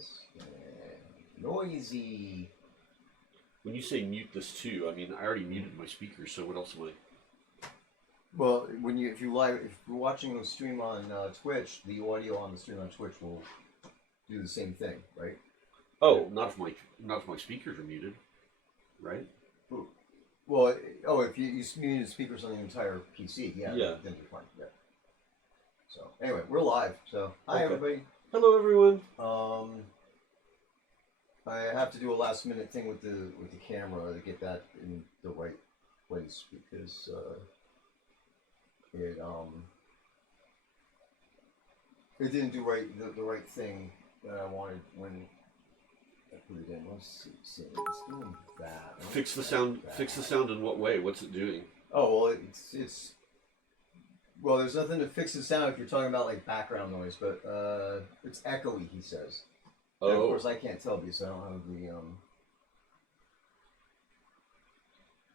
guys. Noisy. When you say mute this too, I mean I already muted my speakers, so what else am I? Well, if you're watching the stream on Twitch, the audio on the stream on Twitch will do the same thing, right? Oh, not if my speakers are muted, right? Well, if you mute the speakers on the entire PC, then you're fine. Yeah. So anyway, we're live. So hi everybody. Hello everyone. I have to do a last minute thing with the camera to get that in the right place because it didn't do the right thing that I wanted when I put it in. Let's see, it's doing that. Fix the sound. Fix the sound in what way? What's it doing? Oh well, well, there's nothing to fix the sound if you're talking about like background noise, but it's echoey. He says. Oh. And of course, I can't tell because I don't have the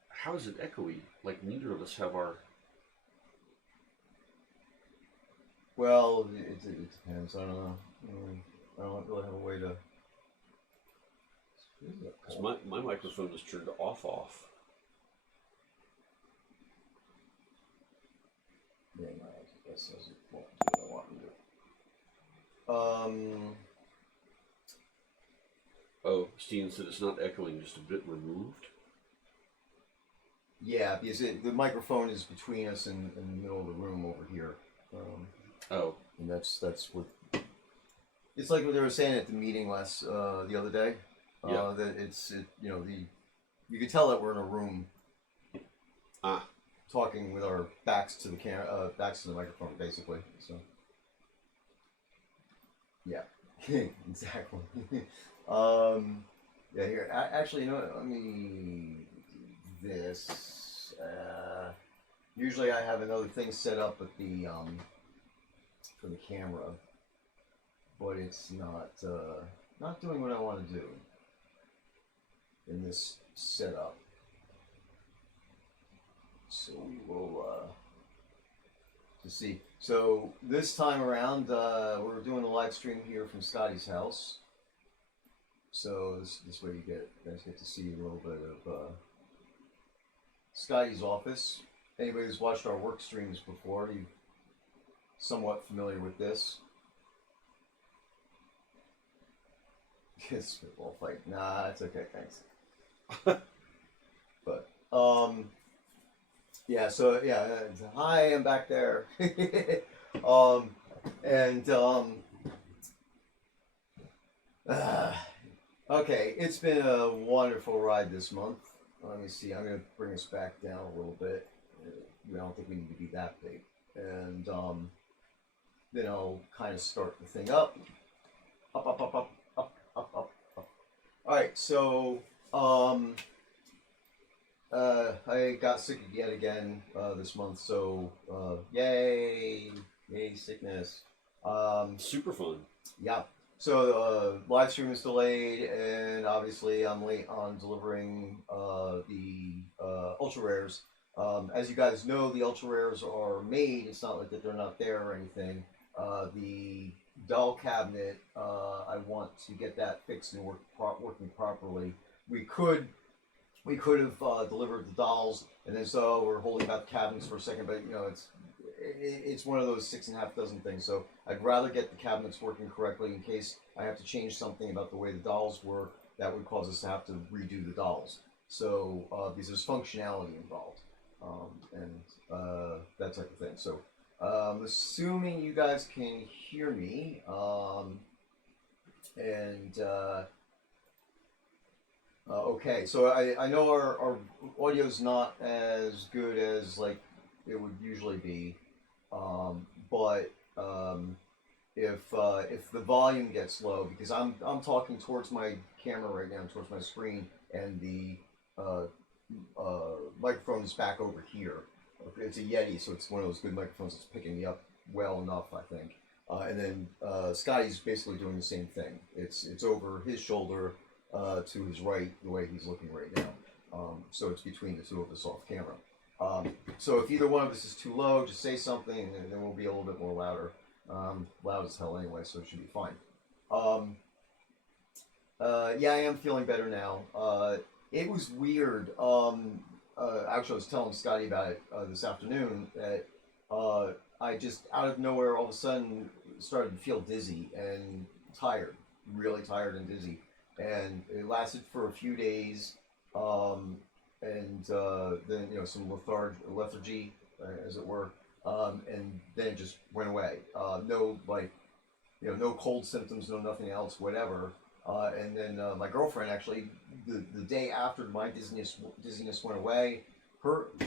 How is it echoey? Like neither of us have our. Well, it depends. I don't know. I don't really have a way to. Because my microphone is turned off. Yeah, no, I guess that's what I want to do. Oh, Steven said it's not echoing, just a bit removed. Yeah, because the microphone is between us in the middle of the room over here. And that's what. It's like what they were saying at the meeting the other day. That you can tell that we're in a room. Talking with our backs to the camera, backs to the microphone, basically. So. Yeah, exactly. Yeah, here. Actually, you know what? Let me do this. Usually, I have another thing set up at the for the camera, but it's not doing what I want to do in this setup. So we will just see. So this time around, we're doing a live stream here from Scottie's house. So this way you guys get to see a little bit of Scottie's office. Anybody who's watched our work streams before, you're somewhat familiar with this. Spitball fight. Nah, it's okay, thanks. But yeah, so yeah, hi, I'm back there. Okay, it's been a wonderful ride this month. Let me see, I'm going to bring us back down a little bit. I don't think we need to be that big. And then I'll kind of start the thing up. Up. Alright, so I got sick yet again this month, so yay sickness. Super fun. Yeah. So live stream is delayed, and obviously I'm late on delivering the ultra rares. As you guys know, the ultra rares are made. It's not like that they're not there or anything. The doll cabinet, I want to get that fixed and working properly. We could have delivered the dolls, and then so we're holding back the cabinets for a second, but it's one of those 6.5 dozen things. So I'd rather get the cabinets working correctly in case I have to change something about the way the dolls work that would cause us to have to redo the dolls. So because there's functionality involved, and that type of thing. So assuming you guys can hear me, okay, so I know our audio's not as good as like it would usually be, but if the volume gets low, because I'm talking towards my camera right now, towards my screen, and the microphone is back over here. It's a Yeti, so it's one of those good microphones that's picking me up well enough, I think. And then Scottie's basically doing the same thing. It's over his shoulder. To his right, the way he's looking right now. So it's between the two of us off camera. So if either one of us is too low, just say something, and then we'll be a little bit more louder. Loud as hell anyway, so it should be fine. Yeah, I am feeling better now. It was weird. Actually, I was telling Scotty about it this afternoon that I just out of nowhere all of a sudden started to feel dizzy and tired, really tired and dizzy, and it lasted for a few days, and then some lethargy, as it were, and then it just went away. No like no cold symptoms, no nothing else, whatever. And then my girlfriend actually, the day after my dizziness went away,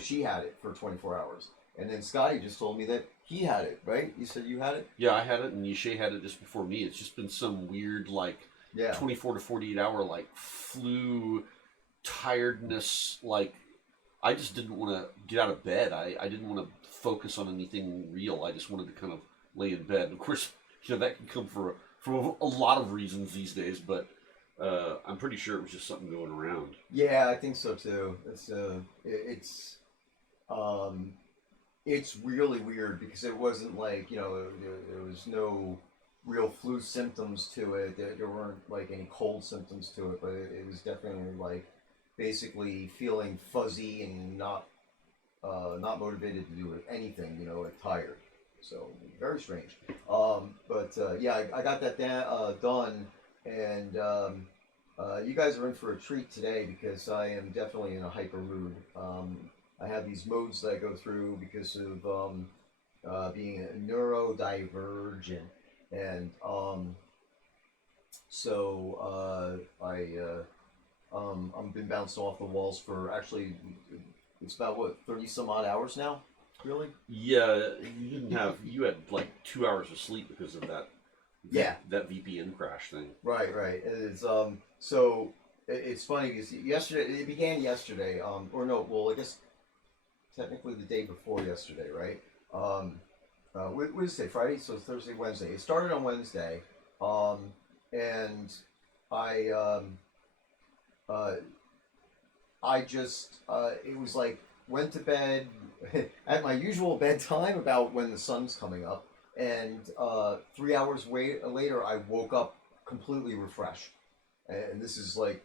she had it for 24 hours. And then Scotty just told me that he had it, right? You said you had it? Yeah, I had it, and Yeshe had it just before me. It's just been some weird, like, Yeah. 24 to 48 hour, like, flu tiredness. Like, I just didn't want to get out of bed. I didn't want to focus on anything real. I just wanted to kind of lay in bed. Of course, that can come for a lot of reasons these days, but I'm pretty sure it was just something going around. Yeah, I think so too. It's really weird because it wasn't like there was no real flu symptoms to it. There weren't like any cold symptoms to it, but it was definitely like basically feeling fuzzy and not motivated to do anything. Like tired. So very strange. Yeah, I got that done, and you guys are in for a treat today because I am definitely in a hyper mood. I have these modes that I go through because of being neurodivergent, and I've been bounced off the walls for actually it's about what 30 some odd hours now. Really? Yeah, you had like 2 hours of sleep because of that. Yeah. That VPN crash thing. Right. It's so it's funny because it began yesterday. Or no, well, I guess technically the day before yesterday, right? What is today? Friday, so Thursday, Wednesday. It started on Wednesday, and I uh, I just it was like went to bed at my usual bedtime about when the sun's coming up, and 3 hours later I woke up completely refreshed, and this is like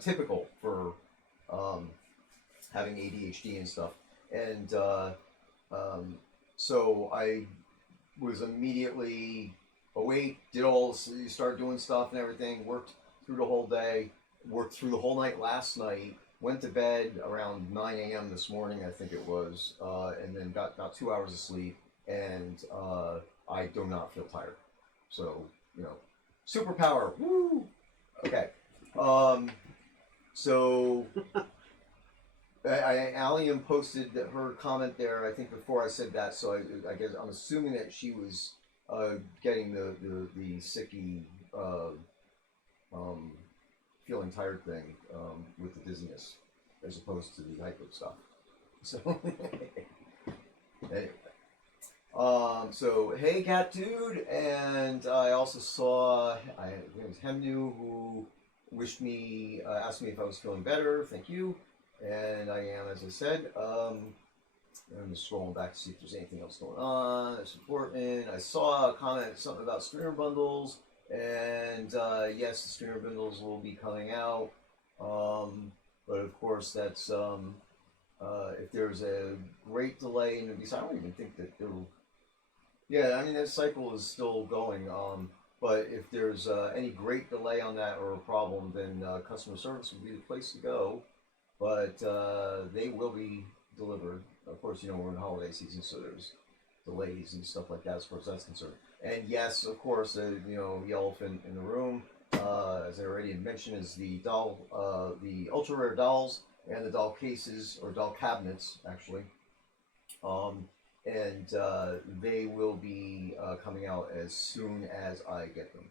typical for um, having ADHD and stuff, and so I was immediately awake, started doing stuff and everything, worked through the whole day, worked through the whole night last night, went to bed around 9 a.m. this morning, I think it was, and then got about 2 hours of sleep, and I do not feel tired. So, superpower, woo! Okay. So, Allium posted her comment there, I think before I said that, so I guess I'm assuming that she was getting the sicky, feeling tired thing with the dizziness, as opposed to the hyper stuff. So, anyway. So hey, cat dude, and I also saw I think it was Hemnu who asked me if I was feeling better. Thank you, and I am, as I said. I'm just scrolling back to see if there's anything else going on that's important. I saw a comment something about streamer bundles, and yes, the streamer bundles will be coming out. But of course, that's if there's a great delay in release, I don't even think that there will. Yeah, I mean that cycle is still going. But if there's any great delay on that or a problem, then customer service would be the place to go. But they will be delivered. Of course, we're in holiday season, so there's delays and stuff like that as far as that's concerned. And yes, of course, the elephant in the room, as I already mentioned, is the the ultra rare dolls and the doll cases or doll cabinets, actually. And they will be coming out as soon as I get them.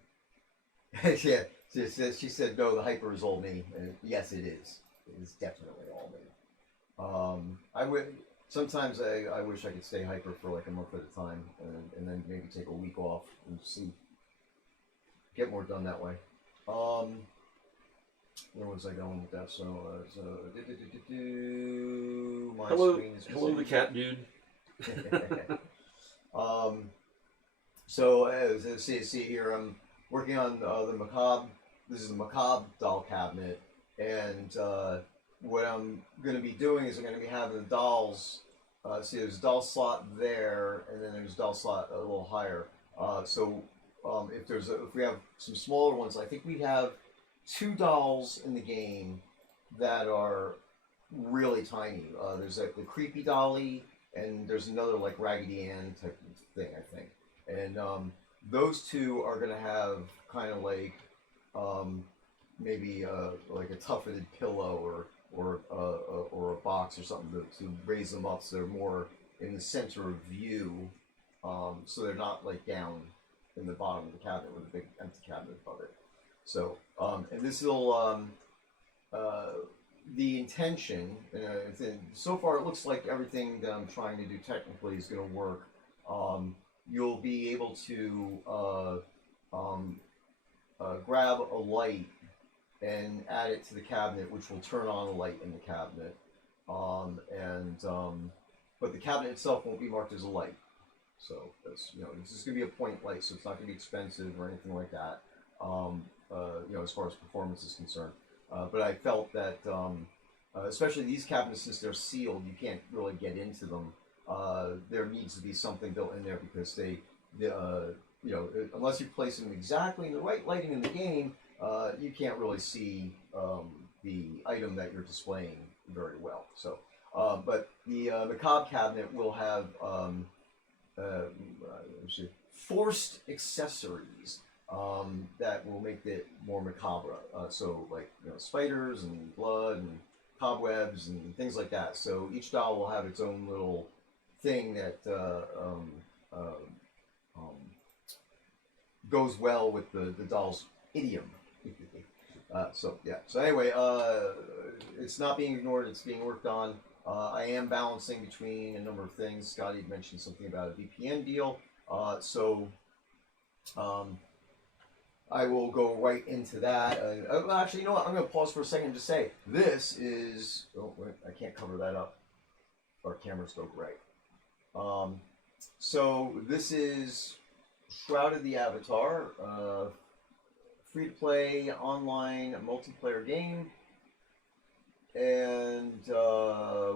Yeah, she said, no, the hyper is all me. And yes, it is. It is definitely all me. I would sometimes I wish I could stay hyper for like a month at a time, and then maybe take a week off and sleep, get more done that way. Where was I going with that? My screen is hello, the cat dude. So as I see here, I'm working on the macabre this is the Macabre doll cabinet, and what I'm going to be doing is I'm going to be having the dolls. See, there's a doll slot there, and then there's a doll slot a little higher. If we have some smaller ones, I think we have 2 dolls in the game that are really tiny. There's like the creepy dolly, and there's another like Raggedy Ann type of thing, I think. And those 2 are gonna have kind of like maybe like a toughened pillow or a box or something to raise them up so they're more in the center of view, so they're not like down in the bottom of the cabinet with a big empty cabinet above it. So and this will the intention, so far it looks like everything that I'm trying to do technically is going to work. You'll be able to grab a light and add it to the cabinet, which will turn on the light in the cabinet. But the cabinet itself won't be marked as a light. So that's, this is going to be a point light, so it's not going to be expensive or anything like that. As far as performance is concerned. But I felt that, especially these cabinets, since they're sealed, you can't really get into them. There needs to be something built in there because unless you place them exactly in the right lighting in the game, you can't really see the item that you're displaying very well. So, but the Macabre cabinet will have forced accessories that will make it more macabre. So like spiders and blood and cobwebs and things like that. So each doll will have its own little thing that goes well with the doll's idiom. So anyway, it's not being ignored. It's being worked on. I am balancing between a number of things. Scottie mentioned something about a VPN deal. I will go right into that. Actually, you know what? I'm going to pause for a second to say this is. Oh, wait, I can't cover that up. Our cameras go right. So this is Shrouded the Avatar, free-to-play online multiplayer game, and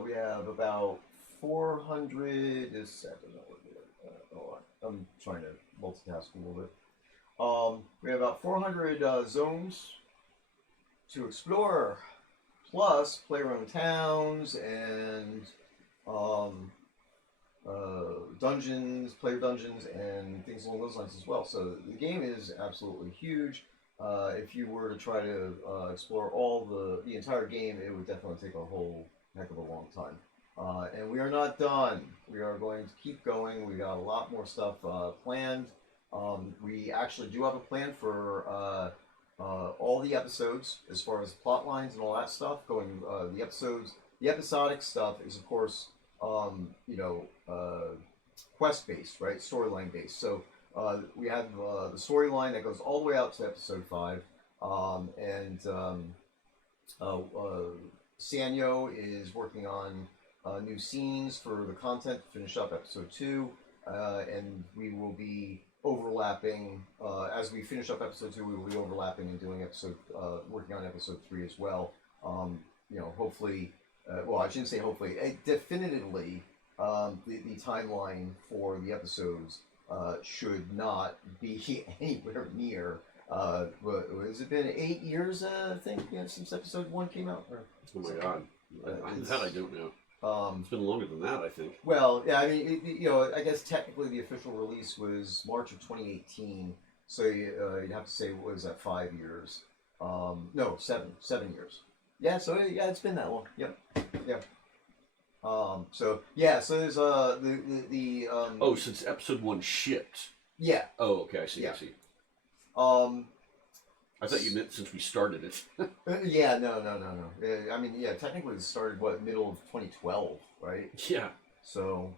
we have about 400. I'm trying to multitask a little bit. We have about 400 zones to explore, plus player-owned towns and dungeons, player dungeons, and things along those lines as well. So the game is absolutely huge. If you were to try to explore all the entire game, it would definitely take a whole heck of a long time. And we are not done. We are going to keep going. We got a lot more stuff planned. We actually do have a plan for all the episodes as far as plot lines and all that stuff going. The episodic stuff is of course quest based, right? Storyline based. So we have the storyline that goes all the way out to episode 5, Sanyo is working on new scenes for the content to finish up episode 2, and we will be overlapping as we finish up episode 2. We will be overlapping and doing working on episode 3 as well. Hopefully, well, I shouldn't say hopefully, definitively, the timeline for the episodes should not be anywhere near. Has it been 8 years? I think since episode 1 came out. Oh my god, that I don't know. It's been longer than that, I think. Well, yeah, I mean, I guess technically the official release was March of 2018, so you'd have to say, what was that, 5 years? No, 7 years. Yeah, so yeah, it's been that long. Yep, yeah. So there's Oh, since episode 1 shipped. Yeah. Oh, okay, I see. Yeah. I see. I thought you meant since we started it. Yeah, no. I mean, yeah, technically it started middle of 2012, right? Yeah. So,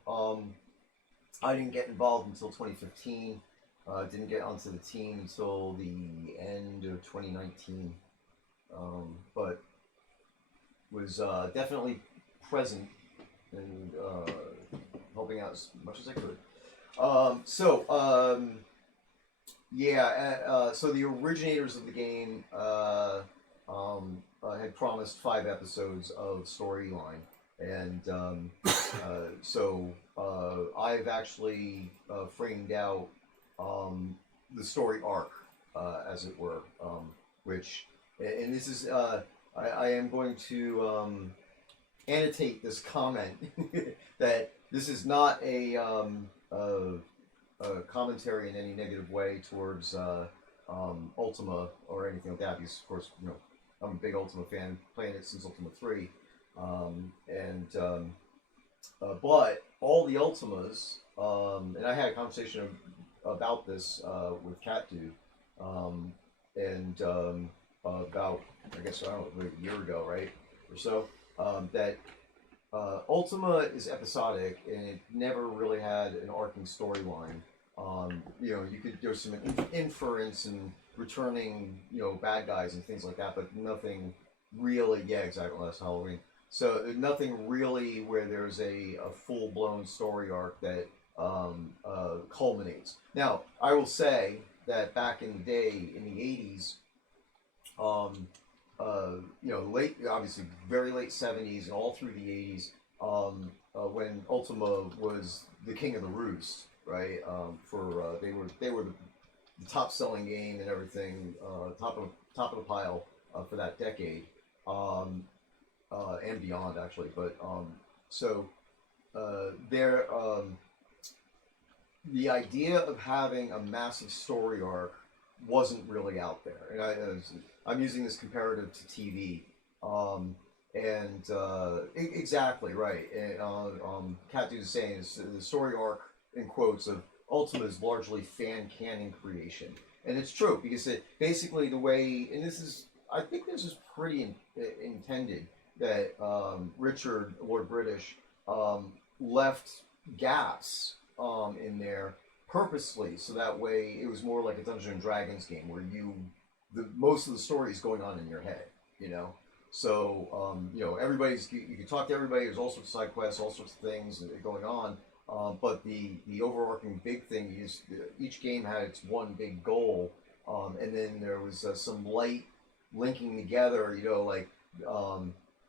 I didn't get involved until 2015. Didn't get onto the team until the end of 2019. But was definitely present and helping out as much as I could. Yeah, so the originators of the game had promised 5 episodes of storyline, and I've actually framed out the story arc, as it were, which, and this is, I am going to annotate this comment that this is not a commentary in any negative way towards Ultima or anything like that, because of course, I'm a big Ultima fan, playing it since Ultima 3, but all the Ultimas, and I had a conversation about this with Cat Dude, about, I guess, I don't know, a year ago, right, or so, that Ultima is episodic and it never really had an arcing storyline. There's some inference and returning, bad guys and things like that, but nothing really. Yeah, exactly. Last Halloween. So nothing really where there's a full blown story arc that culminates. Now, I will say that back in the day, in the '80s, late, obviously, very late '70s and all through the '80s, when Ultima was the king of the roost, right? They were the top selling game and everything, top of the pile for that decade, and beyond actually. But there, the idea of having a massive story arc wasn't really out there, and I'm using this comparative to TV. Exactly right. And Cat Dude is saying is the story arc in quotes of Ultima is largely fan canon creation, and it's true because it basically the way, and I think this is pretty intended that Richard Lord British left gaps in there purposely, so that way it was more like a Dungeons and Dragons game where most of the story is going on in your head, So, everybody's, you can talk to everybody, there's all sorts of side quests, all sorts of things going on, but the overarching big thing is each game had its one big goal, and then there was some light linking together, like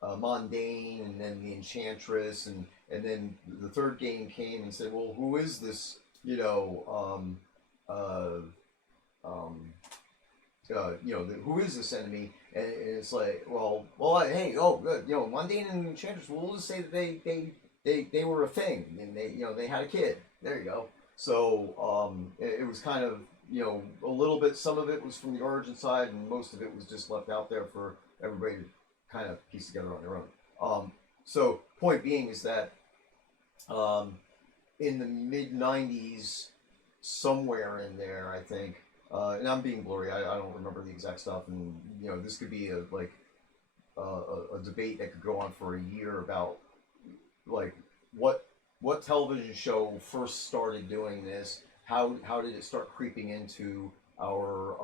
Mondane, and then the Enchantress, and then the third game came and said, well, who is this, who is this enemy? And it's like, well, hey, oh, good, Mundane and Enchantress. Well, we'll just say that they were a thing, and they had a kid. There you go. So it was kind of, a little bit. Some of it was from the origin side, and most of it was just left out there for everybody to kind of piece together on their own. So point being is that in the mid '90s, somewhere in there, I think. And I'm being blurry. I don't remember the exact stuff, and this could be a debate that could go on for a year about like what television show first started doing this. How did it start creeping into our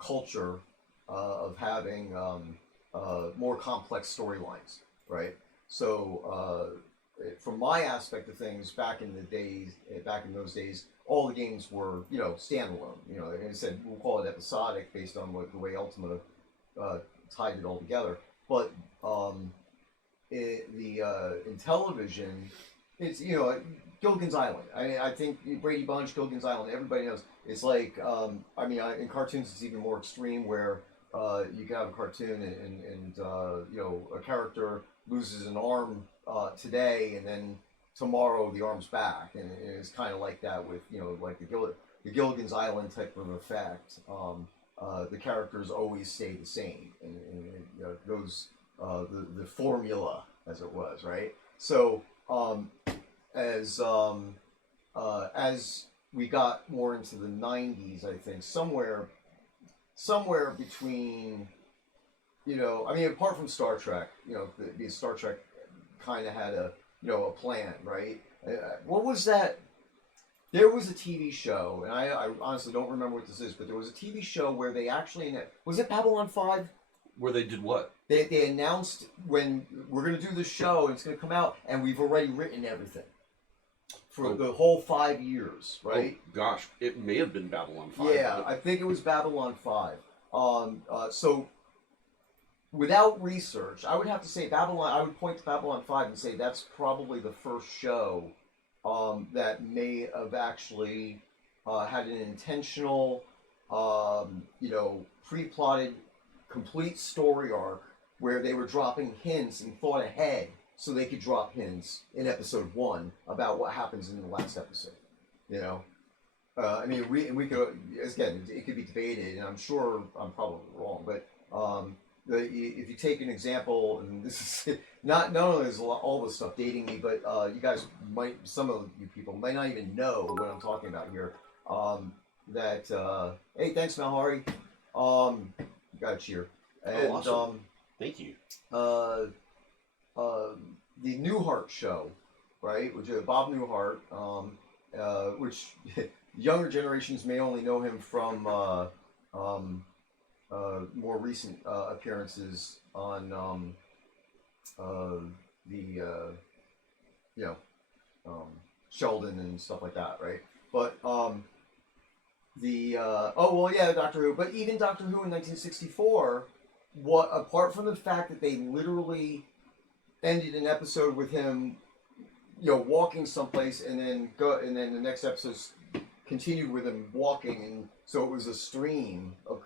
culture of having more complex storylines, right? So from my aspect of things, back in those days, all the games were, standalone. Like I said, we'll call it episodic based on the way Ultima tied it all together. But in television, it's Gilligan's Island. I think Brady Bunch, Gilligan's Island. Everybody knows. It's like in cartoons, it's even more extreme where you can have a cartoon and a character loses an arm today, and then tomorrow the arm's back, and it's kind of like that with like the Gilligan's Island type of effect. The characters always stay the same, and it goes the formula as it was, right? So as we got more into the '90s, I think somewhere between, apart from Star Trek, the Star Trek kind of had a plan, right? What was that? There was a TV show, and I honestly don't remember what this is, but there was a TV show where they actually, was it Babylon 5? Where they did what? They announced when we're going to do this show, and it's going to come out, and we've already written everything. for the whole 5 years, right? Oh, gosh, it may have been Babylon 5. Yeah, I think it was Babylon 5. So without research, I would have to say Babylon. I would point to Babylon 5 and say that's probably the first show that may have actually had an intentional, pre-plotted, complete story arc where they were dropping hints and thought ahead so they could drop hints in episode 1 about what happens in the last episode. You know, we could, again, it could be debated, and I'm sure I'm probably wrong, but if you take an example, and this is not only is all this stuff dating me, but you guys might, some of you people might not even know what I'm talking about here. Hey, thanks, Malhari. Got a cheer. And awesome. Thank you. The Newhart show, right? Which Bob Newhart, which younger generations may only know him from more recent appearances on Sheldon and stuff like that, right? But Doctor Who. But even Doctor Who in 1964, what apart from the fact that they literally ended an episode with him, walking someplace, and then the next episode continued with him walking, and so it was a stream of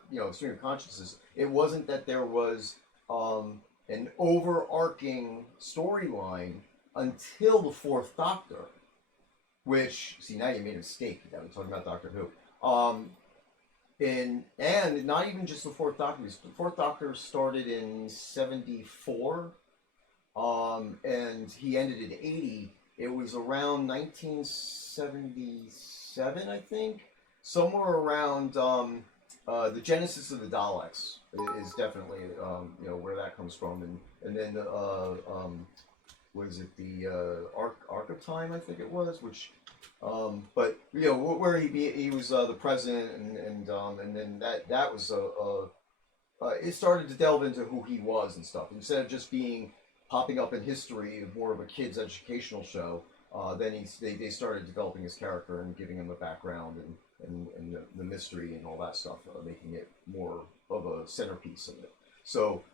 consciousness. It wasn't that there was an overarching storyline until the Fourth Doctor, which now you made a mistake. I'm talking about Doctor Who. And not even just the Fourth Doctor. The Fourth Doctor started in 74, and he ended in 80. It was around 1977, I think, somewhere around the genesis of the Daleks is definitely where that comes from, and then was it the Arc of Time, I think it was, which. But where he was the president, and then that was it started to delve into who he was and stuff, instead of just popping up in history, more of a kids educational show. Then they started developing his character and giving him a background and the mystery and all that stuff, making it more of a centerpiece of it. So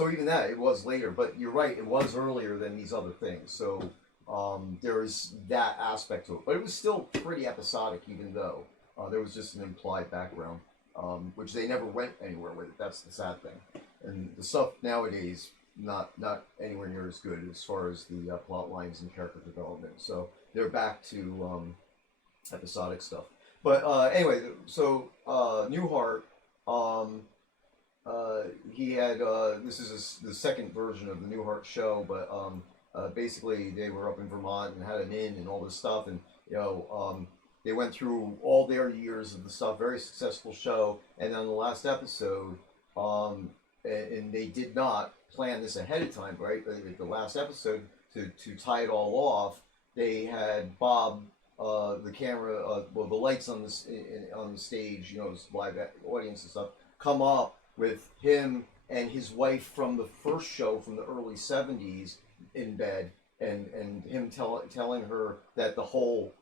even that, it was later, but you're right, it was earlier than these other things. So. There's that aspect to it, but it was still pretty episodic, even though there was just an implied background, which they never went anywhere with it. That's the sad thing. And the stuff nowadays, not anywhere near as good as far as the plot lines and character development. So they're back to episodic stuff. But anyway, so Newhart, he had this is the second version of the Newhart show, but. Basically, they were up in Vermont and had an inn and all this stuff, and they went through all their years of the stuff. Very successful show, and on the last episode, and they did not plan this ahead of time, right? The last episode, to tie it all off, they had Bob, the camera, the lights on on the stage, live audience and stuff, come up with him and his wife from the first show from the early '70s. In bed, and him telling her that all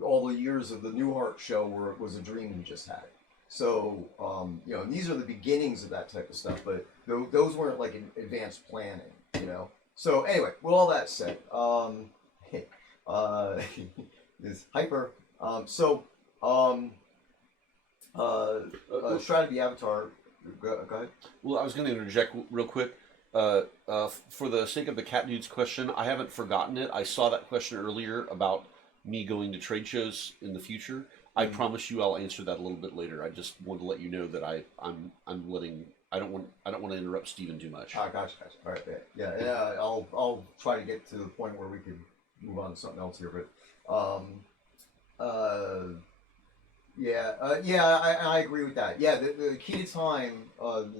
the years of the Newhart show was a dream he just had. So and these are the beginnings of that type of stuff, but those weren't like advanced planning, So anyway, with all that said, this hyper. Shroud of the Avatar. Go ahead. Well, I was going to interject real quick. For the sake of the Cat Dude's question, I haven't forgotten it. I saw that question earlier about me going to trade shows in the future. I promise you I'll answer that a little bit later. I just wanted to let you know that I'm letting. I don't want to interrupt Steven too much. Gotcha. All right, yeah. I'll try to get to the point where we could move on to something else here, but I agree with that. Yeah, the key to time,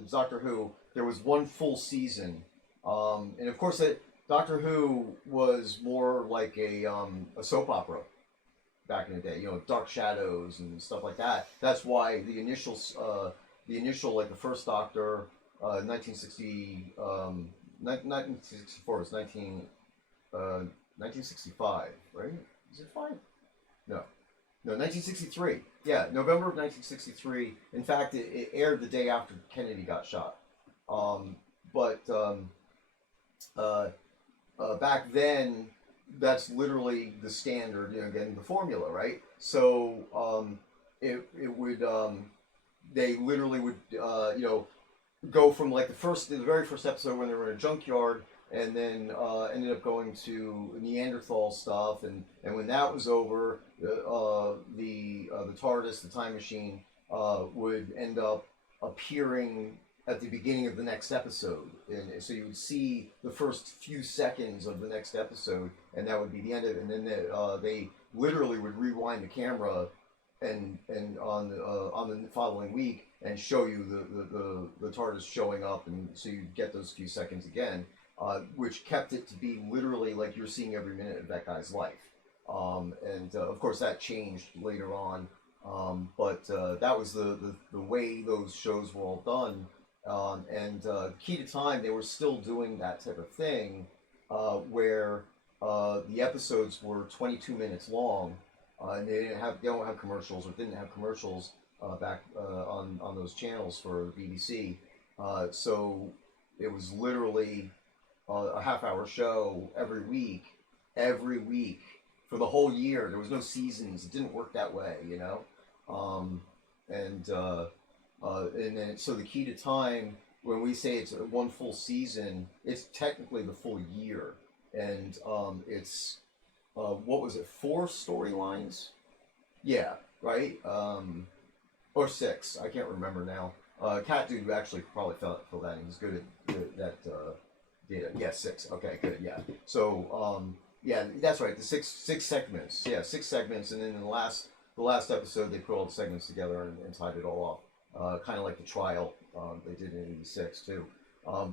Doctor Who. There was one full season, and of course, Doctor Who was more like a soap opera back in the day. Dark Shadows and stuff like that. That's why the initial like the first Doctor, 1960, 1964 was 1965, right? Is it 5? No. No, 1963. Yeah, November of 1963. In fact, it aired the day after Kennedy got shot. Um, but uh, back then, that's literally the standard, again, the formula, right? So it would, they literally would, go from like the very first episode when they were in a junkyard, and then ended up going to Neanderthal stuff, and when that was over, the TARDIS, the time machine, would end up appearing at the beginning of the next episode, and so you would see the first few seconds of the next episode, and that would be the end of it, and then they literally would rewind the camera and on the following week and show you the TARDIS showing up, and so you get those few seconds again, which kept it to be literally like you're seeing every minute of that guy's life. And of course that changed later on, but that was the way those shows were all done. And Key to Time, they were still doing that type of thing, where the episodes were 22 minutes long, and they don't have commercials, or didn't have commercials back on those channels for the BBC. So it was literally a half-hour show every week for the whole year. There was no seasons. It didn't work that way, and then so the Key to Time, when we say it's one full season, it's technically the full year, and it's what was it, 4 storylines? Yeah, right? Or 6. I can't remember now. Cat Dude actually probably fill that in. He's good at that data. Yeah, 6. Okay, good. Yeah. So yeah, that's right. The six segments. Yeah, 6 segments, and then in the last episode, they put all the segments together and tied it all off. Kind of like the trial they did in '86 too.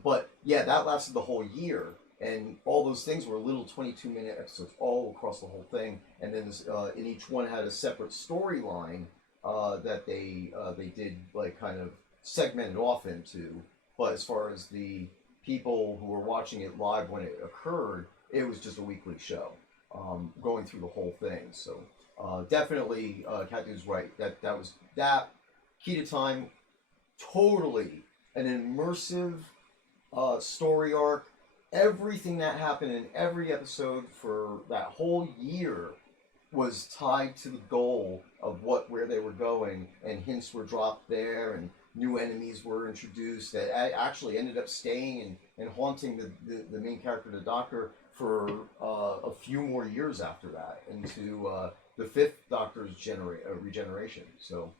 But yeah, that lasted the whole year. And all those things were little 22-minute episodes all across the whole thing, and then and each one had a separate storyline that they did, like, kind of segmented off into. But as far as the people who were watching it live when it occurred, it was just a weekly show, going through the whole thing. So definitely, Cat Dude's right. That was that Key to Time, totally an immersive story arc. Everything that happened in every episode for that whole year was tied to the goal of where they were going, and hints were dropped there, and new enemies were introduced that actually ended up staying and haunting the main character, the Doctor, for a few more years after that, into the 5th Doctor's regeneration. So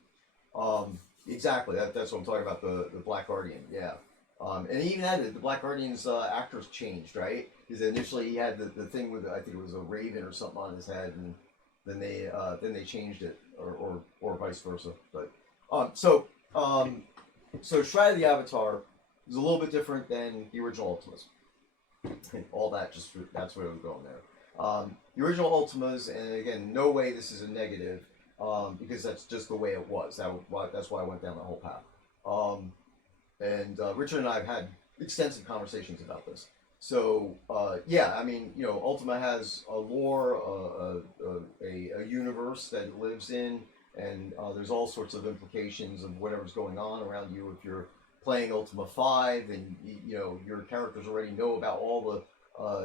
exactly, that's what I'm talking about, the Black Guardian. Yeah. And even that, the Black Guardian's actors changed, right? Because initially he had the thing with, I think it was a raven or something on his head, and then they changed it, or vice versa. But so Shroud of the Avatar is a little bit different than the original Ultimas. And all that, that's where we're going there. The original Ultimas, and again, no way this is a negative, because that's just the way it was. That's why I went down the whole path. And Richard and I have had extensive conversations about this. So yeah, I mean, Ultima has a lore, a universe that it lives in, and there's all sorts of implications of whatever's going on around you. If you're playing Ultima 5, and your characters already know about all the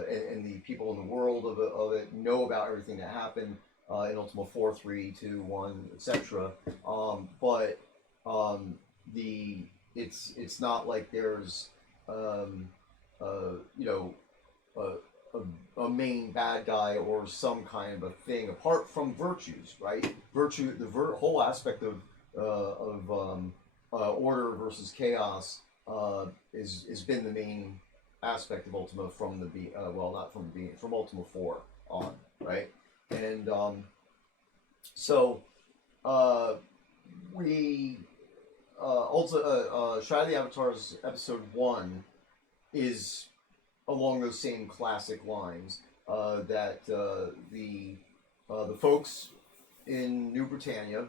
and the people in the world of it know about everything that happened in Ultima 4, 3, 2, 1, etc. But it's not like there's a main bad guy or some kind of a thing apart from virtues, right? Whole aspect of order versus chaos has been the main aspect of Ultima from not from the beginning, from Ultima 4 on, right? And so we. Shroud of the Avatar's episode 1 is along those same classic lines, that the folks in New Britannia,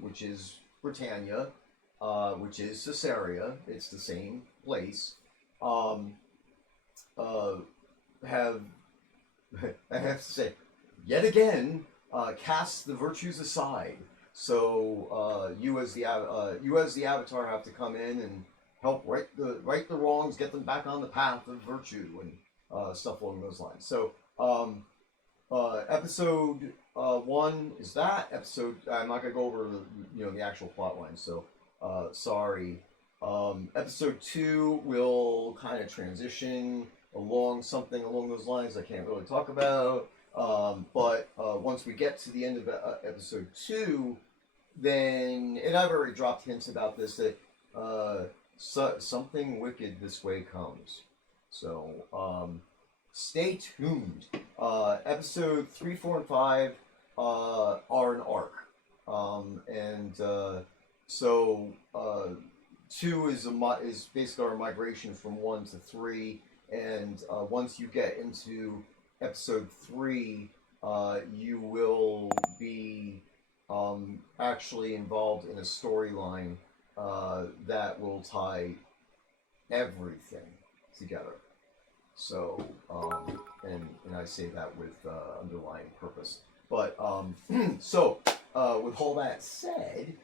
which is Britannia, which is Caesarea, it's the same place, have I have to say, yet again, casts the virtues aside. So you as the avatar have to come in and help right the wrongs, get them back on the path of virtue and stuff along those lines. So episode one is that episode. I'm not gonna go over the actual plot line. So sorry. Episode two will kind of transition along something along those lines I can't really talk about. But once we get to the end of episode two, then, and I've already dropped hints about this, that something wicked this way comes. So stay tuned. Episode 3, 4, and 5 are an arc. So 2 is basically our migration from 1 to 3, and once you get into episode 3, you will be actually involved in a storyline that will tie everything together. So, and I say that with underlying purpose. But so, with all that said,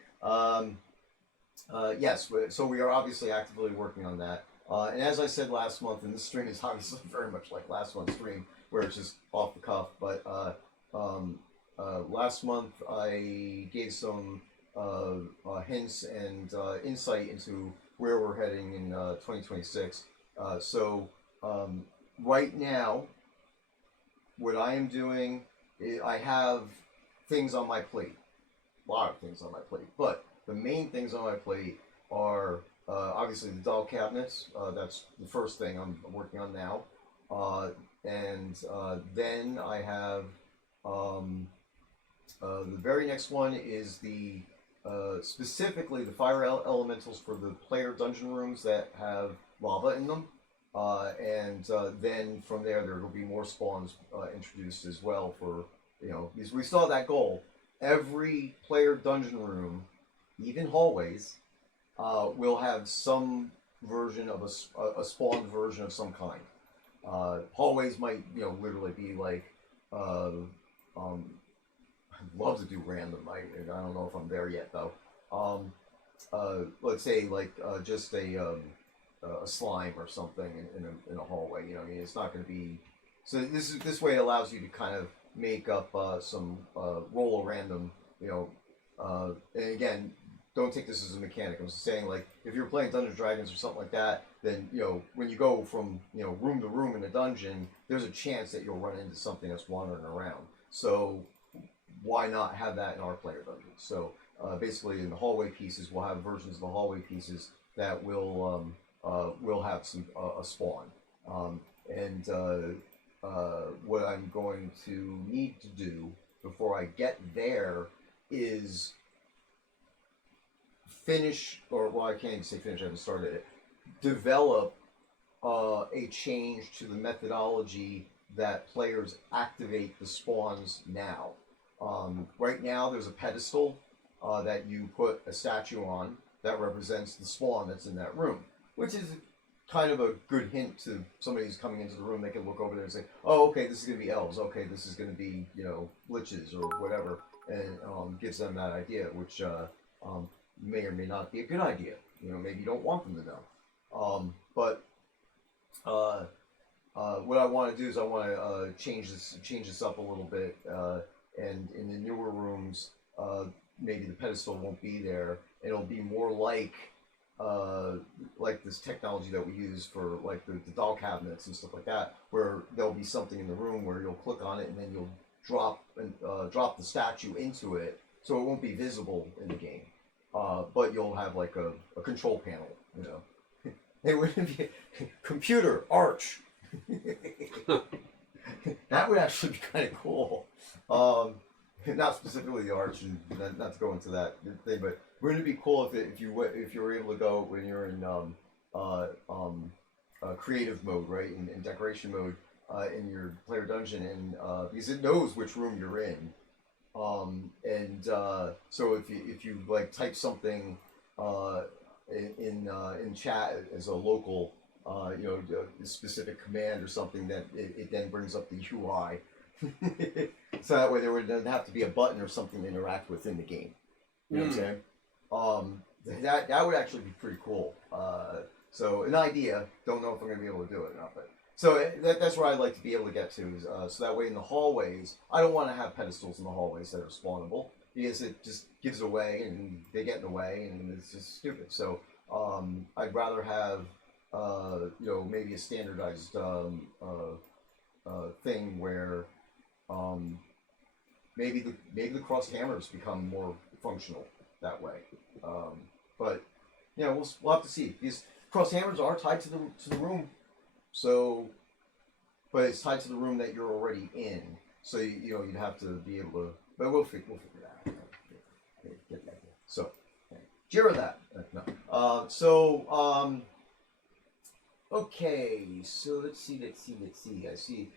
yes. So we are obviously actively working on that. And as I said last month, and this stream is obviously very much like last month's stream, where it's just off the cuff. But last month I gave some hints and insight into where we're heading in 2026. So right now, what I am doing, I have things on my plate, a lot of things on my plate, but the main things on my plate are obviously the doll cabinets. That's the first thing I'm working on now. And then I have the very next one is the specifically the fire elementals for the player dungeon rooms that have lava in them. And then from there will be more spawns introduced as well for, because we saw that goal. Every player dungeon room, even hallways, will have some version of a spawned version of some kind. Hallways might, literally be like, I'd love to do random. I don't know if I'm there yet though. Let's say like just a slime or something in a hallway. I mean, it's not going to be. So this way allows you to kind of make up some roll a random. And again, don't take this as a mechanic. I'm just saying, like, if you're playing Dungeons and Dragons or something like that, then when you go from room to room in a dungeon, there's a chance that you'll run into something that's wandering around. So why not have that in our player dungeon? So basically, in the hallway pieces, we'll have versions of the hallway pieces that will have some a spawn. And what I'm going to need to do before I get there is finish, or well, I can't even say finish. I haven't started it. Develop a change to the methodology that players activate the spawns now. Right now, there's a pedestal that you put a statue on that represents the spawn that's in that room, which is kind of a good hint to somebody who's coming into the room. They can look over there and say, "Oh, okay, this is going to be elves. Okay, this is going to be liches or whatever," and gives them that idea, which may or may not be a good idea. Maybe you don't want them to know. But what I want to do is I want to change this up a little bit, and in the newer rooms, maybe the pedestal won't be there. It'll be more like this technology that we use for like the doll cabinets and stuff like that, where there'll be something in the room where you'll click on it and then you'll drop the statue into it, so it won't be visible in the game. But you'll have like a control panel, It wouldn't be computer arch. That would actually be kind of cool. Not specifically the arch, and not to go into that thing, but wouldn't it be cool if you were able to go when you're in creative mode, right, in decoration mode, in your player dungeon, and because it knows which room you're in. So if you like type something in chat as a local a specific command or something, that it then brings up the UI. So that way there would have to be a button or something to interact with in the game. You know what I'm saying? That would actually be pretty cool. So an idea. Don't know if I'm going to be able to do it or not, but so that's where I'd like to be able to get to. So that way in the hallways, I don't want to have pedestals in the hallways that are spawnable because it just gives away and they get in the way and it's just stupid. So I'd rather have maybe a standardized thing where maybe the crossed hammers become more functional that way. But we'll have to see. These crossed hammers are tied to the room, so but it's tied to the room that you're already in. So you'd have to be able to. But we'll figure that out. Get that. So Jira that. No. Okay. So let's see. I see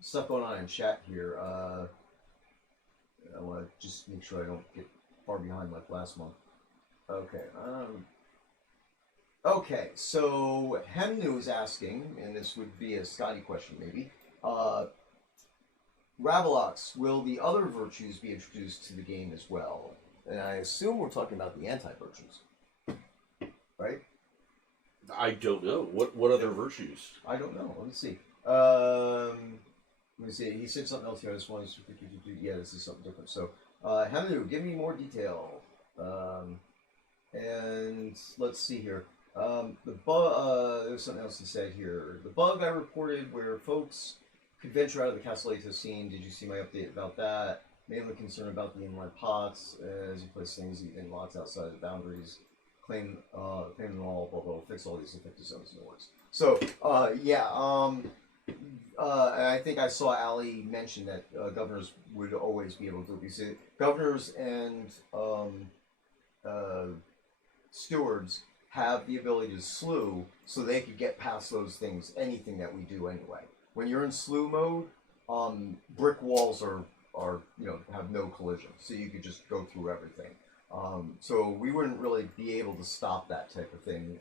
stuff going on in chat here. I want to just make sure I don't get far behind like last month. Okay. Okay, so Hemnu is asking, and this would be a Scotty question maybe. Ravalox, will the other virtues be introduced to the game as well? And I assume we're talking about the anti-virtues, right? I don't know. What other virtues? I don't know. Let me see. Let me see. He said something else here. I just wanted to. Yeah, this is something different. So, Hemnu, give me more detail. And let's see here. The bug. There's something else he said here. The bug I reported where folks could venture out of the Castellito scene. Did you see my update about that? Mainly concerned about the inline pots as you place things in lots outside of the boundaries. Claim them all, blah blah. Fix all these effective zones in the works. So I think I saw Ali mention that governors would always be able to do it. You see, governors and stewards have the ability to slew, so they could get past those things, anything that we do anyway. When you're in slew mode, brick walls are have no collision, so you could just go through everything. So we wouldn't really be able to stop that type of thing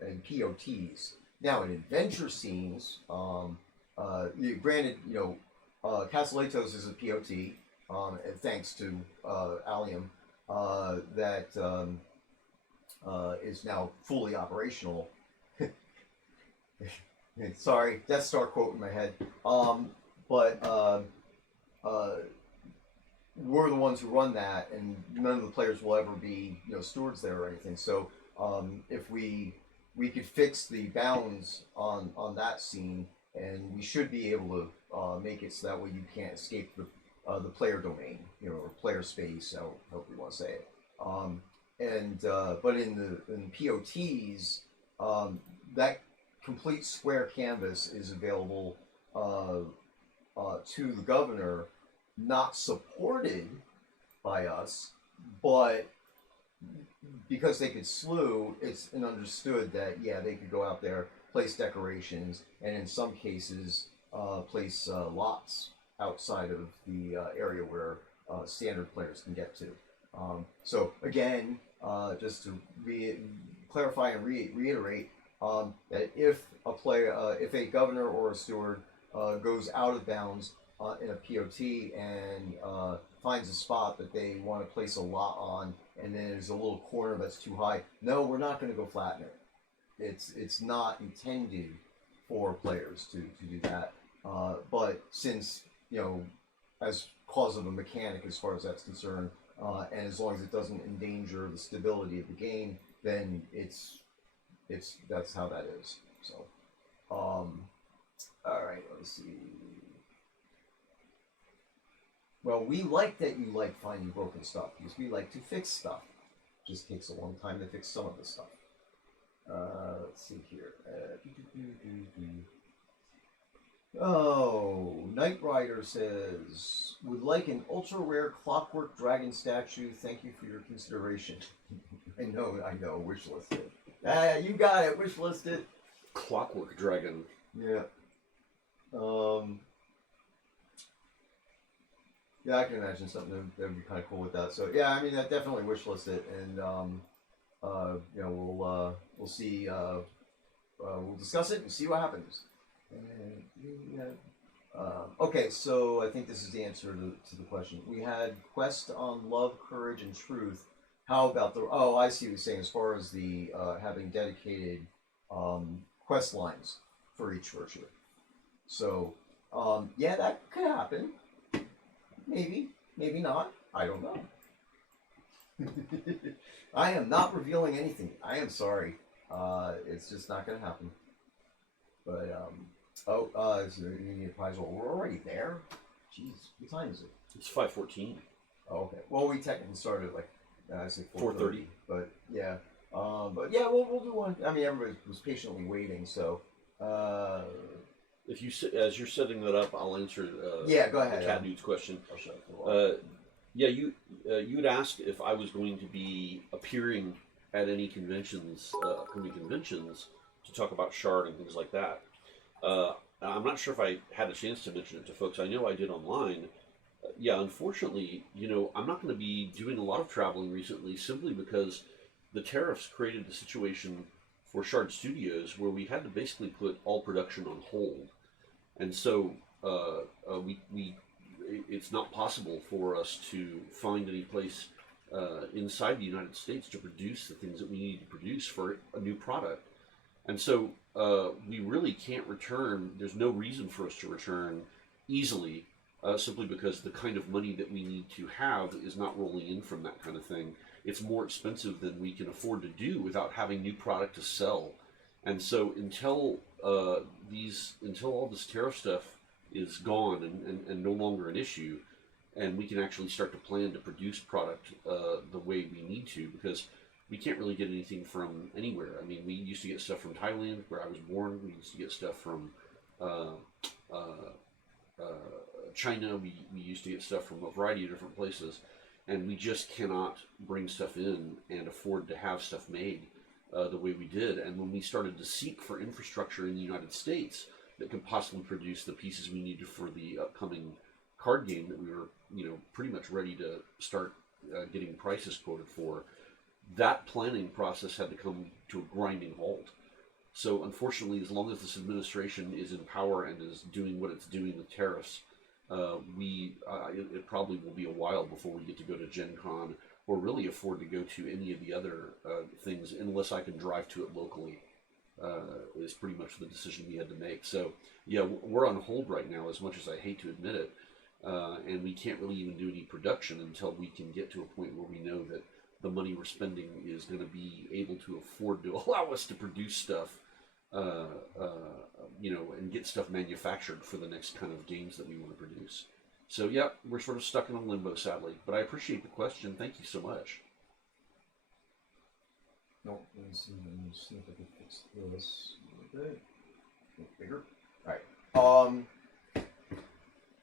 in POTs. Now in adventure scenes, granted, Castellitos is a POT, thanks to Allium, that is now fully operational. Sorry, Death Star quote in my head. But we're the ones who run that, and none of the players will ever be stewards there or anything. So if we could fix the bounds on that scene, and we should be able to make it so that way you can't escape the player domain, or player space, however you want to say it. But in POTs, that complete square canvas is available to the governor, not supported by us, but because they could slew, it's understood that they could go out there, place decorations, and in some cases place lots outside of the area where standard players can get to. So again, just to clarify and reiterate, that if a governor or a steward goes out of bounds in a POT and finds a spot that they want to place a lot on, and then there's a little corner that's too high, no, we're not going to go flatten it. It's not intended for players to do that. But since as cause of a mechanic as far as that's concerned, and as long as it doesn't endanger the stability of the game, then that's how that is. So, all right, let's see. Well, we like that you like finding broken stuff because we like to fix stuff. It just takes a long time to fix some of the stuff. Let's see here. Knight Rider says, would like an ultra rare clockwork dragon statue. Thank you for your consideration. I know, wish listed. You got it, wish listed. Clockwork dragon. Yeah. Yeah, I can imagine something that would be kind of cool with that. So yeah, I mean, that definitely wish listed, and we'll see. We'll discuss it and see what happens. And Okay, so I think this is the answer to the question. We had Quest on Love, Courage, and Truth. How about the? Oh, I see what you're saying. As far as the having dedicated quest lines for each virtue. So, yeah, that could happen. Maybe, maybe not. I don't know. I am not revealing anything. I am sorry. It's just not going to happen. But is there any prize? Well, we're already there. Jeez, what time is it? It's 5:14. Oh, okay. Well, we technically started at like I say 4:30. But yeah, we'll do one. I mean, everybody was patiently waiting, so. If you as you're setting that up, I'll answer. Yeah, go ahead. The cat dude's question. I'll shut up. Yeah, you had asked if I was going to be appearing at any conventions, upcoming conventions, to talk about Shard and things like that. I'm not sure if I had a chance to mention it to folks. I know I did online. Yeah, unfortunately, I'm not going to be doing a lot of traveling recently simply because the tariffs created a situation for Shard Studios where we had to basically put all production on hold. And so it's not possible for us to find any place inside the United States to produce the things that we need to produce for a new product. And so we really can't return. There's no reason for us to return easily, simply because the kind of money that we need to have is not rolling in from that kind of thing. It's more expensive than we can afford to do without having new product to sell. And so until all this tariff stuff is gone and no longer an issue, and we can actually start to plan to produce product the way we need to, because we can't really get anything from anywhere. I mean, we used to get stuff from Thailand, where I was born. We used to get stuff from China. We used to get stuff from a variety of different places, and we just cannot bring stuff in and afford to have stuff made the way we did. And when we started to seek for infrastructure in the United States that could possibly produce the pieces we needed for the upcoming card game that we were, pretty much ready to start getting prices quoted for, that planning process had to come to a grinding halt. So unfortunately, as long as this administration is in power and is doing what it's doing with tariffs, it probably will be a while before we get to go to Gen Con or really afford to go to any of the other things unless I can drive to it locally. Is pretty much the decision we had to make. So yeah, we're on hold right now, as much as I hate to admit it, and we can't really even do any production until we can get to a point where we know that the money we're spending is going to be able to afford to allow us to produce stuff, and get stuff manufactured for the next kind of games that we want to produce. So yeah, we're sort of stuck in a limbo, sadly. But I appreciate the question. Thank you so much. No, let me see if I can fix this a little bit. Make it bigger. Alright.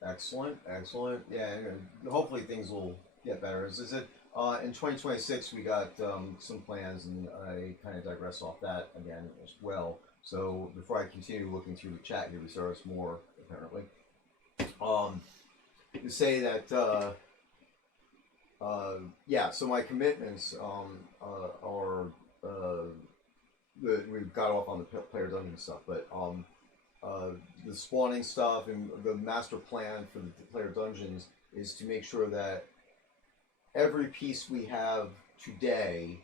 Excellent. Yeah, hopefully things will get better. Is it in 2026 we got some plans, and I kind of digress off that again as well. So before I continue looking through the chat here, we start us more apparently. To say that so my commitments are we've got off on the player dungeon stuff, but the spawning stuff and the master plan for the player dungeons is to make sure that every piece we have today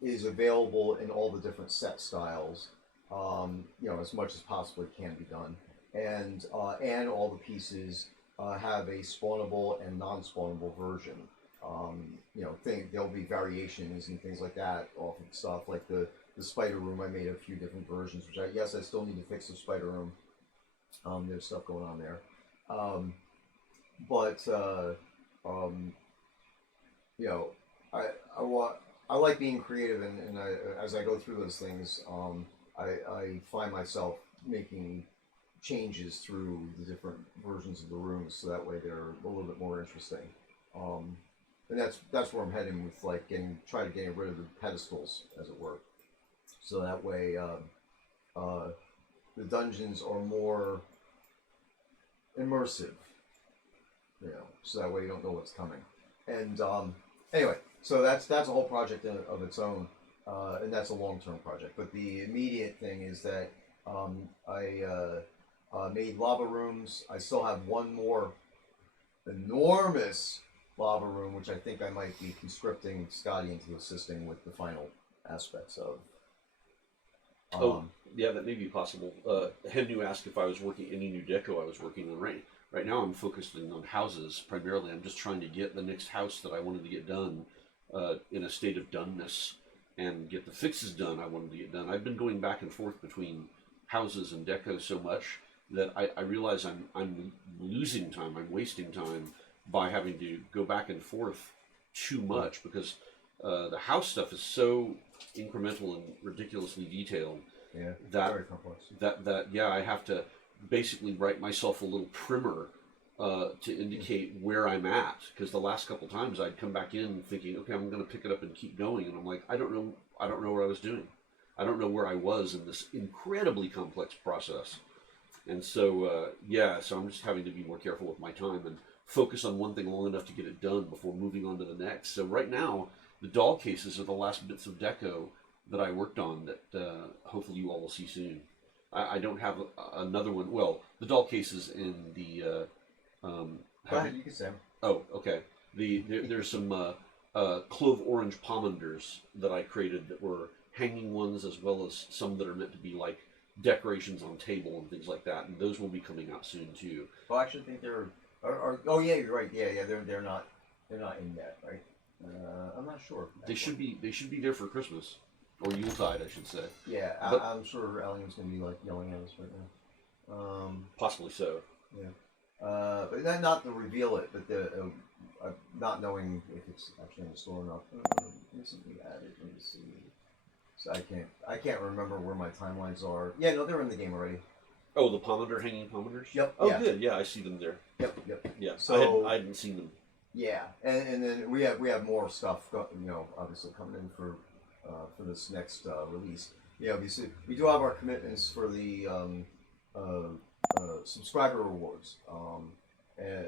is available in all the different set styles, as much as possibly can be done, and all the pieces have a spawnable and non-spawnable version. There'll be variations and things like that off of stuff like the spider room. I made a few different versions, which I still need to fix the spider room. There's stuff going on there, I like being creative, and as I go through those things, I find myself making changes through the different versions of the rooms, so that way they're a little bit more interesting. And that's where I'm heading with trying to get rid of the pedestals, as it were, so that way the dungeons are more immersive, so that way you don't know what's coming. And anyway, so that's a whole project of its own, and that's a long-term project. But the immediate thing is that made lava rooms. I still have one more enormous lava room, which I think I might be conscripting Scotty into assisting with the final aspects of. Oh, yeah, that may be possible. Henry asked if I was working any new deco I was working on. Right now, I'm focusing on houses primarily. I'm just trying to get the next house that I wanted to get done in a state of doneness and get the fixes done I wanted to get done. I've been going back and forth between houses and deco so much that I realize I'm losing time. I'm wasting time by having to go back and forth too much because the house stuff is so incremental and ridiculously detailed. Yeah, that very complex. that yeah, I have to basically write myself a little primer to indicate where I'm at, because the last couple times I'd come back in thinking, okay, I'm going to pick it up and keep going, and I'm like, I don't know what I was doing. I don't know where I was in this incredibly complex process. And so so I'm just having to be more careful with my time and focus on one thing long enough to get it done before moving on to the next. So right now, the doll cases are the last bits of deco that I worked on that hopefully you all will see soon. I don't have another one. Well, the doll cases in the. Go ahead, you can say 'em. Oh, okay. There's some clove orange pomanders that I created that were hanging ones, as well as some that are meant to be like decorations on table and things like that. And those will be coming out soon too. Well, I actually think they're. Oh yeah, you're right. Yeah, they're not in yet, right? I'm not sure. They should be there for Christmas or Yuletide, I should say. Yeah, But- I'm sure Allian's gonna be like yelling at us right now. Possibly so. Yeah. But not to reveal it, but the not knowing if it's actually in the store or not. Recently added. Let me see. So I can't remember where my timelines are. Yeah, no, they're in the game already. Oh, the pomander hanging pomanders? Yep. Oh, yeah. good. Yeah, I see them there. Yep. Yeah. So- I hadn't seen them. Yeah, and then we have more stuff, obviously coming in for this next release. Yeah, we do have our commitments for the subscriber rewards.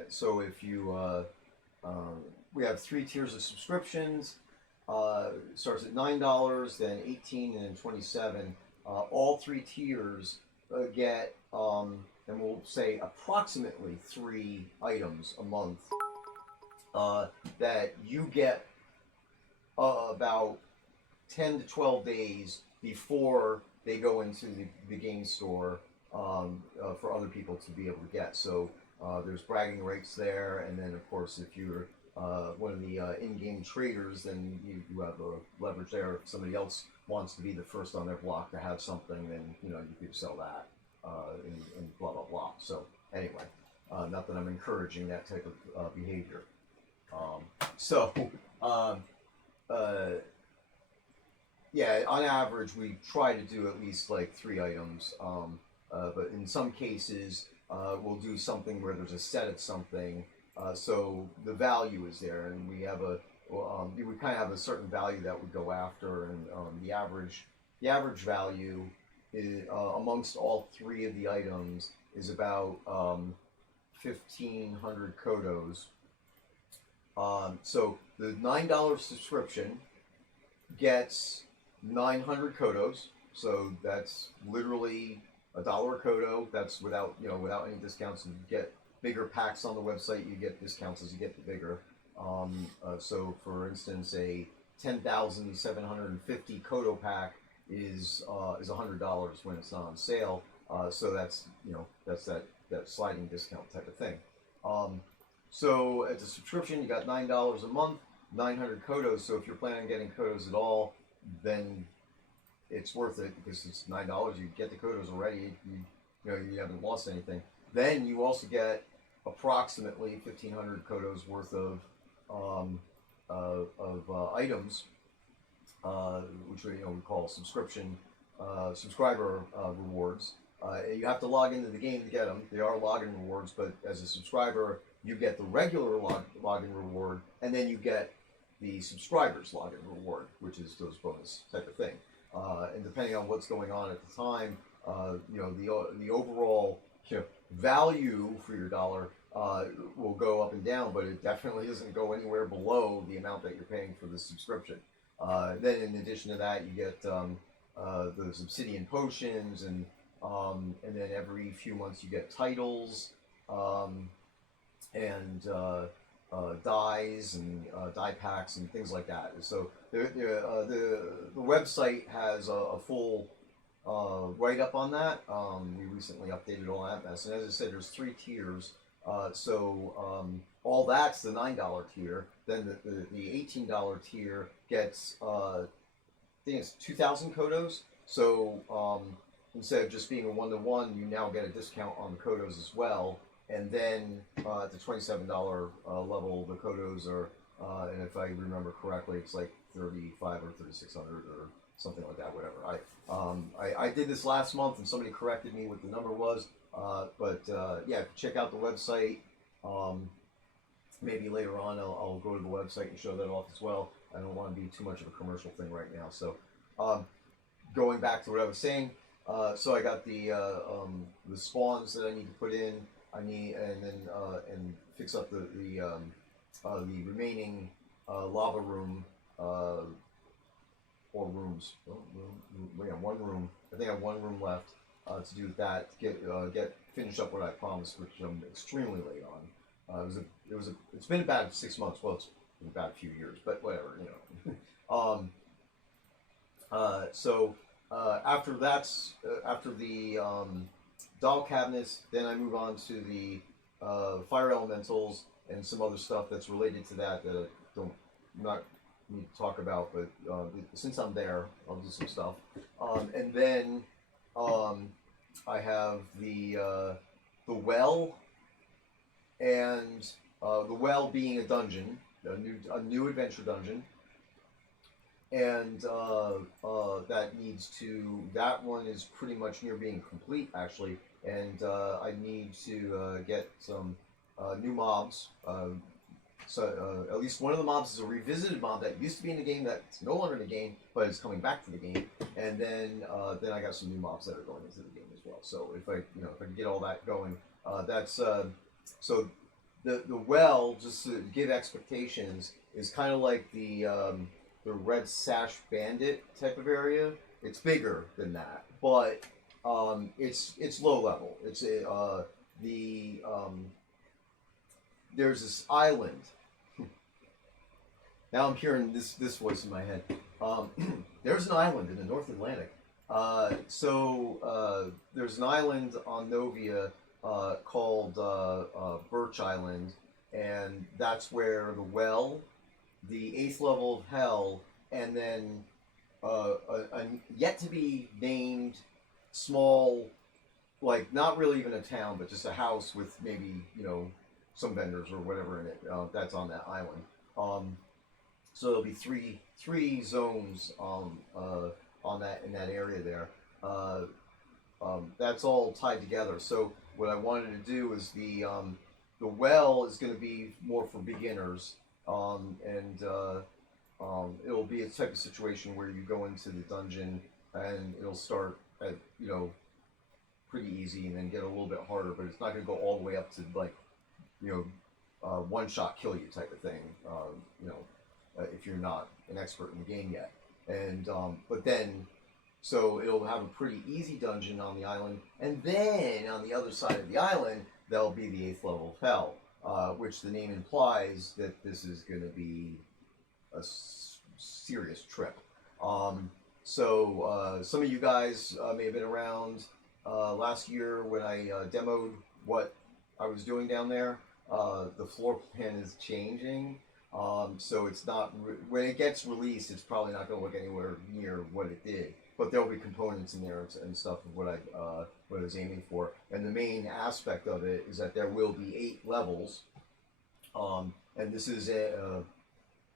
So if you we have 3 tiers of subscriptions. Starts at $9, then $18, and then $27. All 3 tiers get and we'll say approximately 3 items a month. That you get about 10 to 12 days before they go into the game store for other people to be able to get. So there's bragging rights there, and then of course if you're one of the in-game traders, then you have a leverage there. If somebody else wants to be the first on their block to have something, then you could sell that and blah blah blah. So anyway, not that I'm encouraging that type of behavior. Yeah, on average, we try to do at least like 3 items. But in some cases, we'll do something where there's a set of something, so the value is there, and we have you would kind of have a certain value that would go after, and the average value is, amongst all 3 of the items is about 1,500 kodos. So the $9 subscription gets 900 kodos. So that's literally $1 a kodo. That's without any discounts. You get bigger packs on the website. You get discounts as you get the bigger. So for instance, a 10,750 kodo pack is $100 when it's not on sale. So that's that sliding discount type of thing. So as a subscription, you got $9 a month, 900 kodos. So if you're planning on getting kodos at all, then it's worth it because it's $9. You get the kodos already. You haven't lost anything. Then you also get approximately 1,500 kodos worth of items, which we call subscriber rewards. You have to log into the game to get them. They are login rewards, but as a subscriber, you get the regular login reward, and then you get the subscribers login reward, which is those bonus type of thing. And depending on what's going on at the time, the overall value for your dollar will go up and down, but it definitely doesn't go anywhere below the amount that you're paying for the subscription. Then in addition to that, you get those obsidian potions and and then every few months you get titles, and dies and die packs and things like that. So the website has a full write up on that. We recently updated all that mess, and as I said, there's 3 tiers. All that's the $9 tier. Then the $18 tier gets I think it's 2,000 kodos. So instead of just being a 1-to-1, you now get a discount on the kodos as well. And then at the $27 level, the kodos are, and if I remember correctly, it's like 35 or 3,600 or something like that. Whatever. I did this last month, and somebody corrected me what the number was. Yeah, check out the website. Maybe later on I'll go to the website and show that off as well. I don't want to be too much of a commercial thing right now. So going back to what I was saying, so I got the spawns that I need to put in. I need and fix up the remaining lava room or rooms. We have one room. I think I have one room left to do that. To get finish up what I promised, which I'm extremely late on. It's been about 6 months. Well, it's been about a few years, but whatever, you know. After that's after the doll cabinets, then I move on to the fire elementals and some other stuff that's related to that I don't not need to talk about. But since I'm there, I'll do some stuff. And then I have the well, and the well being a dungeon, a new adventure dungeon. And that one is pretty much near being complete, actually. And I need to get some new mobs. So at least one of the mobs is a revisited mob that used to be in the game that's no longer in the game, but is coming back to the game. And then I got some new mobs that are going into the game as well. So if I can get all that going, that's so the well, just to give expectations, is kind of like the Red Sash Bandit type of area. It's bigger than that, but it's low level. It's there's this island. Now I'm hearing this voice in my head. There's an island in the North Atlantic. There's an island on Novia called Birch Island, and that's where the well, the 8th level of hell, and then a yet to be named small, like not really even a town, but just a house with maybe some vendors or whatever in it. That's on that island. So there'll be three zones on that in that area there. That's all tied together. So what I wanted to do is the well is going to be more for beginners. It'll be a type of situation where you go into the dungeon and it'll start at pretty easy and then get a little bit harder, but it's not going to go all the way up to one shot kill you type of thing. If you're not an expert in the game yet, and but then so it'll have a pretty easy dungeon on the island, and then on the other side of the island there'll be the 8th level of hell, which the name implies that this is going to be a serious trip. Some of you guys may have been around last year when I demoed what I was doing down there. The floor plan is changing, so it's not when it gets released, it's probably not going to look anywhere near what it did. But there'll be components in there and stuff of what I was aiming for. And the main aspect of it is that there will be 8 levels, and this is a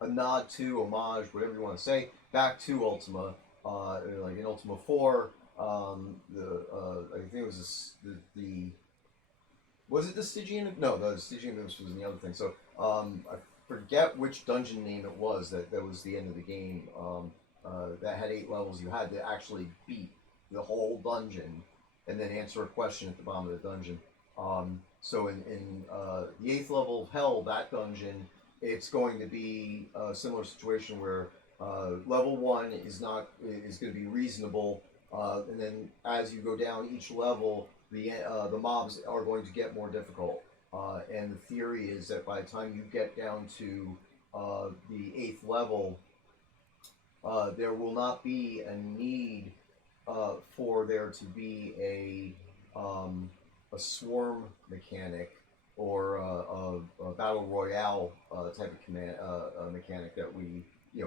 nod to, homage, whatever you want to say, back to Ultima, like in Ultima 4. I think it was was it the Stygian? No, the Stygian was in the other thing. So I forget which dungeon name it was that was the end of the game. That had 8 levels. You had to actually beat the whole dungeon and then answer a question at the bottom of the dungeon. So in the 8th level of hell, that dungeon, it's going to be a similar situation where level 1 is going to be reasonable, And then as you go down each level, the mobs are going to get more difficult. And the theory is that by the time you get down to the 8th level, there will not be a need for there to be a swarm mechanic or a battle royale type of mechanic that we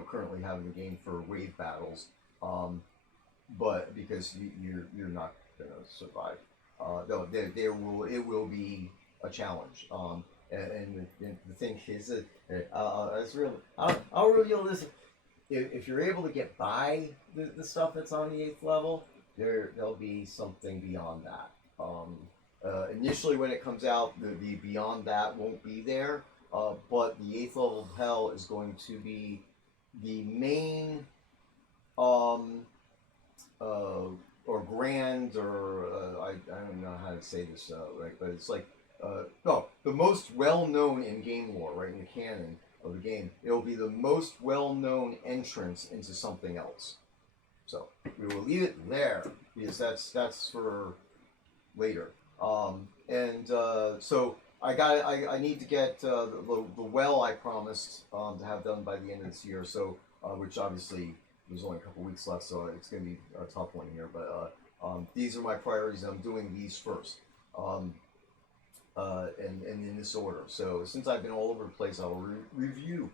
currently have in the game for wave battles. But because you're not gonna survive, no, it will be a challenge. And the thing is that it's real. I'll reveal this. If you're able to get by the stuff that's on the 8th level, there'll be something beyond that. Initially, when it comes out, the beyond that won't be there. But the 8th level of hell is going to be the main or grand, or I don't know how to say this right, but it's like no, the most well-known in game lore, right, in the canon of the game. It'll be the most well-known entrance into something else. So we will leave it there because that's for later. So I need to get the well I promised to have done by the end of this year. So which obviously there's only a couple weeks left, so it's going to be a tough one here. But these are my priorities. I'm doing these first. And in this order. So since I've been all over the place, I will review.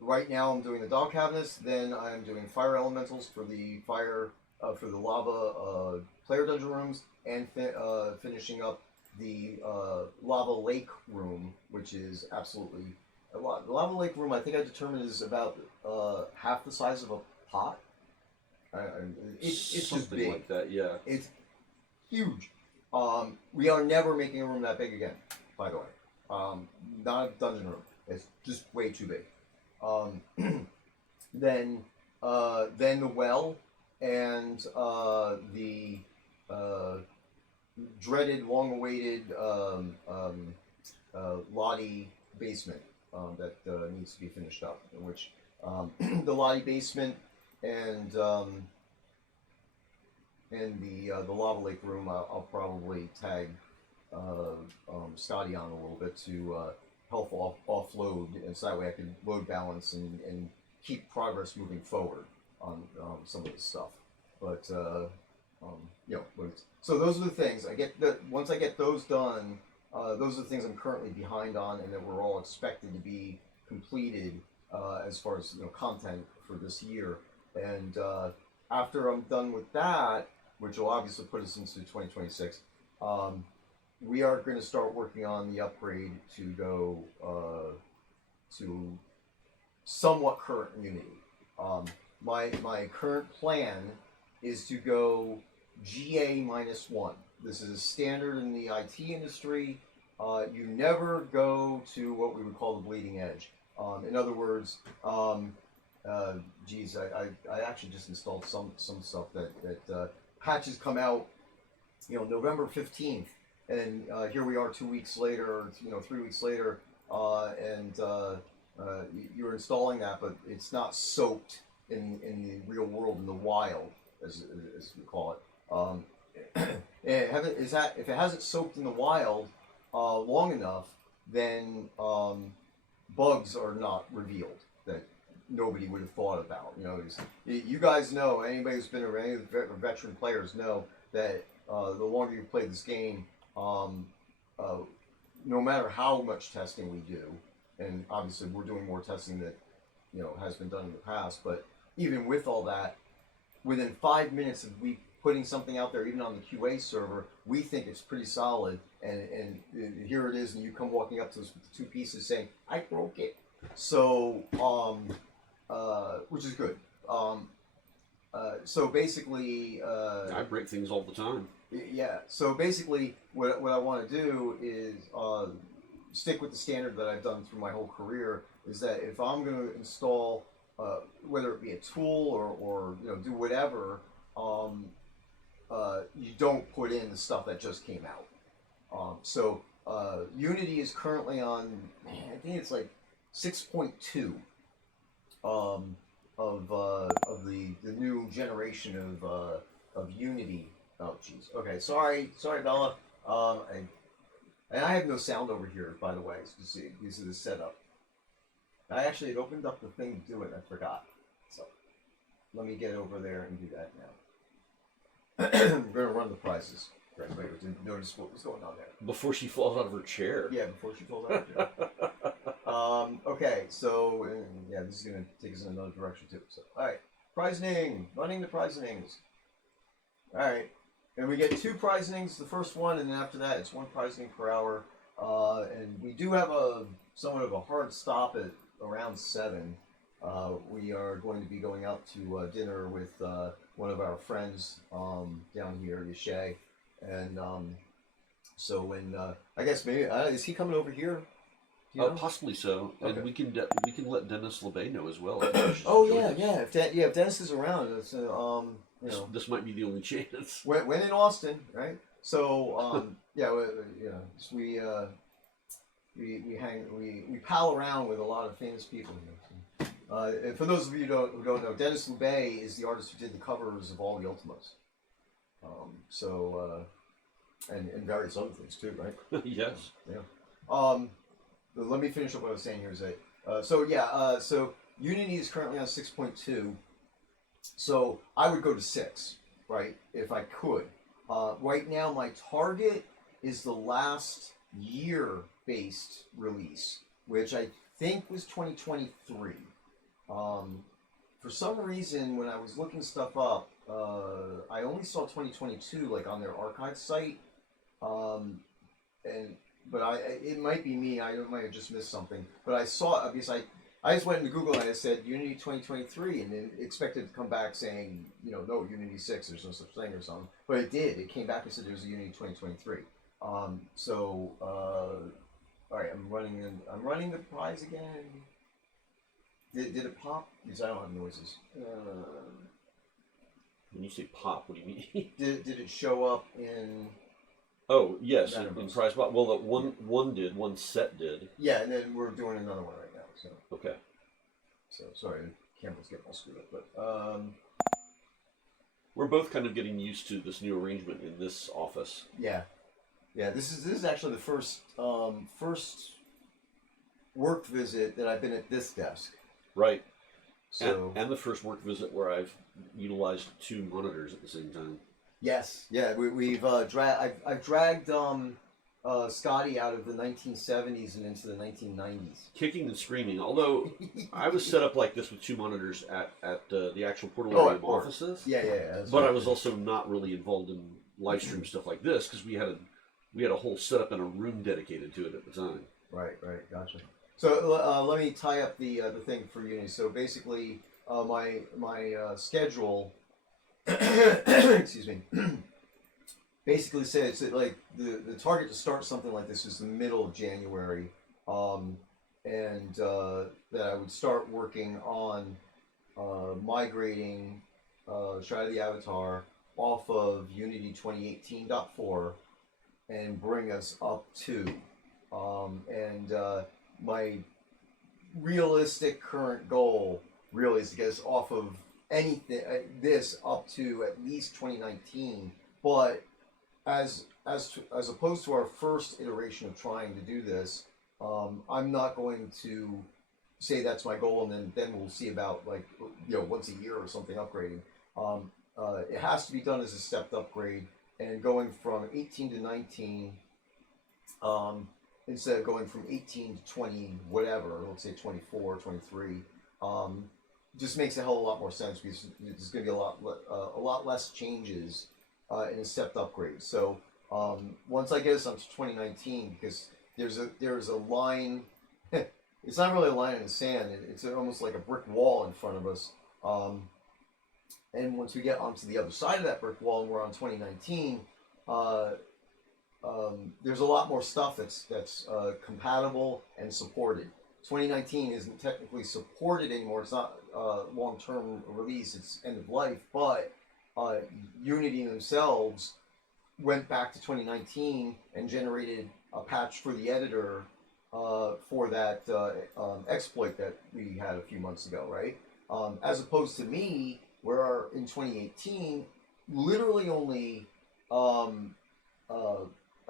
Right now I'm doing the dog cabinets. Then I'm doing fire elementals for the lava player dungeon rooms, and finishing up the lava lake room, which is absolutely a lot. The lava lake room, I think I determined, is about half the size of a pot. It's just big. Like that, yeah. It's huge. We are never making a room that big again, by the way. Not a dungeon room. It's just way too big. Then the well and the dreaded, long-awaited Lottie basement that needs to be finished up. In which the Lottie basement and the lava lake room, I'll probably tag Scottie on a little bit to help offload, and so that way I can load balance and keep progress moving forward on some of this stuff. But so those are the things once I get those done. Those are the things I'm currently behind on, and that we're all expected to be completed as far as content for this year. And after I'm done with that, which will obviously put us into 2026, we are going to start working on the upgrade to go to somewhat current Unity. My current plan is to go GA -1. This is a standard in the IT industry. You never go to what we would call the bleeding edge. In other words, geez, I actually just installed some stuff that patches come out, November 15th, and here we are 2 weeks later, 3 weeks later, and you're installing that, but it's not soaked in the real world, in the wild, as we call it. If it hasn't soaked in the wild long enough, then bugs are not revealed that nobody would have thought about. You guys know, anybody who's been around, any of the veteran players know that the longer you play this game, no matter how much testing we do, and obviously we're doing more testing that has been done in the past, but even with all that, within 5 minutes of we putting something out there, even on the QA server, we think it's pretty solid, and here it is, and you come walking up to us with 2 pieces saying, "I broke it." So, which is good. So basically, I break things all the time. Yeah. So basically, what I want to do is stick with the standard that I've done through my whole career. Is that if I'm going to install, whether it be a tool or do whatever, you don't put in the stuff that just came out. So Unity is currently on, I think it's like 6.2. the new generation of Unity. Oh jeez. Okay, sorry, Bella. And I have no sound over here, by the way. So see, this is the setup. I actually had opened up the thing to do it, and I forgot. So let me get over there and do that now. We're gonna run the prizes. Right, wait, didn't notice what was going on there. Before she falls out of her chair. Yeah, before she falls out of her chair. Okay, so yeah, this is gonna take us in another direction too. So, all right, prizening, running the prizenings. All right, and we get 2 prizenings. The first one, and then after that, it's 1 prizening per hour. And we do have somewhat of a hard stop at around 7. We are going to be going out to dinner with one of our friends down here, Yashay. And so when I guess maybe is he coming over here? Possibly so, Okay. and we can let Dennis LeBay know as well. Oh yeah. If Dennis is around, it's, this might be the only chance. when in Austin, right? So yeah, we pal around with a lot of famous people here. And for those of you who don't know, Dennis LeBay is the artist who did the covers of all the Ultimas. And various other things too, right? Yes. Yeah. Let me finish up what I was saying here. Is that so Unity is currently on 6.2. So I would go to 6, right, if I could. Right now, my target is the last year-based release, which I think was 2023. For some reason, when I was looking stuff up, I only saw 2022 like on their archive site, but it might be me. I might have just missed something. But I saw because I just went into Google and I said Unity 2023, and then expected to come back saying no Unity 6. There's no such thing or something. But it did. It came back and said there's a Unity 2023. All right. I'm running the prize again. Did it pop? Because I don't have noises. When you say pop, what do you mean? Did it show up in? Oh yes, in prize pop. Well, the one set did. Yeah, and then we're doing another one right now. So okay. So sorry, the camera's getting all screwed up, but we're both kind of getting used to this new arrangement in this office. Yeah. This is actually the first work visit that I've been at this desk. Right. So and the first work visit where I've utilized 2 monitors at the same time. Yes. Yeah. I've dragged Scottie out of the 1970s and into the 1990s. Kicking and screaming. Although I was set up like this with 2 monitors at the actual Portable offices. Yeah. But I was also not really involved in live stream stuff like this because we had a whole setup in a room dedicated to it at the time. Right. Gotcha. So let me tie up the thing for Unity. So basically, my schedule, excuse me, basically says that like the target to start something like this is the middle of January, and that I would start working on migrating Shroud of the Avatar off of Unity 2018.4 and bring us up to my realistic current goal really is to get us off of anything this up to at least 2019. But as opposed to our first iteration of trying to do this, I'm not going to say that's my goal and then we'll see about like once a year or something upgrading. It has to be done as a stepped upgrade and going from 18 to 19. Instead of going from 18 to 20, whatever, let's say 24, 23, just makes a hell of a lot more sense because there's going to be a lot less changes in a stepped upgrade. So once I get us up to 2019, because there's a line, it's not really a line in the sand, it's almost like a brick wall in front of us. And once we get onto the other side of that brick wall and we're on 2019, there's a lot more stuff that's compatible and supported. 2019 isn't technically supported anymore. It's not long-term release. It's end of life. But Unity themselves went back to 2019 and generated a patch for the editor for that exploit that we had a few months ago, right? as opposed to me, where in 2018, literally only, I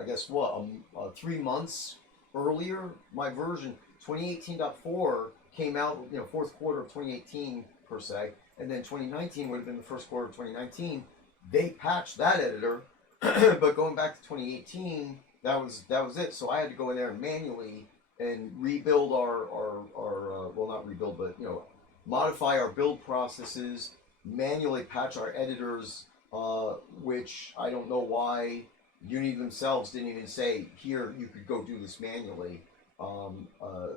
guess 3 months earlier, my version 2018.4 came out, fourth quarter of 2018 per se, and then 2019 would have been the first quarter of 2019. They patched that editor, but going back to 2018, that was it. So I had to go in there and manually and rebuild our well, not rebuild, but modify our build processes, manually patch our editors, which I don't know why Unity themselves didn't even say, here, you could go do this manually.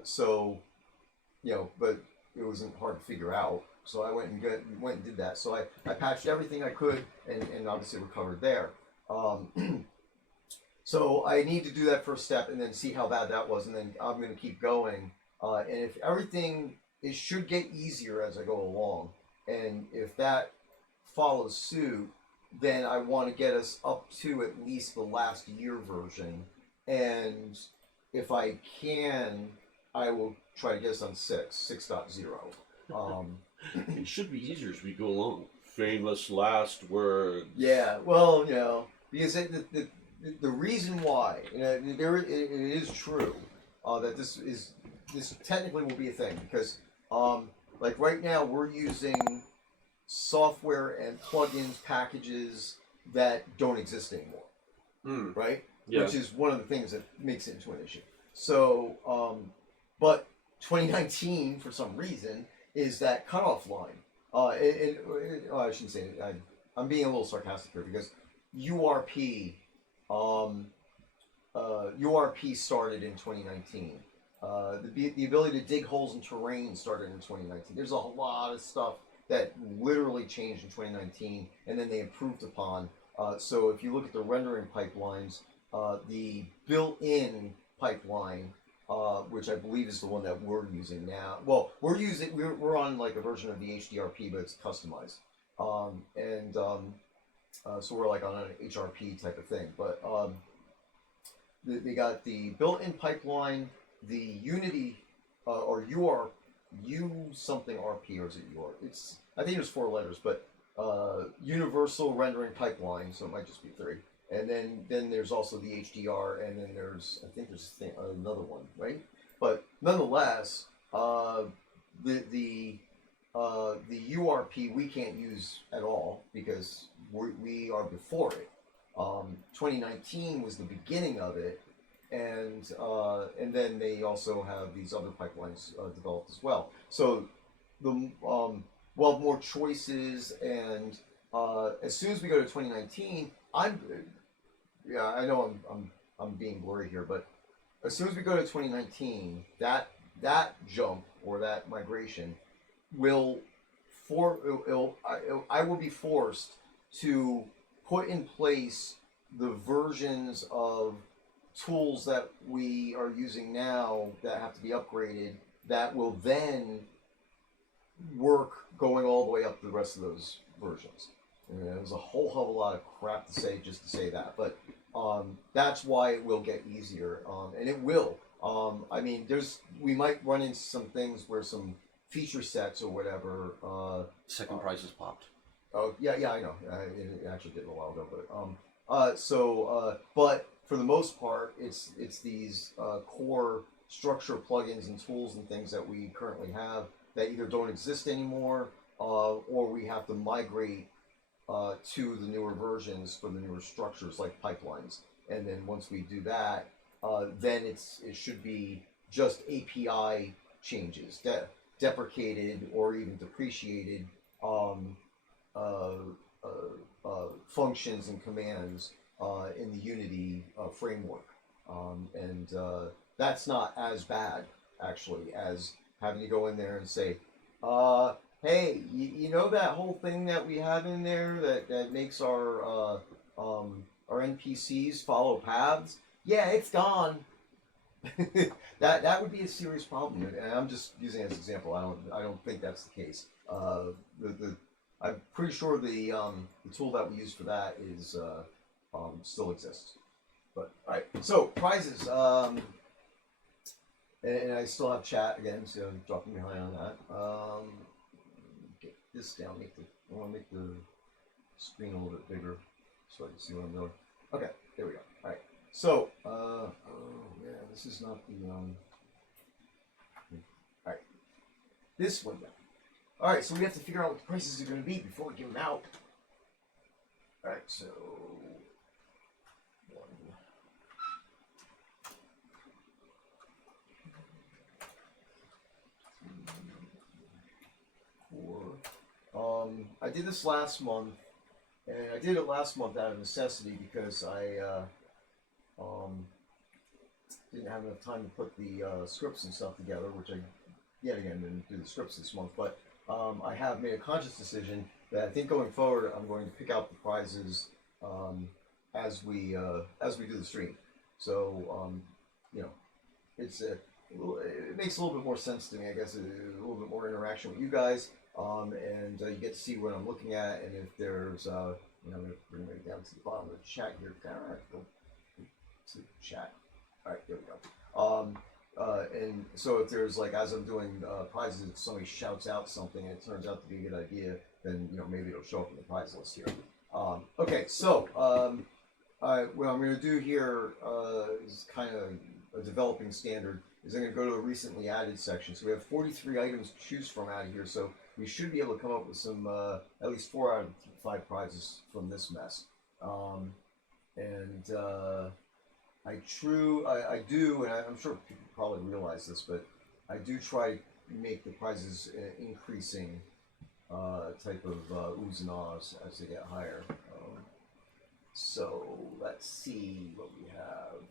So, but it wasn't hard to figure out. So I went and did that. So I patched everything I could, and obviously recovered there. So I need to do that first step and then see how bad that was, and then I'm going to keep going. And if everything, it should get easier as I go along. And if that follows suit, then I want to get us up to at least the last year version. And if I can, I will try to get us on 6.0. It should be easier as we go along. Famous last words. Yeah, well, because the reason why, it is true that this technically will be a thing, because like right now we're using software and plugins packages that don't exist anymore, right? Yeah. Which is one of the things that makes it into an issue. So, but 2019 for some reason is that cutoff line. I shouldn't say it. I'm being a little sarcastic here, because URP started in 2019. The ability to dig holes in terrain started in 2019. There's a lot of stuff that literally changed in 2019, and then they improved upon. So if you look at the rendering pipelines, the built-in pipeline, which I believe is the one that we're using now. Well, we're on like a version of the HDRP, but it's customized. So we're like on an HRP type of thing. But they got the built-in pipeline, the Unity or something RP, or is it UR? I think there's 4 letters, but universal rendering pipeline, so it might just be 3. And then there's also the HDR, and then there's another one, right? But nonetheless, the URP we can't use at all because we are before it. 2019 was the beginning of it, and then they also have these other pipelines developed as well. So we'll have more choices, and as soon as we go to 2019, I know I'm being blurry here, but as soon as we go to 2019, that jump or that migration I will be forced to put in place the versions of tools that we are using now that have to be upgraded, that will then work going all the way up to the rest of those versions. And there's a whole hell of a lot of crap to say just to say that, but that's why it will get easier, and it will. I mean, we might run into some things where some feature sets or whatever. Second prices popped. Oh yeah, I know. It actually did a while ago, but but for the most part, it's these core structure plugins and tools and things that we currently have that either don't exist anymore, or we have to migrate to the newer versions for the newer structures like pipelines. And then once we do that, then it should be just API changes, deprecated or even depreciated functions and commands in the Unity framework. And that's not as bad, actually, as having to go in there and say, hey, you know that whole thing that we have in there that makes our NPCs follow paths? Yeah, it's gone. that would be a serious problem, and I'm just using it as an example. I don't think that's the case. I'm pretty sure the tool that we use for that is still exists. But all right, so prizes. And I still have chat again, so I'm dropping behind on that. this down. I want to make the screen a little bit bigger so I can see what I'm doing. Okay, there we go. All right. So, oh yeah, this is not the All right, this one down. All right, so we have to figure out what the prices are going to be before we give them out. All right, so 1, 4. I did this last month, and I did it last month out of necessity because I didn't have enough time to put the scripts and stuff together, which I yet again didn't do the scripts this month, but I have made a conscious decision that I think going forward I'm going to pick out the prizes as we do the stream. So you know, it makes a little bit more sense to me, I guess, a little bit more interaction with you guys, and you get to see what I'm looking at, and if there's I'm going to bring it down to the bottom of the chat here. All right, go to the chat. All right, there we go. And so if there's like, as I'm doing prizes, if somebody shouts out something and it turns out to be a good idea, then maybe it'll show up in the prize list here. Okay, so what I'm going to do here is kind of a developing standard. Is I'm going to go to a recently added section. So we have 43 items to choose from out of here. So we should be able to come up with some at least 4 out of 5 prizes from this mess. I do, and I'm sure people probably realize this, but I do try to make the prizes increasing type of oohs and ahs as they get higher. So let's see what we have.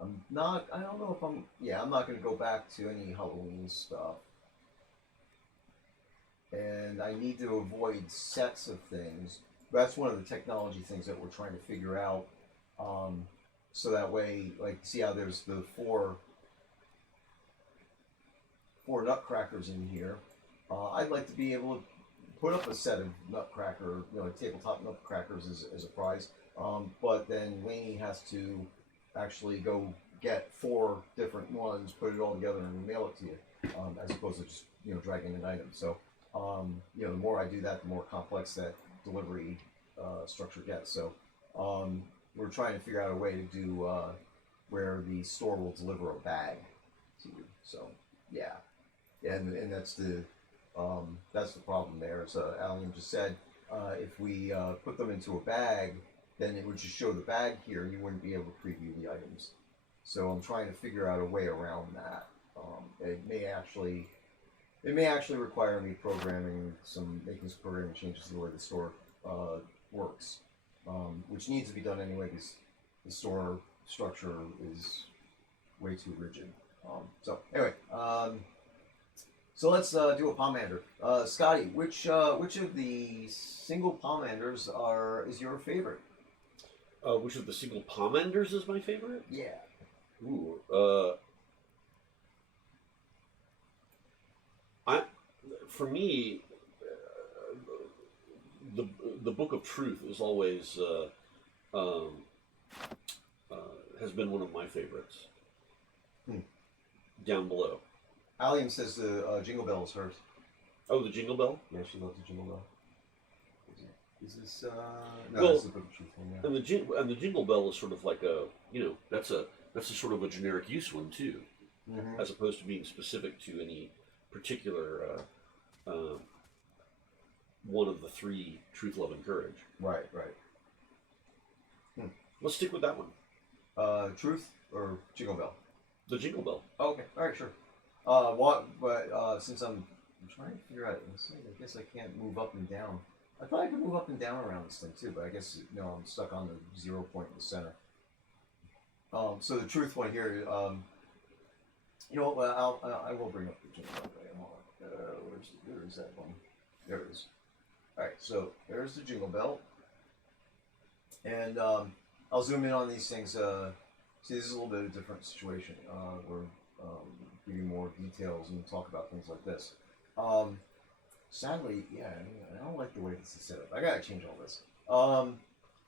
I'm not going to go back to any Halloween stuff. And I need to avoid sets of things. That's one of the technology things that we're trying to figure out. So that way, like, see how there's the four nutcrackers in here. I'd like to be able to put up a set of nutcracker, tabletop nutcrackers as a prize. But then Lainey has to actually go get 4 different ones, put it all together, and mail it to you, as opposed to just dragging an item. So the more I do that, the more complex that delivery structure gets. So we're trying to figure out a way to do where the store will deliver a bag to you. So yeah, and that's the problem there. So Allian just said if we put them into a bag, then it would just show the bag here, and you wouldn't be able to preview the items. So I'm trying to figure out a way around that. It may actually require me making some programming changes to the way the store works, which needs to be done anyway because the store structure is way too rigid. So anyway, so let's do a pomander. Scotty, which of the single pomanders is your favorite? Which of the single pomanders is my favorite? Yeah. Ooh. For me, the Book of Truth is always has been one of my favorites. Down below. Allian says the Jingle Bell is hers. Oh, the Jingle Bell? Yeah, she loves the Jingle Bell. Is this no? That's the Book of Truth one. Yeah. And the Jingle Bell is sort of like that's a sort of a generic use one too, as opposed to being specific to any particular one of the 3: truth, love, and courage. Right. Let's stick with that one. Truth or Jingle Bell? The Jingle Bell. Oh, okay. All right, sure. Since I'm trying to figure out, I guess I can't move up and down. I thought I could move up and down around this thing too, but I guess I'm stuck on the 0 point in the center. So the truth one here, I will bring up the Jingle Bell. Where's that one? There it is. All right, so there's the Jingle Bell, and I'll zoom in on these things. See, this is a little bit of a different situation. We're giving more details and talk about things like this. Sadly, yeah, I don't like the way this is set up. I gotta change all this.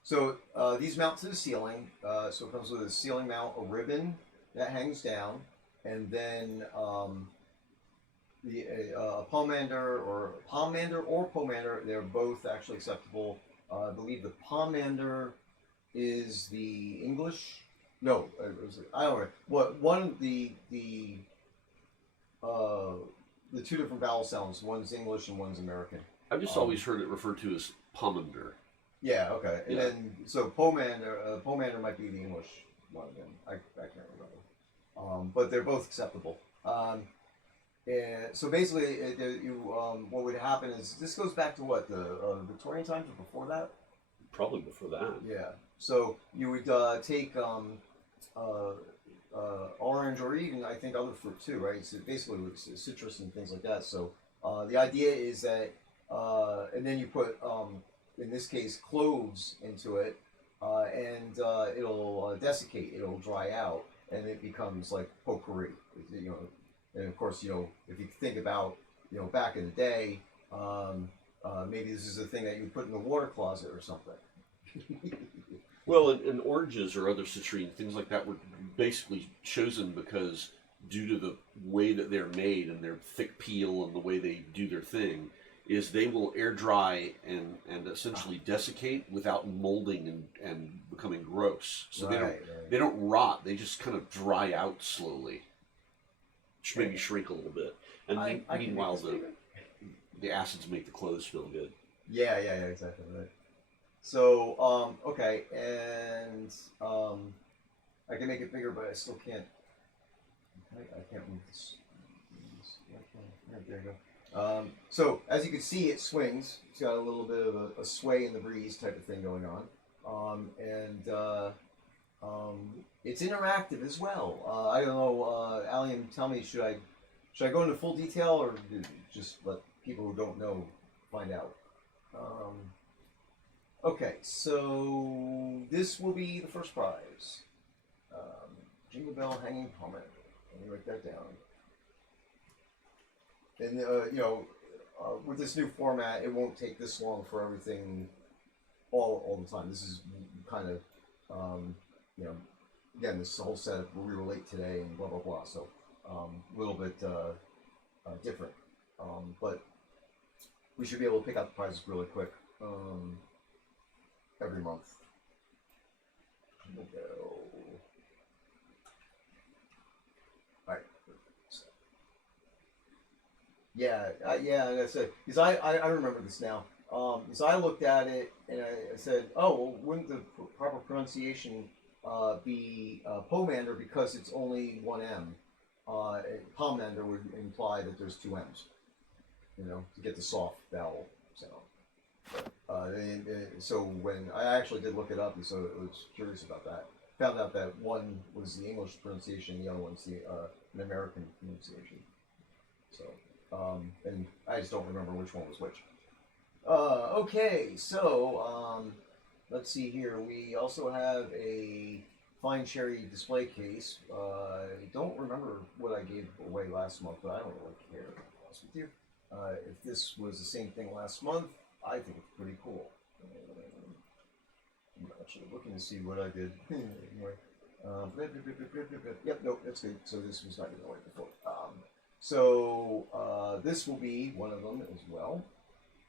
So these mount to the ceiling. So it comes with a ceiling mount, a ribbon that hangs down, and then Pomander or Pomander, they're both actually acceptable. I believe the Pomander is the English. No, I don't know. What one the two different vowel sounds. One's English and one's American. I've just always heard it referred to as pomander. Yeah. Okay. And then so Pomander might be the English one. Then I can't remember. But they're both acceptable. And so basically, what would happen is this goes back to what the Victorian times or before that. Probably before that. Yeah. So you would take orange or even I think other fruit too, right? So basically with citrus and things like that. So the idea is that, and then you put in this case cloves into it, and it'll desiccate. It'll dry out, and it becomes like potpourri. You know, and of course, you know, if you think about, you know, back in the day, maybe this is a thing that you put in the water closet or something. Well, and oranges or other citrine, things like that were basically chosen because due to the way that they're made and their thick peel and the way they do their thing, is they will air dry and essentially desiccate without molding and becoming gross. So they don't rot, they just kind of dry out slowly. Maybe shrink a little bit. And meanwhile the acids make the clothes feel good. Yeah, exactly right. So, okay, and I can make it bigger, but I still can't. I can't move this. There you go. So, as you can see, it swings. It's got a little bit of a sway in the breeze type of thing going on, it's interactive as well. I don't know, Allian, tell me, should I go into full detail or just let people who don't know find out? Okay, so this will be the first prize. Jingle Bell Hanging Pomander. Let me write that down. And you know, with this new format, it won't take this long for everything all the time. This is kind of you know, again, this whole setup we were late today and blah blah blah. So a little bit different, but we should be able to pick out the prizes really quick. Every month. We'll go. All right. Yeah, and I said, because I remember this now. Because I looked at it and I said, oh, well, wouldn't the proper pronunciation be Pomander because it's only one M? Pomander would imply that there's two M's, you know, to get the soft vowel sound. So when I actually did look it up, and so I was curious about that, found out that one was the English pronunciation, the other one's the an American pronunciation. So and I just don't remember which one was which. Okay, so let's see here. We also have a fine cherry display case. I don't remember what I gave away last month, but I don't really care, to be honest with you. If this was the same thing last month, I think it's pretty cool. I'm actually looking to see what I did. Anyway, yep, nope, that's good. So this was not given away before. This will be one of them as well.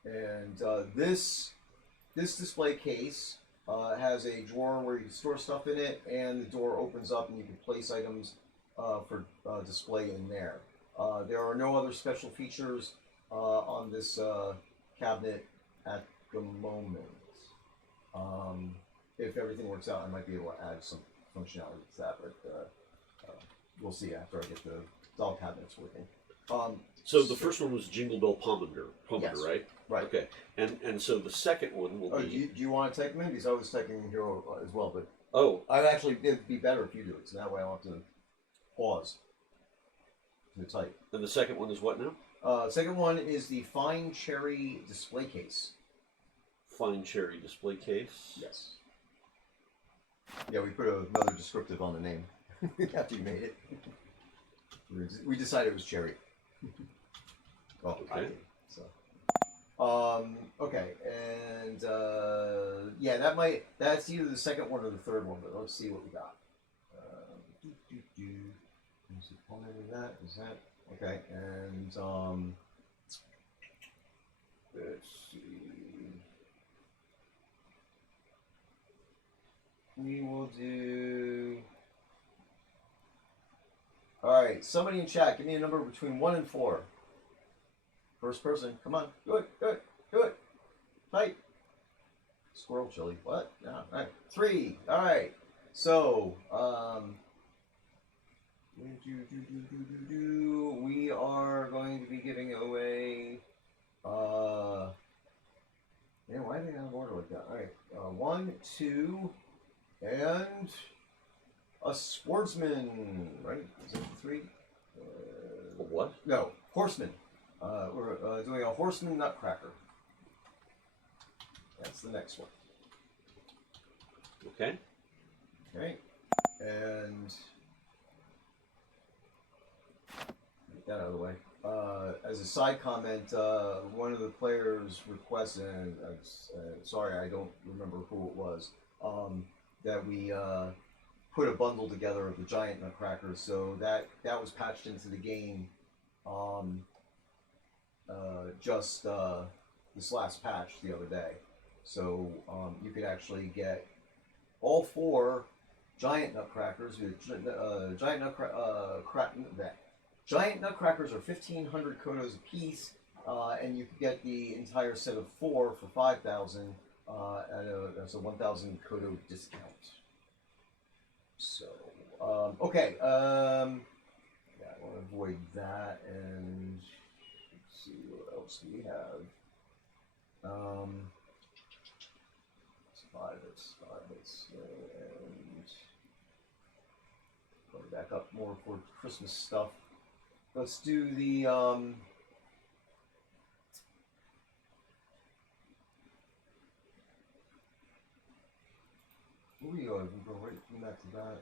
And this display case has a drawer where you can store stuff in it, and the door opens up and you can place items for display in there. There are no other special features on this cabinet at the moment. If everything works out, I might be able to add some functionality to that, but we'll see after I get the doll cabinets working. So the first one was Jingle Bell Pomander, yes, right? Right. Okay, and so the second one will be. Do you want to take them in? Because I was taking here as well, but I'd actually it'd be better if you do it, so that way I don't have to pause to type. And the second one is what now? Second one is the fine cherry display case. Fine cherry display case. Yes. Yeah, we put another descriptive on the name after you made it. We decided it was cherry. Well, okay. I did, so. Okay, and yeah, that's either the second one or the third one, but let's see what we got. Is that? Okay, and let's see. We will do. All right, somebody in chat, give me a number between 1 and 4. First person, come on, do it, do it, do it. Fight. Squirrel chili. What? No. All right, 3. All right. So, we are going to be giving away. Yeah, why are they out of order like that? All right, 1, 2, and a swordsman. Right? Is that 3? What? No, horseman. We're doing a horseman nutcracker. That's the next one. Okay. Okay, and get that out of the way. As a side comment, one of the players requested, and sorry, I don't remember who it was, that we put a bundle together of the giant nutcrackers. So that was patched into the game just this last patch the other day. So you could actually get all 4 giant nutcrackers. Giant nutcrackers are 1,500 kodos a piece, and you can get the entire set of 4 for 5,000. That's a 1,000 kodo discount. So okay, yeah, I want to avoid that, and let's see what else do we have. It's 5, and going back up more for Christmas stuff. Let's do the where we go? We go right from that to that.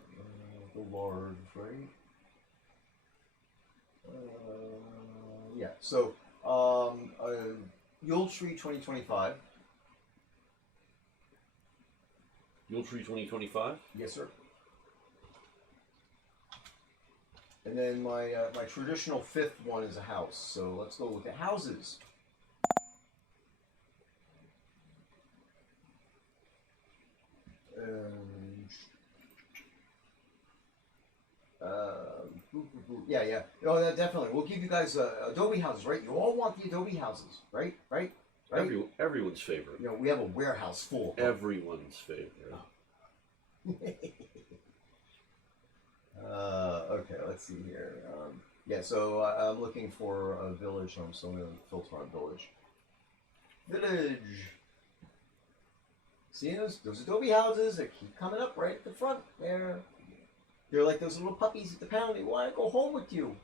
The large, right? Yeah. So Yule Tree 2025. Yule Tree 2025? Yes, sir. And then my my traditional 5th one is a house. So let's go with the houses. Yeah. Oh, yeah, definitely. We'll give you guys adobe houses, right? You all want the adobe houses, right? Right? Everyone's favorite. You know, we have a warehouse full. Everyone's favorite. Okay, let's see here. Yeah, so I'm looking for a village home, so I'm going to filter on village. Village. See those adobe houses that keep coming up right at the front there. They're like those little puppies at the pound. They want to go home with you.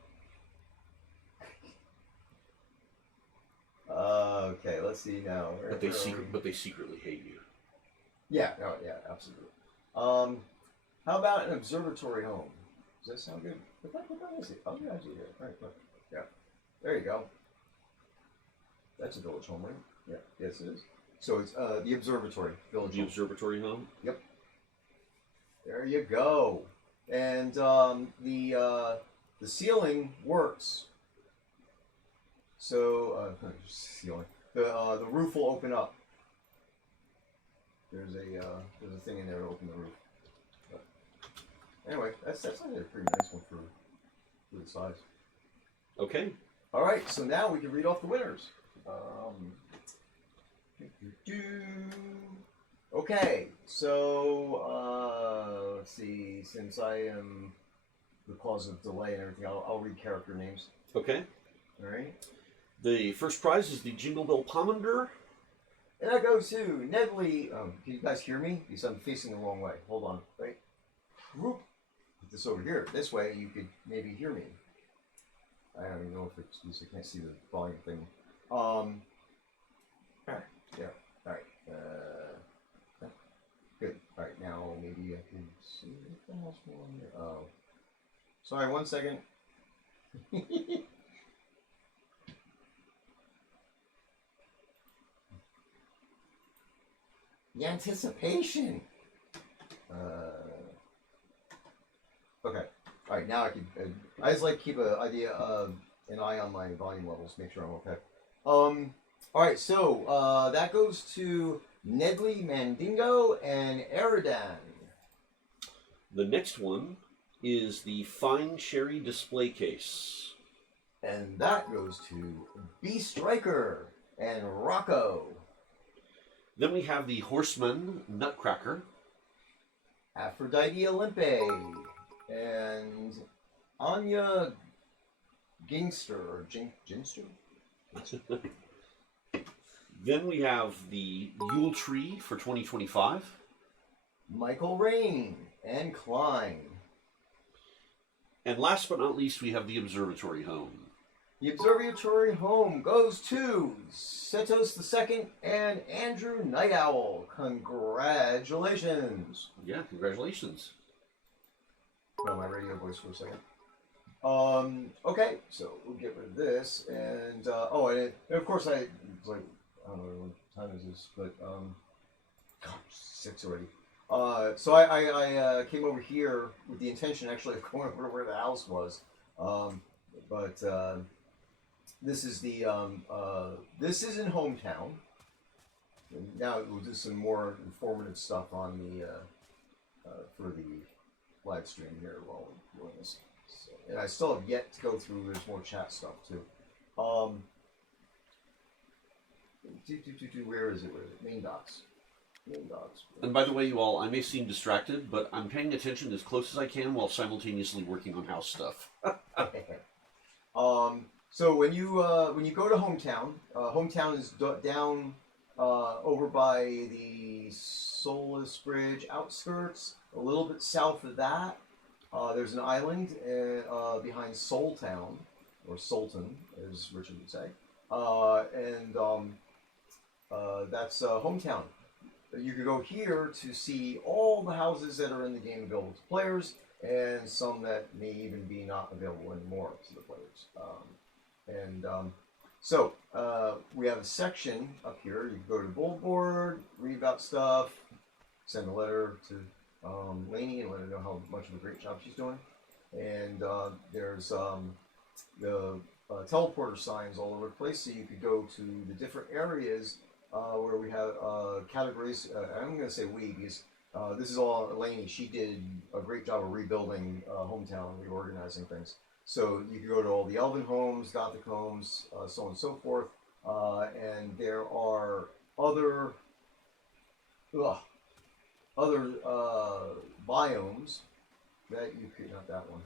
Okay, let's see now. But they secretly hate you. Yeah, no, yeah, absolutely. How about an observatory home? Does that sound good? What is it? Oh, yeah, I see here. All right, look. Yeah, there you go. That's a village home, right? Yeah, yes, it is. So it's the observatory village. The observatory home. Yep. There you go. And the ceiling works. So ceiling. The roof will open up. There's a thing in there to open the roof. But anyway, that's actually a pretty nice one for the size. Okay. All right. So now we can read off the winners. Okay, so let's see. Since I am the cause of delay and everything, I'll read character names. Okay. All right. The first prize is the Jingle Bell Pomander. And that goes to Nedley. Can you guys hear me? Because I'm facing the wrong way. Hold on. Right. Whoop. Put this over here. This way you could maybe hear me. I don't even know if it's because I can't see the volume thing. All right. Yeah. All right. Good. All right. Now maybe I can see what the hell's going on here. Oh. Sorry. 1 second. The anticipation. Okay. All right. Now I can. I just like to keep an idea of an eye on my volume levels, make sure I'm okay. All right, so that goes to Nedley Mandingo and Eridan. The next one is the Fine Sherry display case. And that goes to B Striker and Rocco. Then we have the Horseman Nutcracker. Aphrodite Olympe and Anya Gingster or Ginster. Then we have the Yule Tree for 2025. Michael Rain and Klein. And last but not least, we have the Observatory Home. The Observatory Home goes to Setos II and Andrew Night Owl. Congratulations. Yeah, congratulations. Put on my radio voice for a second. Okay, so we'll get rid of this, and and of course I was like, I don't know what time is this, but God, 6 already. So I came over here with the intention actually of going over to where the house was, but this is the this is in hometown. And now we'll do some more informative stuff on the for the live stream here while we're doing this. So, and I still have yet to go through. There's more chat stuff too. Where is it? Main docs. Main docs. And by the way, you all, I may seem distracted, but I'm paying attention as close as I can while simultaneously working on house stuff. So when you go to hometown, hometown is down over by the Solus Bridge outskirts, a little bit south of that. There's an island behind Soul Town, or Sultan, as Richard would say, and that's hometown. You could go here to see all the houses that are in the game available to players, and some that may even be not available anymore to the players. So we have a section up here. You can go to Bold Board, read about stuff, send a letter to Lainey and let her know how much of a great job she's doing. And there's the teleporter signs all over the place, so you could go to the different areas where we have categories. I'm going to say we, because this is all Lainey. She did a great job of rebuilding hometown, reorganizing things. So you can go to all the Elven homes, Gothic homes, so on and so forth. And there are other biomes that you could, not that one.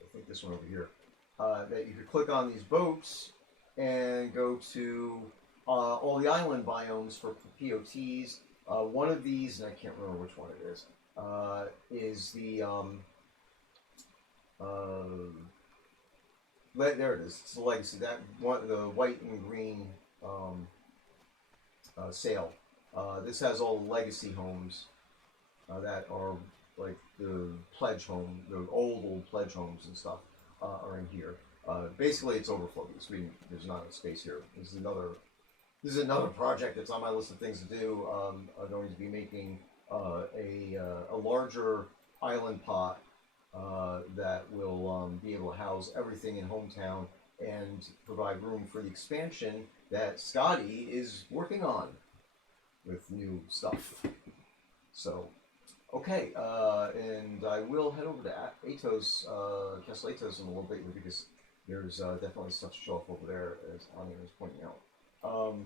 I think this one over here. That you could click on these boats and go to all the island biomes for POTs. One of these, and I can't remember which one it is the there it is. It's the legacy. That one, the white and green sail. This has all the legacy homes that are like the pledge home, the old pledge homes and stuff are in here. Basically, it's overflow because there's not a space here. This is another project that's on my list of things to do. I'm going to be making a larger island pot that will be able to house everything in hometown and provide room for the expansion that Scottie is working on with new stuff. So, okay, and I will head over to Atos, Castle Atos in a little bit because there's definitely stuff to show off over there, as Anya was pointing out. All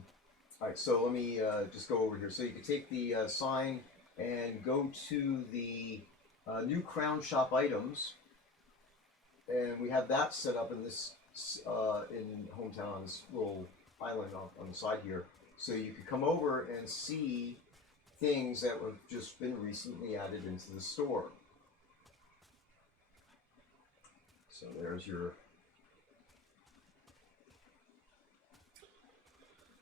right, so let me just go over here. So you can take the sign and go to the new Crown Shop items, and we have that set up in this in hometown on this little island on the side here. So you could come over and see things that have just been recently added into the store. So there's your.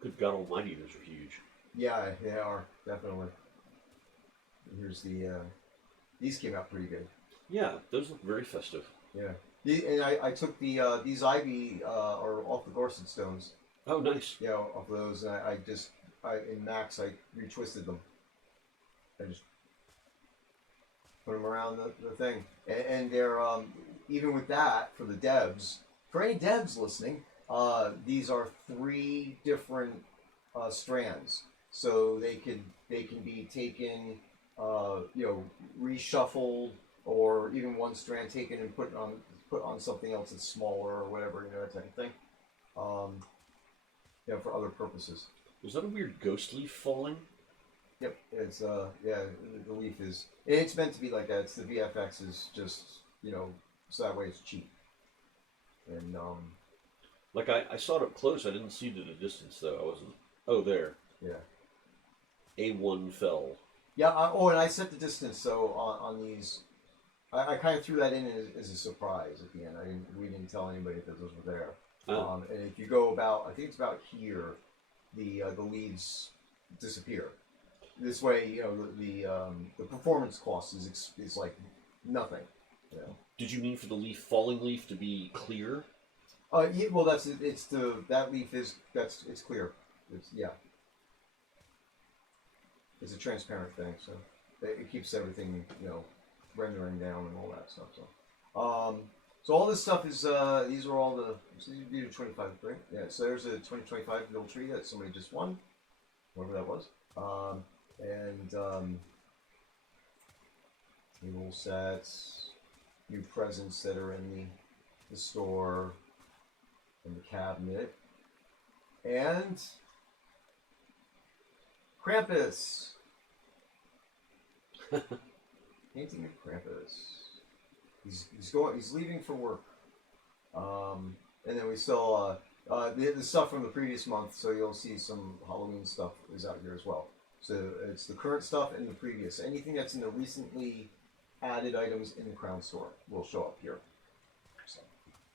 Good God Almighty, those are huge. Yeah, they are definitely. Here's the. These came out pretty good. Yeah, those look very festive. Yeah, and I took the these ivy or off the Gorset stones. Oh, nice. Yeah, off those, and I in Max I retwisted them. I just put them around the thing, and they're even with that for the devs. For any devs listening, these are 3 different strands, so they can be taken, reshuffled, or even one strand taken and put on something else that's smaller or whatever, that type of thing. For other purposes. Was that a weird ghost leaf falling? Yep, it's the leaf is. It's meant to be like that. It's the VFX is just so that way it's cheap. And like I saw it up close. I didn't see it at a distance though. I wasn't. Oh, there. Yeah. A1 fell. Yeah. And I set the distance so on these. I kind of threw that in as a surprise at the end. We didn't tell anybody that those were there. And if you go about, I think it's about here, the leaves disappear. This way, the performance cost is like nothing. Did you mean for the falling leaf to be clear? Yeah. Well, that leaf is it's clear. It's a transparent thing, so it keeps everything rendering down and all that stuff. So all this stuff is these are all the 25, right? Yeah. So there's a 2025 middle tree that somebody just won, whoever that was. Table sets, new presents that are in the store, and the cabinet, and Krampus. Painting of Krampus. He's leaving for work. And then we still the stuff from the previous month, so you'll see some Halloween stuff is out here as well. So it's the current stuff and the previous. Anything that's in the recently added items in the Crown store will show up here. So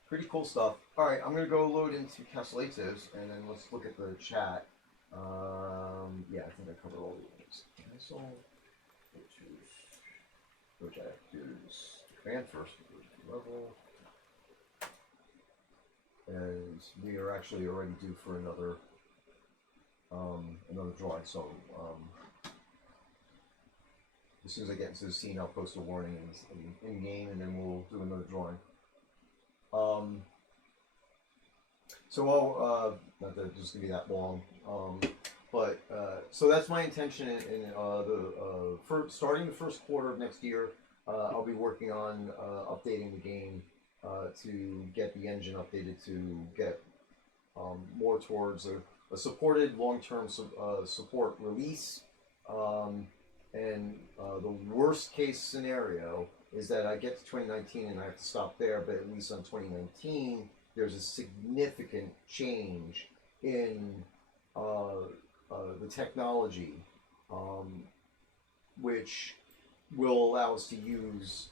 pretty cool stuff. All right, I'm gonna go load into Castellatos, and then let's look at the chat. Yeah, I think I covered all the things. Castle, which I have to do is command first, level. And we are actually already due for another drawing. So as soon as I get into the scene, I'll post a warning in game, and then we'll do another drawing. Not that it's just gonna be that long. So that's my intention for starting the first quarter of next year. I'll be working on updating the game to get the engine updated to get more towards a supported long-term support release. And the worst case scenario is that I get to 2019 and I have to stop there, but at least on 2019 there's a significant change in the technology, which will allow us to use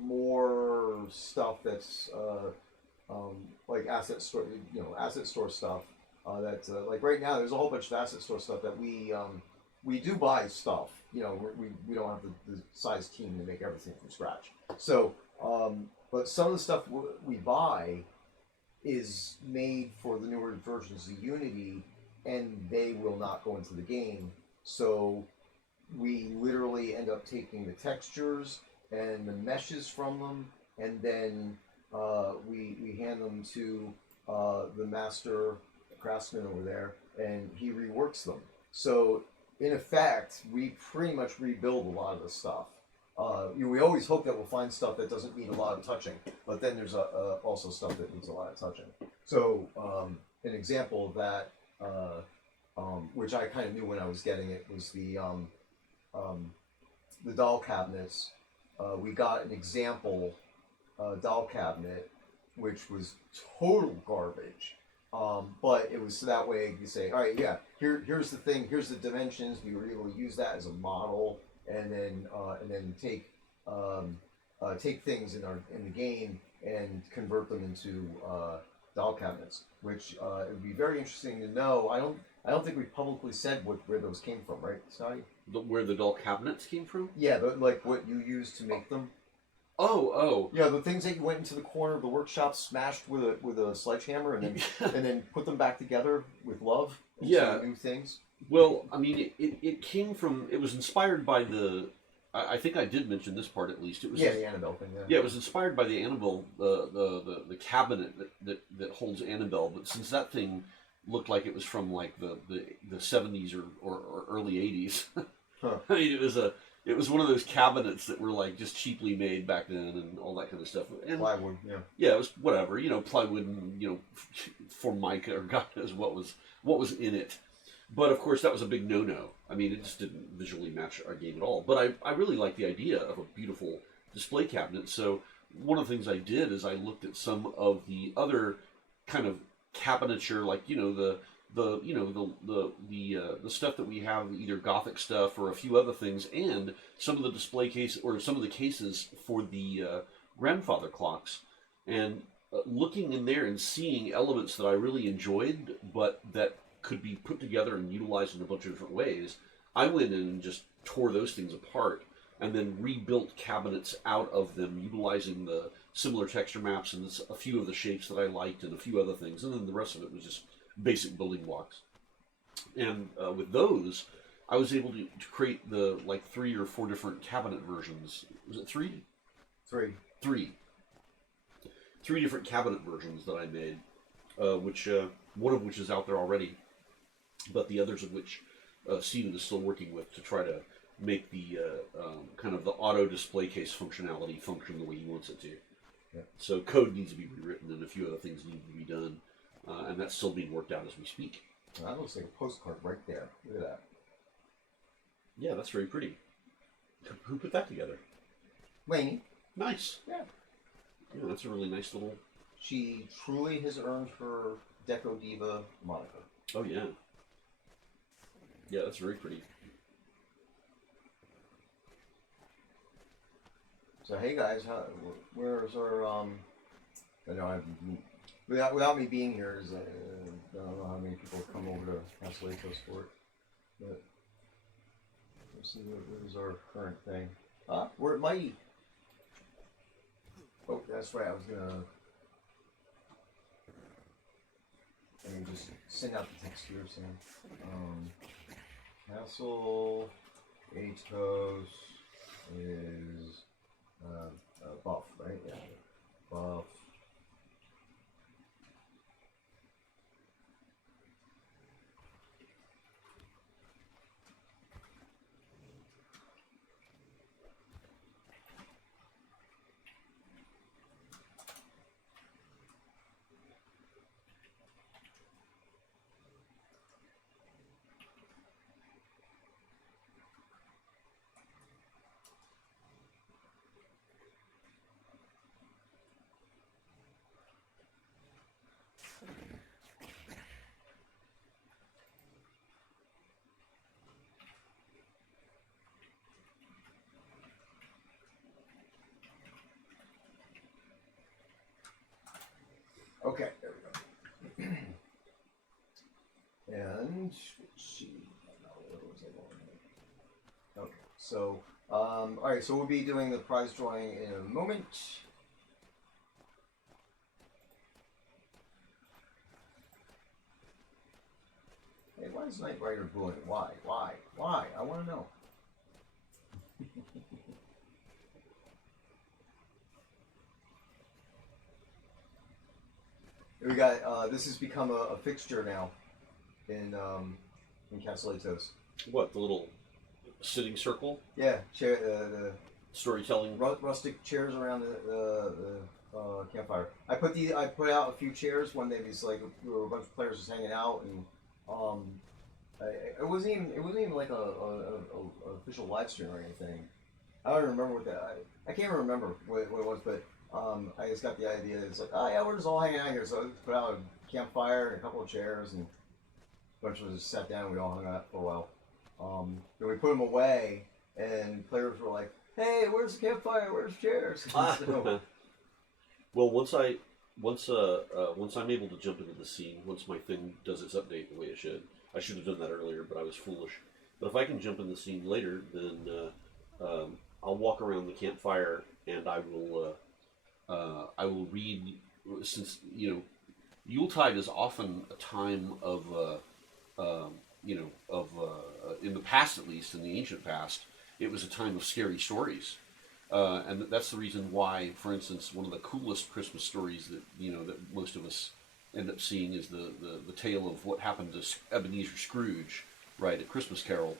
more stuff that's like asset store stuff. Like right now, there's a whole bunch of asset store stuff that we do buy stuff. We don't have the size team to make everything from scratch. So, but some of the stuff we buy is made for the newer versions of Unity, and they will not go into the game. So we literally end up taking the textures and the meshes from them, and then we hand them to the master craftsman over there, and he reworks them. So in effect, we pretty much rebuild a lot of the stuff. We always hope that we'll find stuff that doesn't need a lot of touching, but then there's also stuff that needs a lot of touching. So an example of that, which I kind of knew when I was getting it, was the doll cabinets. We got an example doll cabinet, which was total garbage. But it was so that way you say, all right, yeah, here's the thing, here's the dimensions. We were able to use that as a model, and then take things in the game and convert them into doll cabinets, which it would be very interesting to know. I don't think we publicly said where those came from, right, Scotty? Where the doll cabinets came from? Yeah, like what you used to make them. Oh. Yeah, the things that you went into the corner of the workshop, smashed with a sledgehammer, and then and then put them back together with love. And Yeah. new things. Well, I mean, it came from. It was inspired by I think I did mention this part at least. It was Yeah, the Annabelle thing. Yeah. yeah, it was inspired by the Annabelle, the cabinet that holds Annabelle. But since that thing looked like it was from like the 70s or early 80s, Huh. I mean, it was one of those cabinets that were like just cheaply made back then and all that kind of stuff. And Plywood. Yeah. yeah, it was whatever, plywood and formica or God knows what was in it. But of course, that was a big no-no. I mean, it just didn't visually match our game at all. But I really like the idea of a beautiful display cabinet. So one of the things I did is I looked at some of the other kind of cabinature, like the stuff that we have, either Gothic stuff or a few other things, and some of the display case or some of the cases for the grandfather clocks, and looking in there and seeing elements that I really enjoyed, but that could be put together and utilized in a bunch of different ways. I went in and just tore those things apart and then rebuilt cabinets out of them, utilizing the similar texture maps and a few of the shapes that I liked and a few other things, and then the rest of it was just basic building blocks. And with those, I was able to create the like 3 or 4 different cabinet versions. Was it 3? 3. 3 different cabinet versions that I made, which one of which is out there already, but the others of which Steven is still working with to try to make the kind of the auto display case functionality function the way he wants it to. Yeah. So code needs to be rewritten and a few other things need to be done, and that's still being worked out as we speak. That looks like a postcard right there. Look at that. Yeah, that's very pretty. Who put that together? Lainey. Nice. Yeah. Yeah, that's a really nice little... She truly has earned her Deco Diva moniker. Oh, yeah. Yeah, that's very pretty. So hey guys, where's our I know without me being here, I don't know how many people come over to Castellato's for it, but let's see what is our current thing. We're at Mighty. Oh, that's right. I was gonna just send out the text here saying Castle Atos is buff, right? Yeah, buff. Okay, there we go. And let's see. Where was I going? Okay, so all right, so we'll be doing the prize drawing in a moment. Hey, why is Knight Rider booing? Why? I want to know. We got this has become a fixture now in Castellato's. What, the little sitting circle? Yeah, chair the Storytelling? rustic chairs around the campfire. I put out a few chairs one day because like we were a bunch of players just hanging out, and it wasn't even like a official live stream or anything. I don't remember what that. I can't remember what it was, but I just got the idea. It's like, oh yeah, we're just all hanging out here. So I put out a campfire and a couple of chairs, and a bunch of us just sat down. And we all hung out for a while. Then we put them away, and players were like, "Hey, where's the campfire? Where's the chairs?" So, well, once I'm able to jump into the scene, once my thing does its update the way it should, I should have done that earlier, but I was foolish. But if I can jump in the scene later, then I'll walk around the campfire and I will read, since Yuletide is often a time of in the past, at least in the ancient past, it was a time of scary stories. And that's the reason why, for instance, one of the coolest Christmas stories that that most of us end up seeing is the tale of what happened to Ebenezer Scrooge, right, at Christmas Carol.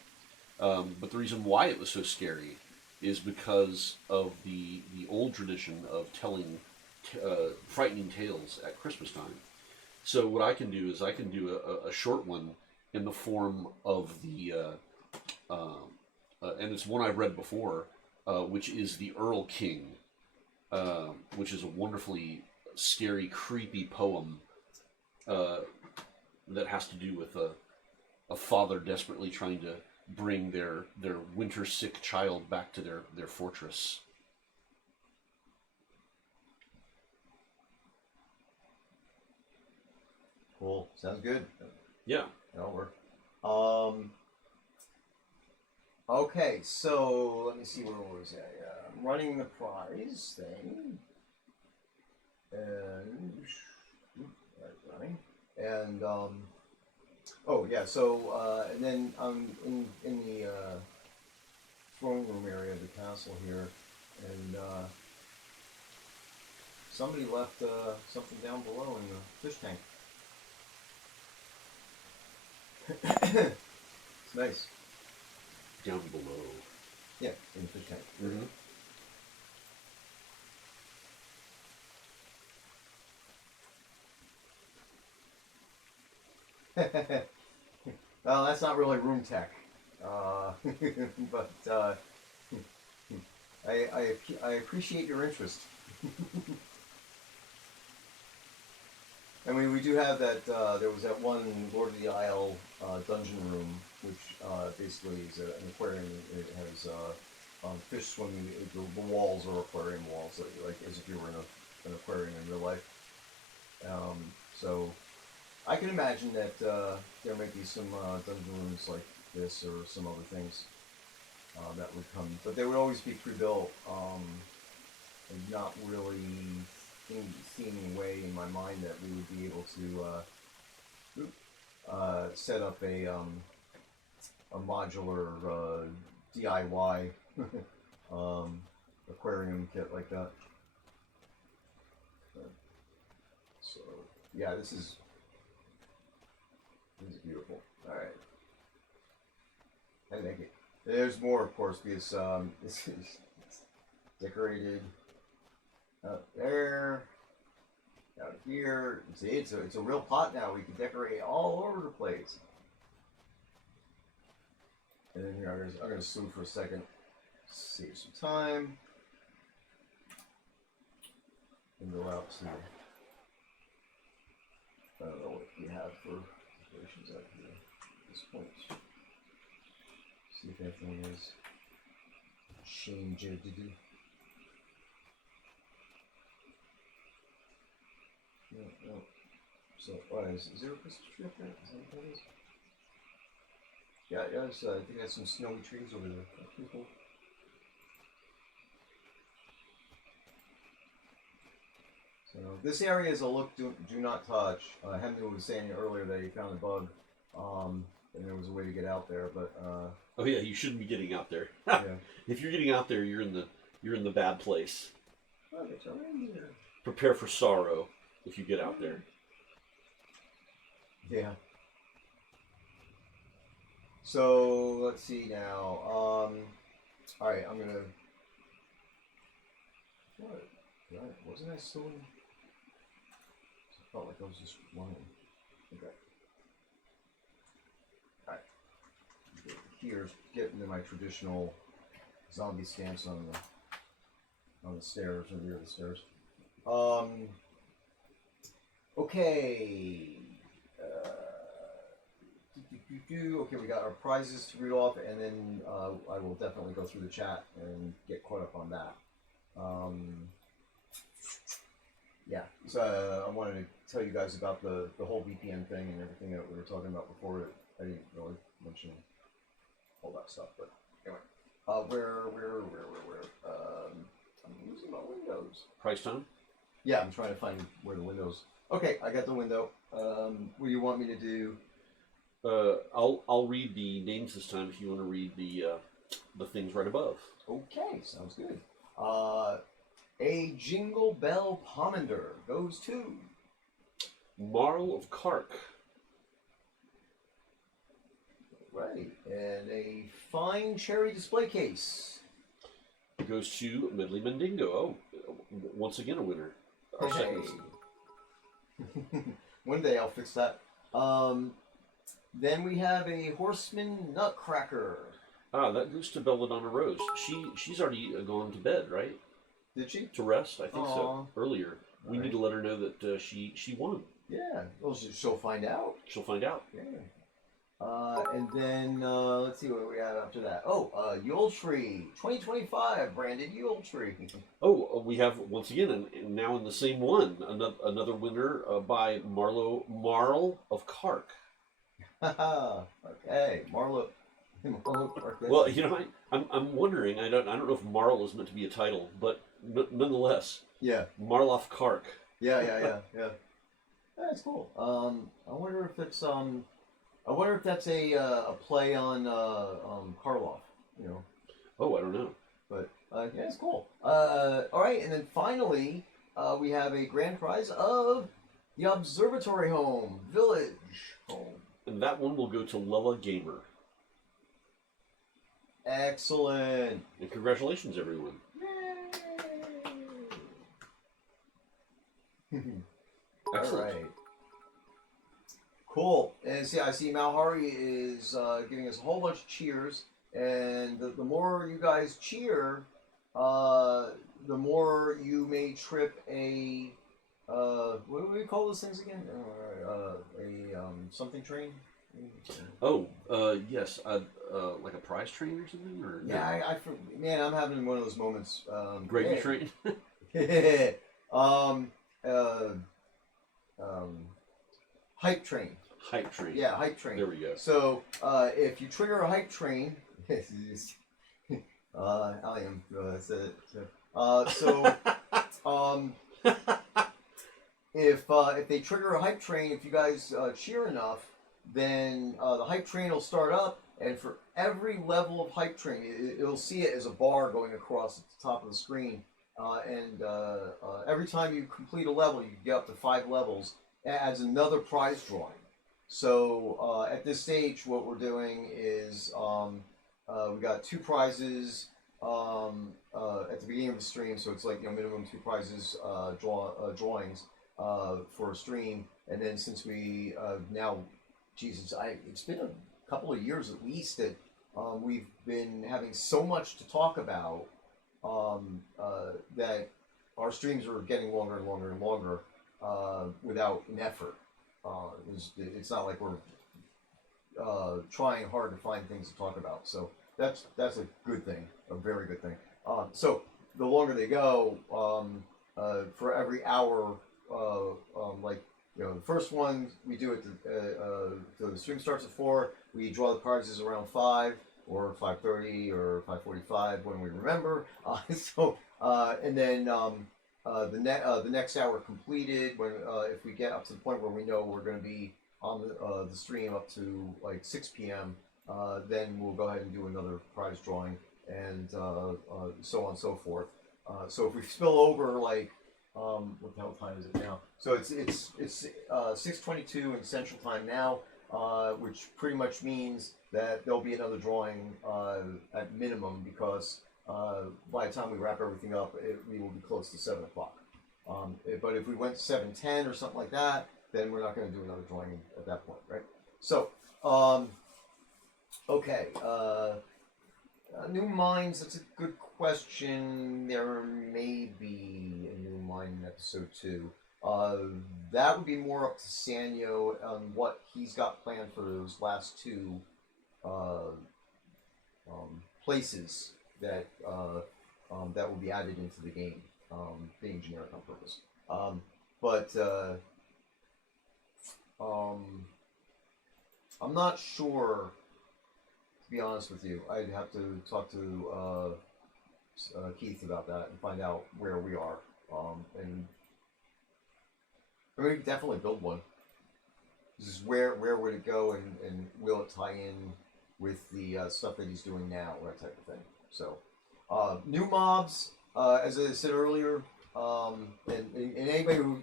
But the reason why it was so scary is because of the old tradition of telling frightening tales at Christmas time. So what I can do is I can do a short one in the form of and it's one I've read before, which is the Earl King, which is a wonderfully scary, creepy poem that has to do with a father desperately trying to bring their winter sick child back to their fortress. Cool. Sounds good. Yeah. That'll work. Okay, so let me see, where was I? I'm running the prize thing. And running. And oh yeah, so and then I'm in the throne room area of the castle here, and somebody left something down below in the fish tank. It's nice. Down below. Yeah, in the fish tank. Mm-hmm. Well, that's not really room tech, but I appreciate your interest. I mean, we do have that. There was that one Lord of the Isle dungeon room, which basically is an aquarium. It has fish swimming. The walls are aquarium walls, like as if you were in an aquarium in real life. So I can imagine that there might be some dungeon rooms like this or some other things that would come, but they would always be pre-built and not really seeming way in my mind that we would be able to set up a modular DIY aquarium kit like that. So yeah, this is beautiful. All right, I like it. There's more, of course, because this is decorated up there, out here. See, it's a real pot now. We can decorate all over the place. And then here, I'm going to zoom for a second, save some time, and go out to. I don't know what we have for decorations out here at this point. See if anything is changed. No. So, is there a Christmas tree up there? Is that what that is? Yeah, I think there's some snowy trees over there. That's pretty cool. So, this area is a look do not touch. Hemden was saying earlier that he found a bug, and there was a way to get out there, but oh yeah, you shouldn't be getting out there. yeah. If you're getting out there, you're in the bad place. Oh, it's already there. Prepare for sorrow if you get out there. Yeah. So let's see now. All right, I'm gonna. What? Wasn't I still in? I felt like I was just running. Okay. All right. Here's getting to my traditional zombie stance on the stairs or near the stairs. Okay. Okay, we got our prizes to read off, and then I will definitely go through the chat and get caught up on that. Yeah, so I wanted to tell you guys about the whole VPN thing and everything that we were talking about before. I didn't really mention all that stuff, but anyway. Where? I'm losing my windows. Price time? Yeah, I'm trying to find where the windows. Okay, I got the window. What do you want me to do? I'll read the names this time if you want to read the the things right above. Okay, sounds good. A Jingle Bell Pomander goes to Marl of Kark. right, and a fine cherry display case. It goes to Medley Mendingo. Oh, once again a winner. Our Hey. second. One day I'll fix that. Then we have a Horseman Nutcracker. Ah, that goes to Belladonna Rose. She's already gone to bed, right? Did she? To rest, I think Aw. so. Earlier, we All need to let her know that she won. Yeah, well, she'll find out. She'll find out. Yeah. And then let's see what we have after that. Oh, Yule Tree 2025 branded Yule Tree. Oh, we have once again, and now in the same one, another winner by Marl of Kark. Okay, Marlo. Well, you know, I'm wondering. I don't know if Marl is meant to be a title, but nonetheless, Yeah. Marlof Kark. Yeah. That's cool. I wonder if it's I wonder if that's a play on Karloff. You know. Oh, I don't know. But yeah, it's cool. All right, and then finally, we have a grand prize of the Observatory Home Village Home. And that one will go to Lella Gamer. Excellent. And congratulations, everyone. Yay! Excellent. All right. Cool. And see, I see Malhari is giving us a whole bunch of cheers, and the more you guys cheer, the more you may trip a what do we call those things again? Something train. Oh, yes. Like a prize train or something, or no? Yeah, man, I'm having one of those moments. Gravy train. Hype train. Hype train. Yeah, hype train. There we go. So if you trigger a hype train, Allium said it. If they trigger a hype train, if you guys cheer enough, then the hype train will start up, and for every level of hype train, it'll see it as a bar going across at the top of the screen. And every time you complete a level, you get up to 5 levels. It adds another prize drawing. So at this stage, what we're doing is we got 2 prizes at the beginning of the stream. So it's like minimum 2 prizes drawings for a stream. And then since we now, Jesus, it's been a couple of years at least that we've been having so much to talk about that our streams are getting longer and longer and longer without an effort. It's not like we're trying hard to find things to talk about. So that's a good thing, a very good thing. So the longer they go, for every hour, the first one we do it. So the stream starts at 4. We draw the prizes around 5 or 5:30 or 5:45 when we remember. And then the next hour completed when if we get up to the point where we know we're going to be on the stream up to like 6 p.m. Then we'll go ahead and do another prize drawing and so on and so forth. So if we spill over like what the hell time is it now? So it's 6:22 in Central Time now, which pretty much means that there'll be another drawing at minimum because by the time we wrap everything up, we will be close to 7 o'clock. But if we went to 7:10 or something like that, then we're not going to do another drawing at that point, right? So, okay. New mines, that's a good question. There may be a new mine in episode 2. That would be more up to Sanyo on what he's got planned for those last 2 places that that will be added into the game, being generic on purpose. I'm not sure. To be honest with you, I'd have to talk to Keith about that and find out where we are. And I mean, we could definitely build one. This is where would it go, and will it tie in with the stuff that he's doing now, that type of thing. So, new mobs, as I said earlier, and anybody who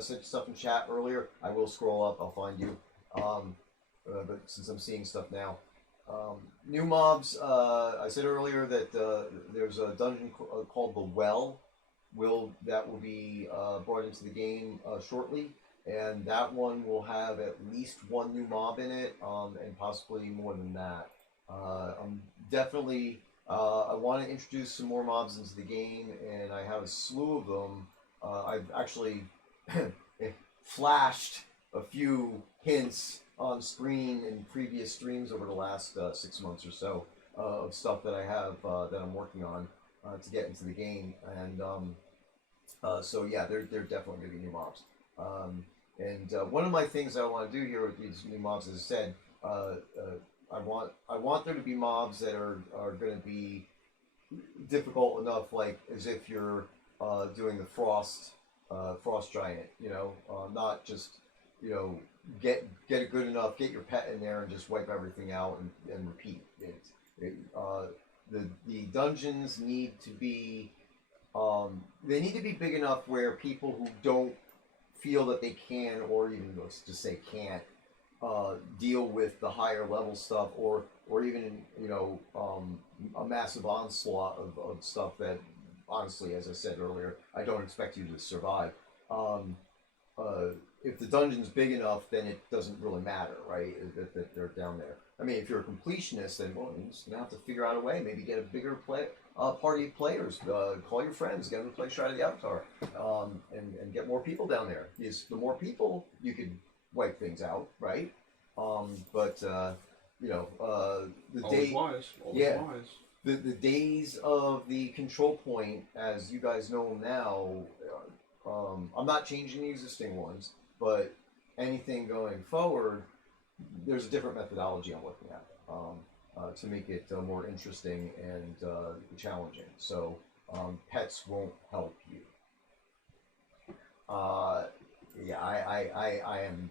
said stuff in chat earlier, I will scroll up, I'll find you. But since I'm seeing stuff now, new mobs, I said earlier that there's a dungeon called the Well. That will be brought into the game shortly, and that one will have at least one new mob in it, and possibly more than that. I'm definitely I want to introduce some more mobs into the game, and I have a slew of them. I've actually flashed a few hints on screen in previous streams over the last 6 months or so of stuff that I have that I'm working on to get into the game, and so yeah, they're definitely going to be new mobs. And one of my things I want to do here with these new mobs, as I said, I want there to be mobs that are going to be difficult enough, like as if you're doing the frost giant, not just get it good enough, get your pet in there and just wipe everything out and repeat. The dungeons need to be they need to be big enough where people who don't feel that they can, or even let's just say can't, deal with the higher level stuff, or even a massive onslaught of stuff that, honestly, as I said earlier, I don't expect you to survive. If the dungeon's big enough, then it doesn't really matter, right? That they're down there. I mean, if you're a completionist, then well, you're just gonna have to figure out a way. Maybe get a bigger party of players. Call your friends, get them to play Stride of the Avatar, and get more people down there. Because the more people, you can wipe things out, right? But the Always wise. Always wise. The days of the control point, as you guys know them now, I'm not changing the existing ones, but anything going forward, there's a different methodology I'm looking at to make it more interesting and challenging. So pets won't help you. Yeah, I am.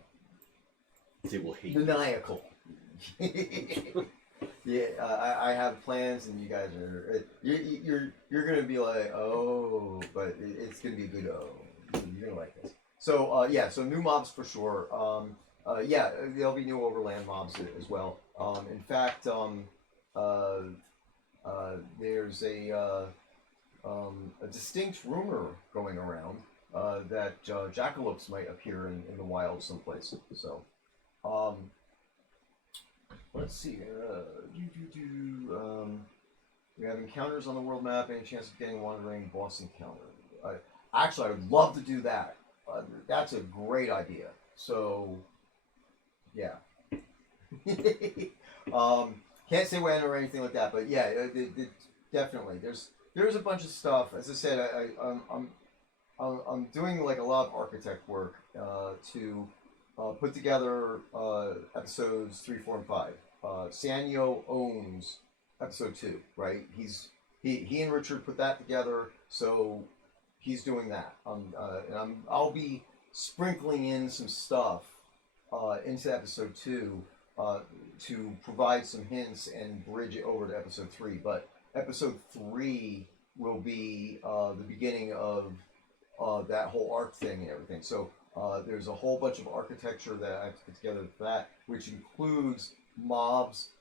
They will hate maniacal. Yeah, I have plans, and you guys are you're gonna be like, oh, but it's gonna be a good oh. You're gonna like this. So yeah, so new mobs for sure. Yeah, there'll be new overland mobs as well. In fact, there's a distinct rumor going around that jackalopes might appear in the wild someplace. So. Let's see. We have encounters on the world map. Any chance of getting a wandering boss encounter? Actually, I would love to do that. That's a great idea. So, yeah. Can't say when or anything like that, but yeah, definitely. There's a bunch of stuff. As I said, I'm doing like a lot of architect work to put together episodes 3, 4, and 5. Sanyo owns episode 2, right? He and Richard put that together, so he's doing that. And I'll be sprinkling in some stuff into episode 2 to provide some hints and bridge it over to episode 3. But episode 3 will be the beginning of that whole arc thing and everything. So. There's a whole bunch of architecture that I have to put together for that, which includes mobs,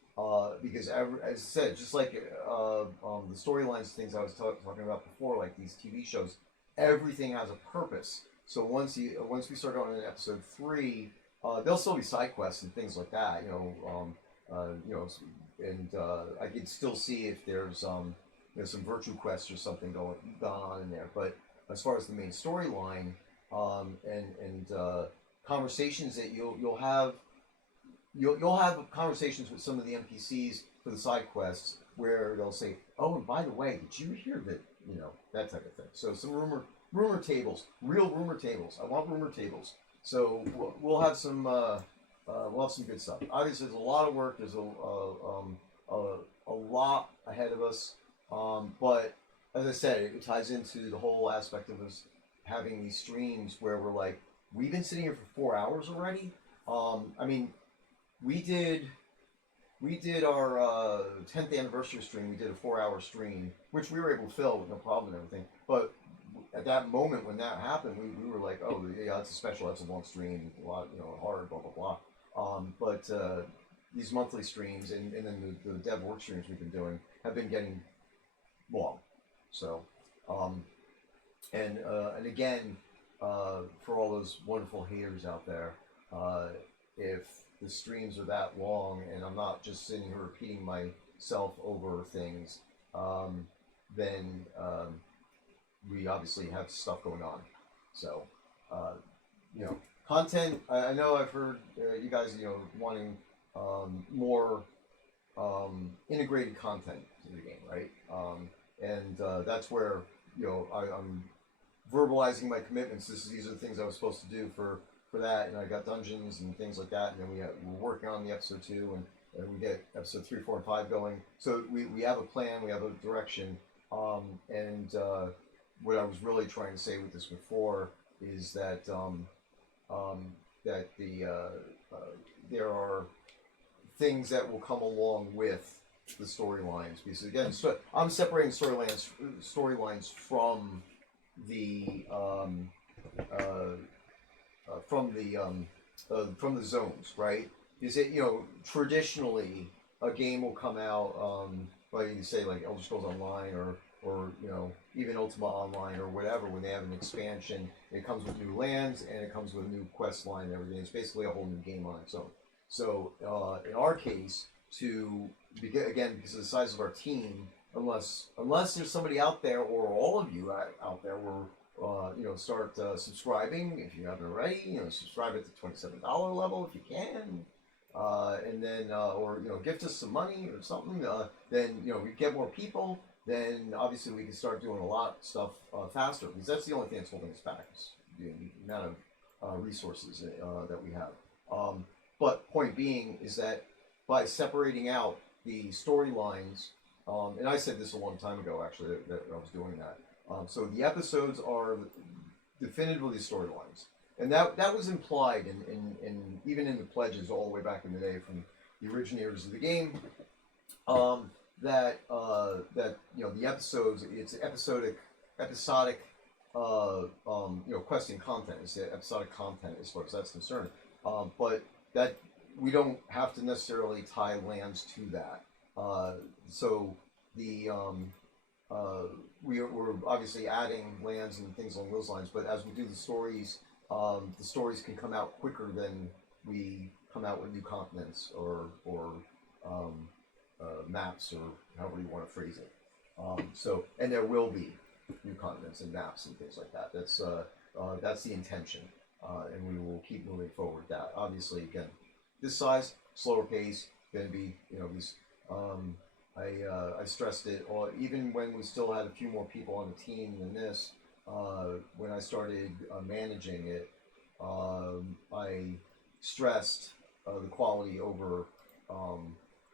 because as I said, just like the storylines things I was talking about before, like these TV shows, everything has a purpose. So once we start going into episode 3, there'll still be side quests and things like that, and I can still see if there's some virtue quests or something going on in there. But as far as the main storyline. And conversations that you'll have conversations with some of the NPCs for the side quests where they'll say, oh, and by the way, did you hear that, that type of thing. So some rumor tables, real rumor tables. I want rumor tables. So we'll have some good stuff. Obviously, there's a lot of work. There's a lot ahead of us. But as I said, it ties into the whole aspect of us having these streams where we're like, we've been sitting here for 4 hours already. I mean, we did we did our 10th anniversary stream. We did a 4-hour stream, which we were able to fill with no problem and everything. But at that moment when that happened, we were like, oh yeah, it's a special, that's a long stream, a lot, hard, blah blah blah. But these monthly streams and then the dev work streams we've been doing have been getting long. So, and again, for all those wonderful haters out there, if the streams are that long and I'm not just sitting here repeating myself over things, then we obviously have stuff going on. So, content. I know I've heard you guys, wanting more integrated content to the game, right? And that's where I'm verbalizing my commitments. These are the things I was supposed to do for that, and I got dungeons and things like that, and then we're working on the episode 2, and we get episode 3, 4, and 5 going. So we have a plan, we have a direction, and what I was really trying to say with this before is that that there are things that will come along with the storylines, because again, I'm separating storylines from the from the zones, right? Is it traditionally a game will come out, like you say, like Elder Scrolls Online or even Ultima Online or whatever, when they have an expansion, it comes with new lands and it comes with a new quest line and everything. It's basically a whole new game on its own. So in our case, again, because of the size of our team, unless there's somebody out there or all of you out there where start subscribing if you haven't already. Subscribe at the $27 level if you can, and then or gift us some money or something. Then we get more people. Then obviously we can start doing a lot of stuff faster, because that's the only thing that's holding us back, is the amount of resources that we have. But point being is that by separating out the storylines, and I said this a long time ago actually that I was doing that. So the episodes are definitively storylines, and that was implied in even in the pledges all the way back in the day from the originators of the game. That the episodes, it's episodic questing content. It's the episodic content as far as that's concerned. But that we don't have to necessarily tie lands to that. So the we're obviously adding lands and things along those lines. But as we do the stories can come out quicker than we come out with new continents or maps, or however you want to phrase it. And there will be new continents and maps and things like that. That's the intention, and we will keep moving forward. That obviously, again, this size, slower pace, going to be these. I stressed it even when we still had a few more people on the team than this. When I started managing it, I stressed the quality over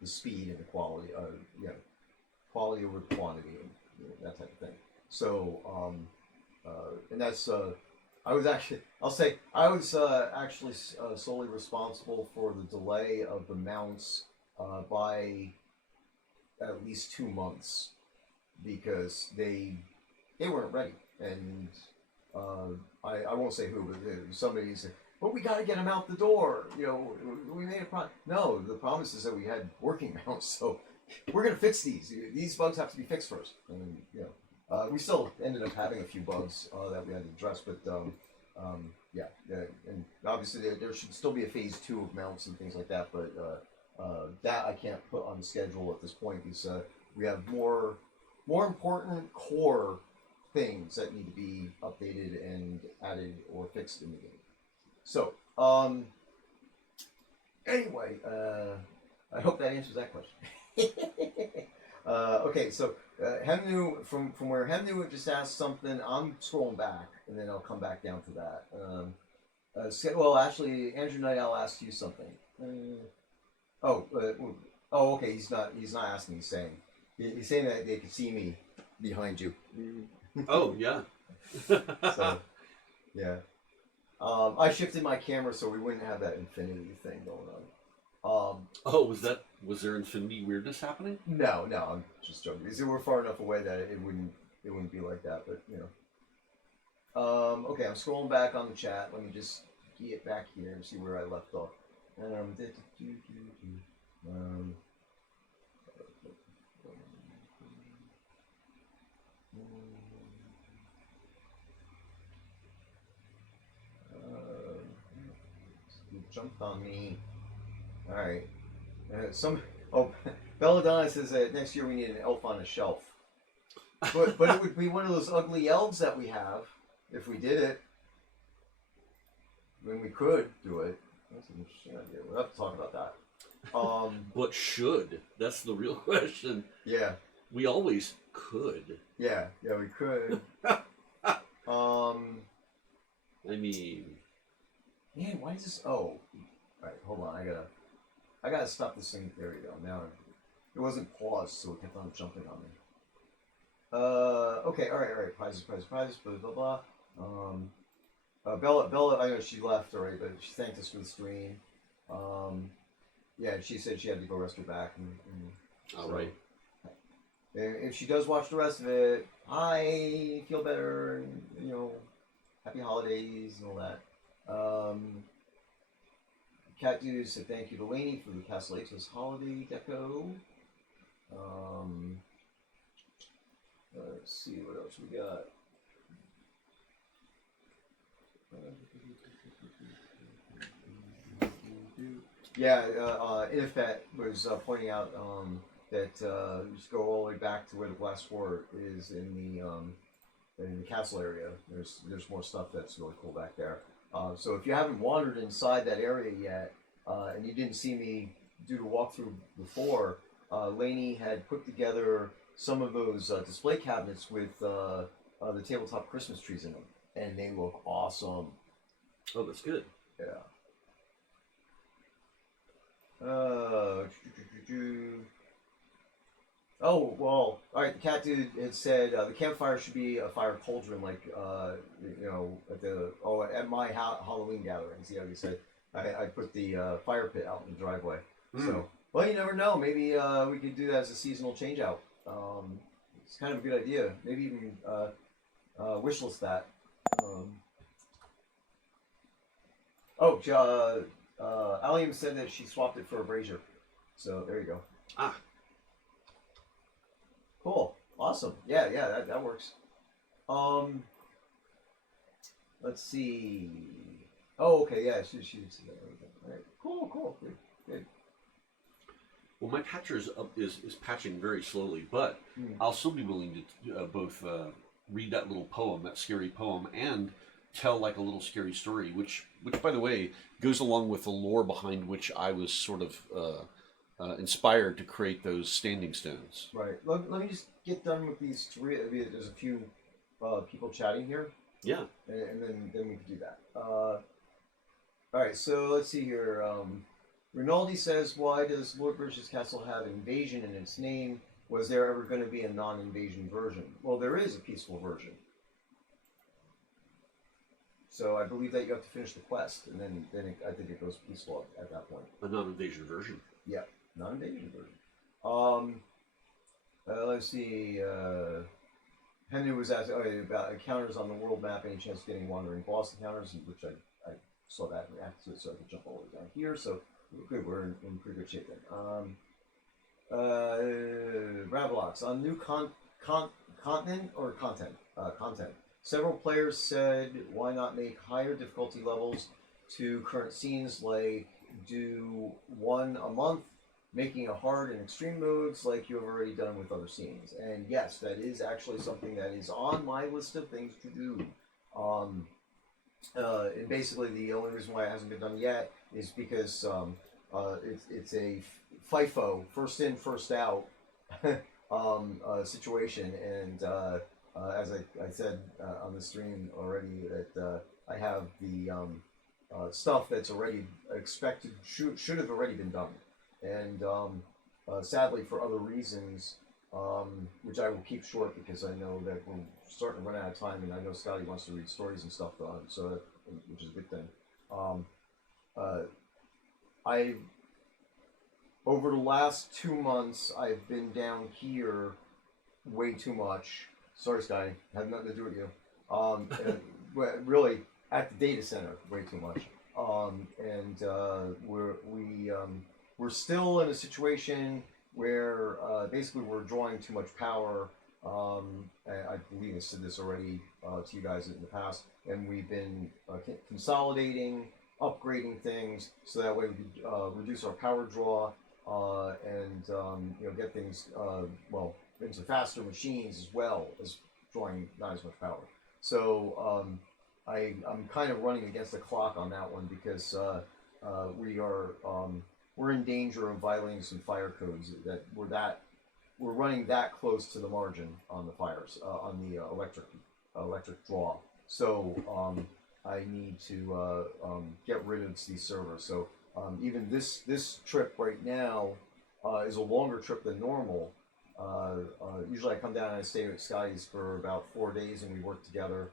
the speed and the quality, quality over quantity, and that type of thing. So, and that's I was actually solely responsible for the delay of the mounts by at least 2 months, because they weren't ready, and I won't say who, but somebody said, "But we got to get them out the door." We made a problem. No, the problem is that we had working mounts, so we're gonna fix these. These bugs have to be fixed first, and we still ended up having a few bugs that we had to address, but and obviously there should still be a phase 2 of mounts and things like that, but that I can't put on the schedule at this point, because we have more important core things that need to be updated and added or fixed in the game. So, anyway, I hope that answers that question. Okay, so Hemnu, from where Hemnu just asked something, I'm scrolling back, and then I'll come back down to that. Well, actually, Andrew Nightowl asked you something. Okay, he's not asking, he's saying that they could see me behind you. Oh, yeah. So, yeah. I shifted my camera so we wouldn't have that infinity thing going on. Oh, was that Was there infinity weirdness happening? No, I'm just joking. Because we're far enough away that it wouldn't be like that. But you know. Okay, I'm scrolling back on the chat. Let me just get back here and see where I left off. Um, you jumped on me. All right. Belladonna says that next year we need an elf on a shelf. But it would be one of those ugly elves that we have if we did it. When we could do it. That's an interesting idea. We'll have to talk about that. But should? That's the real question. Yeah. We always could. Yeah, we could. I mean, man, why is this? Oh, all right, hold on. I gotta stop this thing. There we go. Now it wasn't paused, so it kept on jumping on me. Okay, all right. Prizes. Blah blah blah. Bella, I know she left already, but she thanked us for the stream. Yeah, she said she had to go rest her back. All so, right. If she does watch the rest of it, I feel better, and, you know, happy holidays and all that. Cat Dude said thank you to Lainey for the Castellatos holiday deco. Let's see what else we got. Yeah, Inifet was pointing out that just go all the way back to where the Blast Fort is in the castle area. There's more stuff that's really cool back there. So if you haven't wandered inside that area yet, and you didn't see me do the walkthrough before, Lainey had put together some of those display cabinets with the tabletop Christmas trees in them, and they look awesome. Oh, that's good. Yeah. Oh, well, alright, the Cat Dude had said the campfire should be a fire cauldron, like, you know, at my Halloween gatherings. Yeah, he said I put the fire pit out in the driveway. So, well, you never know. Maybe we could do that as a seasonal change out. It's kind of a good idea. Maybe even wishlist that. Allium said that she swapped it for a brazier. So there you go. Ah. Cool. Awesome. Yeah, that works. Let's see. Oh, okay, yeah, she did see that. All right. Cool. Good. Well, my patcher is patching very slowly, but I'll still be willing to both read that little poem, that scary poem, and tell like a little scary story, which by the way goes along with the lore behind which I was sort of inspired to create those standing stones. Right. Let me just get done with these three. There's a few people chatting here. Yeah. And then we can do that. All right. So let's see here. Rinaldi says, "Why does Lord Bridges Castle have invasion in its name? Was there ever going to be a non-invasion version?" Well, there is a peaceful version. So I believe that you have to finish the quest, and then I think it goes peaceful at that point. A non-invasion version. Yeah, non-invasion version. Let's see. Henry was asking about encounters on the world map. Any chance of getting wandering boss encounters? Which I saw that and reacted to it, so I could jump all the way down here. So good, we're in pretty good shape then. Ravalox on new continent or content. Content. Several players said, why not make higher difficulty levels to current scenes, like do one a month, making a hard and extreme modes like you have already done with other scenes. And yes, that is actually something that is on my list of things to do. And basically the only reason why it hasn't been done yet is because it's a FIFO, first in, first out situation. And as I said on the stream already, that I have the stuff that's already expected, should have already been done. And sadly, for other reasons, which I will keep short because I know that we're starting to run out of time, and I know Scotty wants to read stories and stuff, so which is a good thing. over the last 2 months, I've been down here way too much. Sorry, Scotty, had nothing to do with you. Really, at the data center, way too much. And we're still in a situation where basically we're drawing too much power. I believe I said this already to you guys in the past, and we've been consolidating, upgrading things so that way we can reduce our power draw and get things into faster machines as well as drawing not as much power. So I'm kind of running against the clock on that one because we're in danger of violating some fire codes that we're running that close to the margin on the fires on the electric draw. So I need to get rid of these servers. So even this trip right now is a longer trip than normal. Usually I come down and I stay at Scotty's for about 4 days and we work together.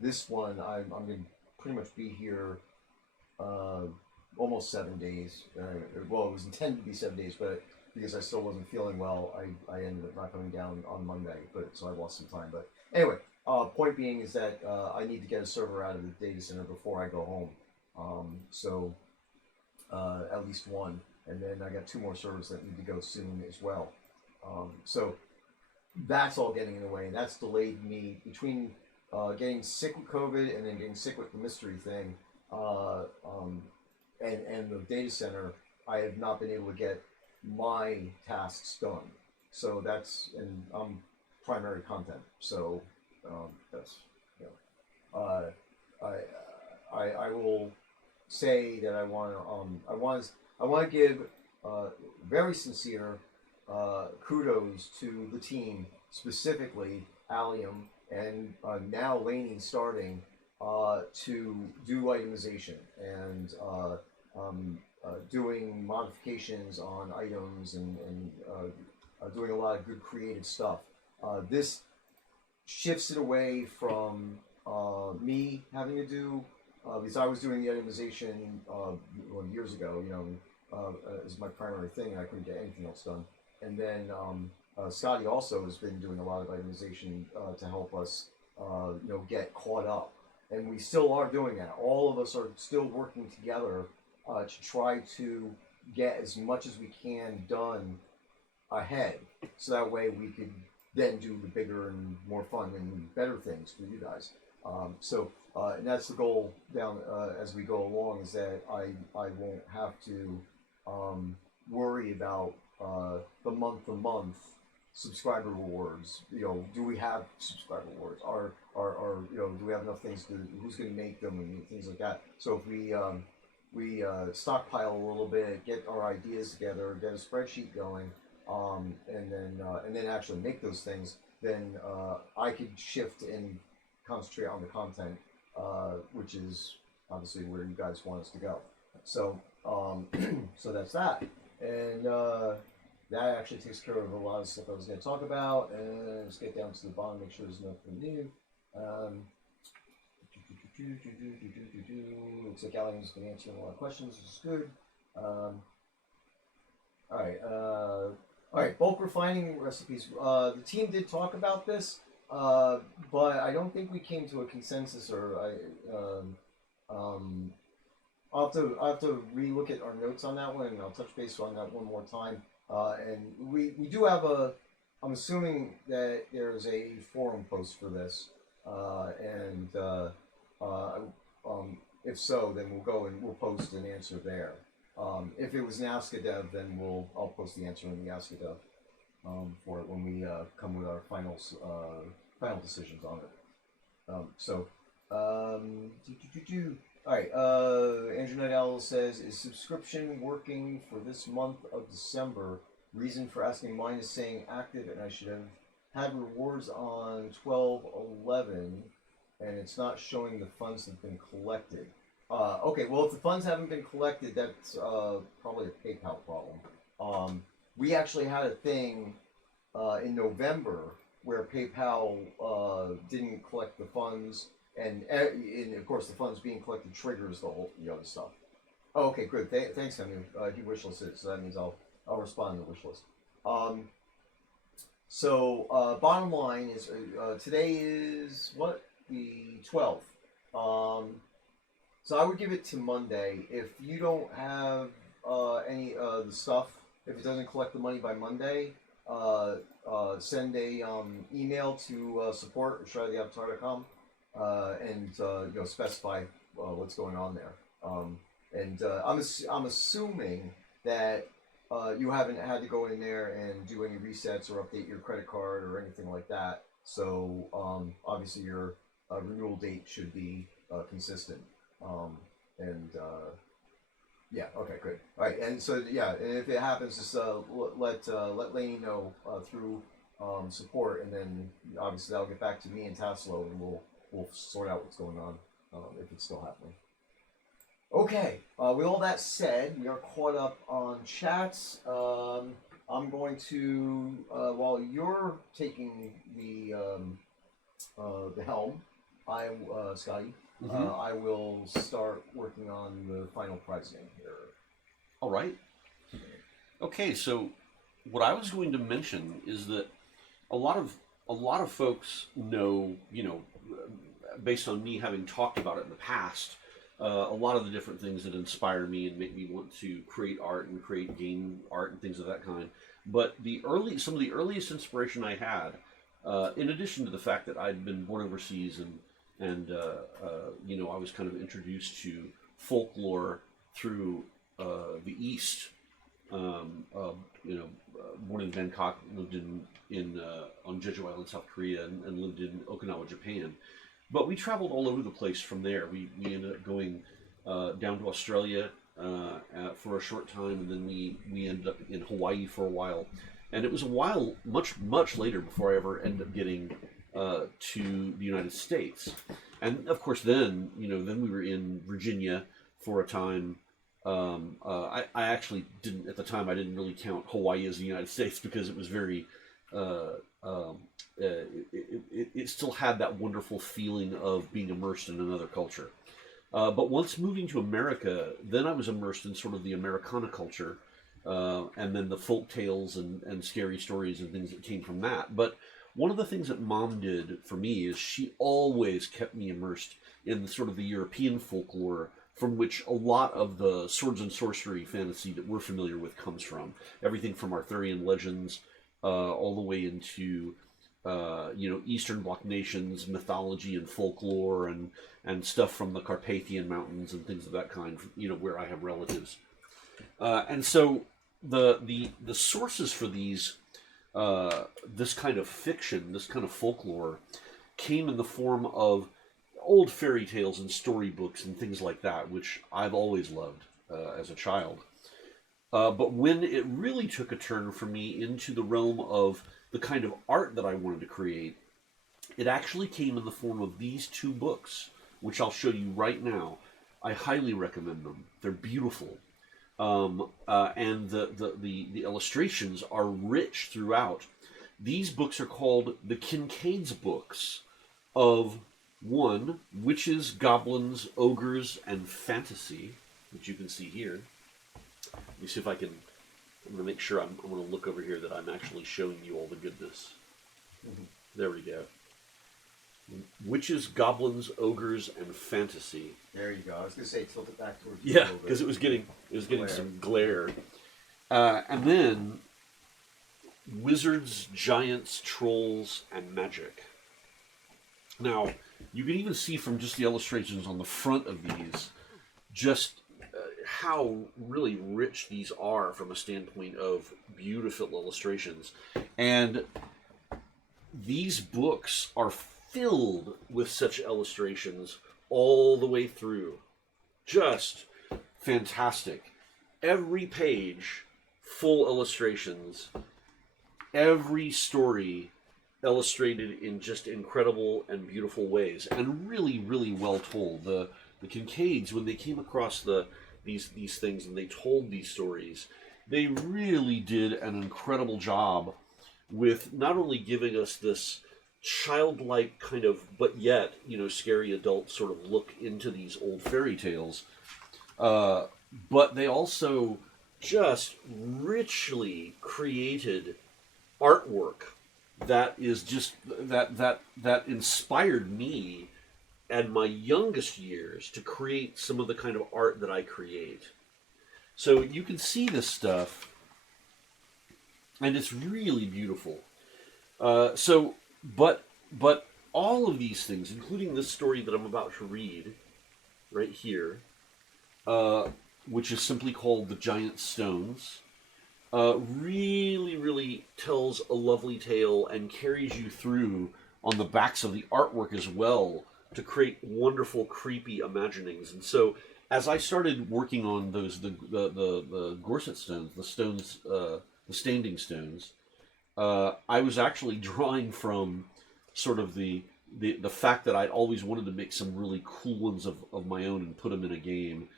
This one I'm going to pretty much be here almost 7 days. Well, it was intended to be 7 days, but because I still wasn't feeling well, I ended up not coming down on Monday. So I lost some time. But anyway, point being is that I need to get a server out of the data center before I go home. At least one. And then I got 2 more servers that need to go soon as well. So that's all getting in the way, and that's delayed me between getting sick with COVID and then getting sick with the mystery thing and the data center. I have not been able to get my tasks done. So and I'm primary content. So that's I will say that I want to give very sincere kudos to the team, specifically Allium and now Laney starting to do itemization and doing modifications on items and doing a lot of good creative stuff. This shifts it away from me having to do because I was doing the itemization years ago, as my primary thing, and I couldn't get anything else done. And then Scotty also has been doing a lot of itemization to help us, get caught up. And we still are doing that. All of us are still working together to try to get as much as we can done ahead, so that way we could then do the bigger and more fun and better things for you guys. And that's the goal down as we go along, is that I won't have to worry about the month-to-month subscriber rewards. Do we have subscriber rewards? Do we have enough things who's going to make them and things like that? So if we stockpile a little bit, get our ideas together, get a spreadsheet going, and then actually make those things, then I could shift and concentrate on the content, which is obviously where you guys want us to go. So so that's that, and that actually takes care of a lot of stuff I was going to talk about. And let's get down to the bottom, make sure there's nothing new. Looks like Alan's been answering a lot of questions, which is good. All right, bulk refining recipes. The team did talk about this, but I don't think we came to a consensus. I'll have to re-look at our notes on that one, and I'll touch base on that one more time. And we do have I'm assuming that there's a forum post for this, if so, then we'll go and we'll post an answer there. If it was an Ask a Dev, then I'll post the answer in the Ask a Dev for it when we come with our final decisions on it. All right. Andrew Night Owl says, "Is subscription working for this month of December? Reason for asking, mine is saying active, and I should have had rewards on 12/11, and it's not showing the funds have been collected." Okay, well, if the funds haven't been collected, that's probably a PayPal problem. We actually had a thing in November where PayPal didn't collect the funds, and of course the funds being collected triggers the other stuff. Oh, okay, good. Thanks, Henry. He wish listed, so that means I'll respond to the wish list. Um, bottom line is today is what, the 12th. So I would give it to Monday. If you don't have any the stuff, if it doesn't collect the money by Monday, send a email to support@shredtheavatar.com and specify what's going on there. I'm assuming that you haven't had to go in there and do any resets or update your credit card or anything like that. So obviously your renewal date should be consistent. And yeah, okay, good. All right, and so yeah, and if it happens, just let Lainey know through support, and then obviously that'll get back to me and Taslo, and we'll sort out what's going on if it's still happening. Okay, with all that said, we are caught up on chats. I'm going to while you're taking the helm, Scotty. I will start working on the final pricing here. All right. Okay, so what I was going to mention is that a lot of folks know, based on me having talked about it in the past, a lot of the different things that inspire me and make me want to create art and create game art and things of that kind. But some of the earliest inspiration I had, in addition to the fact that I'd been born overseas and I was kind of introduced to folklore through the East. Born in Bangkok, lived on Jeju Island, South Korea, and lived in Okinawa, Japan. But we traveled all over the place from there. We ended up going down to Australia for a short time, and then we ended up in Hawaii for a while. And it was a while, much later, before I ever ended up getting to the United States. And of course, then we were in Virginia for a time. I actually didn't, at the time, I didn't really count Hawaii as the United States because it was very, it still had that wonderful feeling of being immersed in another culture. But once moving to America, then I was immersed in sort of the Americana culture, and then the folk tales and scary stories and things that came from that. But one of the things that Mom did for me is she always kept me immersed in sort of the European folklore from which a lot of the swords and sorcery fantasy that we're familiar with comes from. Everything from Arthurian legends all the way into Eastern Bloc nations, mythology and folklore, and stuff from the Carpathian Mountains and things of that kind, where I have relatives. And so the sources for these, this kind of fiction, this kind of folklore, came in the form of old fairy tales and storybooks and things like that, which I've always loved as a child. But when it really took a turn for me into the realm of the kind of art that I wanted to create, it actually came in the form of these two books, which I'll show you right now. I highly recommend them. They're beautiful. And the illustrations are rich throughout. These books are called the Kincaid's Books of Witches, Goblins, Ogres, and Fantasy, which you can see here. Let me see if I can. I'm going to make sure I'm going to look over here that I'm actually showing you all the goodness. Mm-hmm. There we go. Witches, Goblins, Ogres, and Fantasy. There you go. I was going to say tilt it back towards you. Yeah, because it was getting glare. Some glare. And then Wizards, Giants, Trolls, and Magic. Now, you can even see from just the illustrations on the front of these just how really rich these are from a standpoint of beautiful illustrations. And these books are filled with such illustrations all the way through. Just fantastic. Every page, full illustrations. Every story illustrated in just incredible and beautiful ways, and really, really well told. The Kincaids, when they came across these things and they told these stories, they really did an incredible job with not only giving us this childlike kind of, but yet, scary adult sort of look into these old fairy tales, but they also just richly created artwork that is just that inspired me and my youngest years to create some of the kind of art that I create. So you can see this stuff, and it's really beautiful. But all of these things, including this story that I'm about to read right here, which is simply called "The Giant Stones," really tells a lovely tale and carries you through on the backs of the artwork as well to create wonderful, creepy imaginings. And so, as I started working on the Gorset stones, the standing stones, I was actually drawing from sort of the fact that I'd always wanted to make some really cool ones of my own and put them in a game,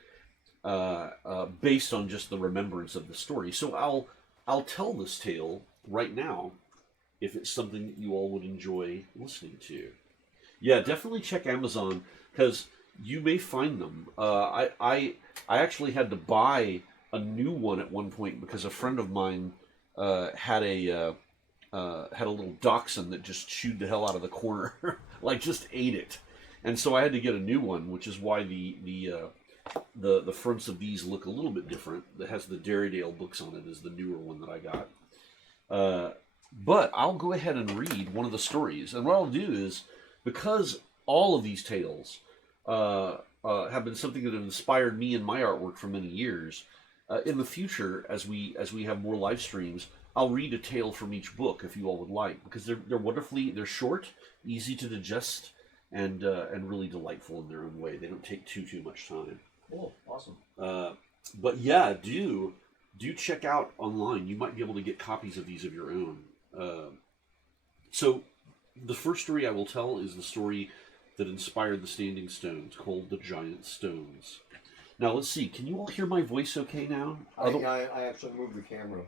based on just the remembrance of the story. So I'll tell this tale right now if it's something that you all would enjoy listening to. Yeah, definitely check Amazon because you may find them. I actually had to buy a new one at one point because a friend of mine had a little dachshund that just chewed the hell out of the corner, like just ate it, and so I had to get a new one, which is why the fronts of these look a little bit different. That has the Derrydale books on it is the newer one that I got. But I'll go ahead and read one of the stories, and what I'll do is, because all of these tales have been something that have inspired me in my artwork for many years. In the future, as we have more live streams, I'll read a tale from each book if you all would like, because they're short, easy to digest, and really delightful in their own way. They don't take too much time. Cool, awesome. But yeah, do check out online. You might be able to get copies of these of your own. So the first story I will tell is the story that inspired the Standing Stones, called The Giant Stones. Now let's see. Can you all hear my voice okay now? I actually moved the camera.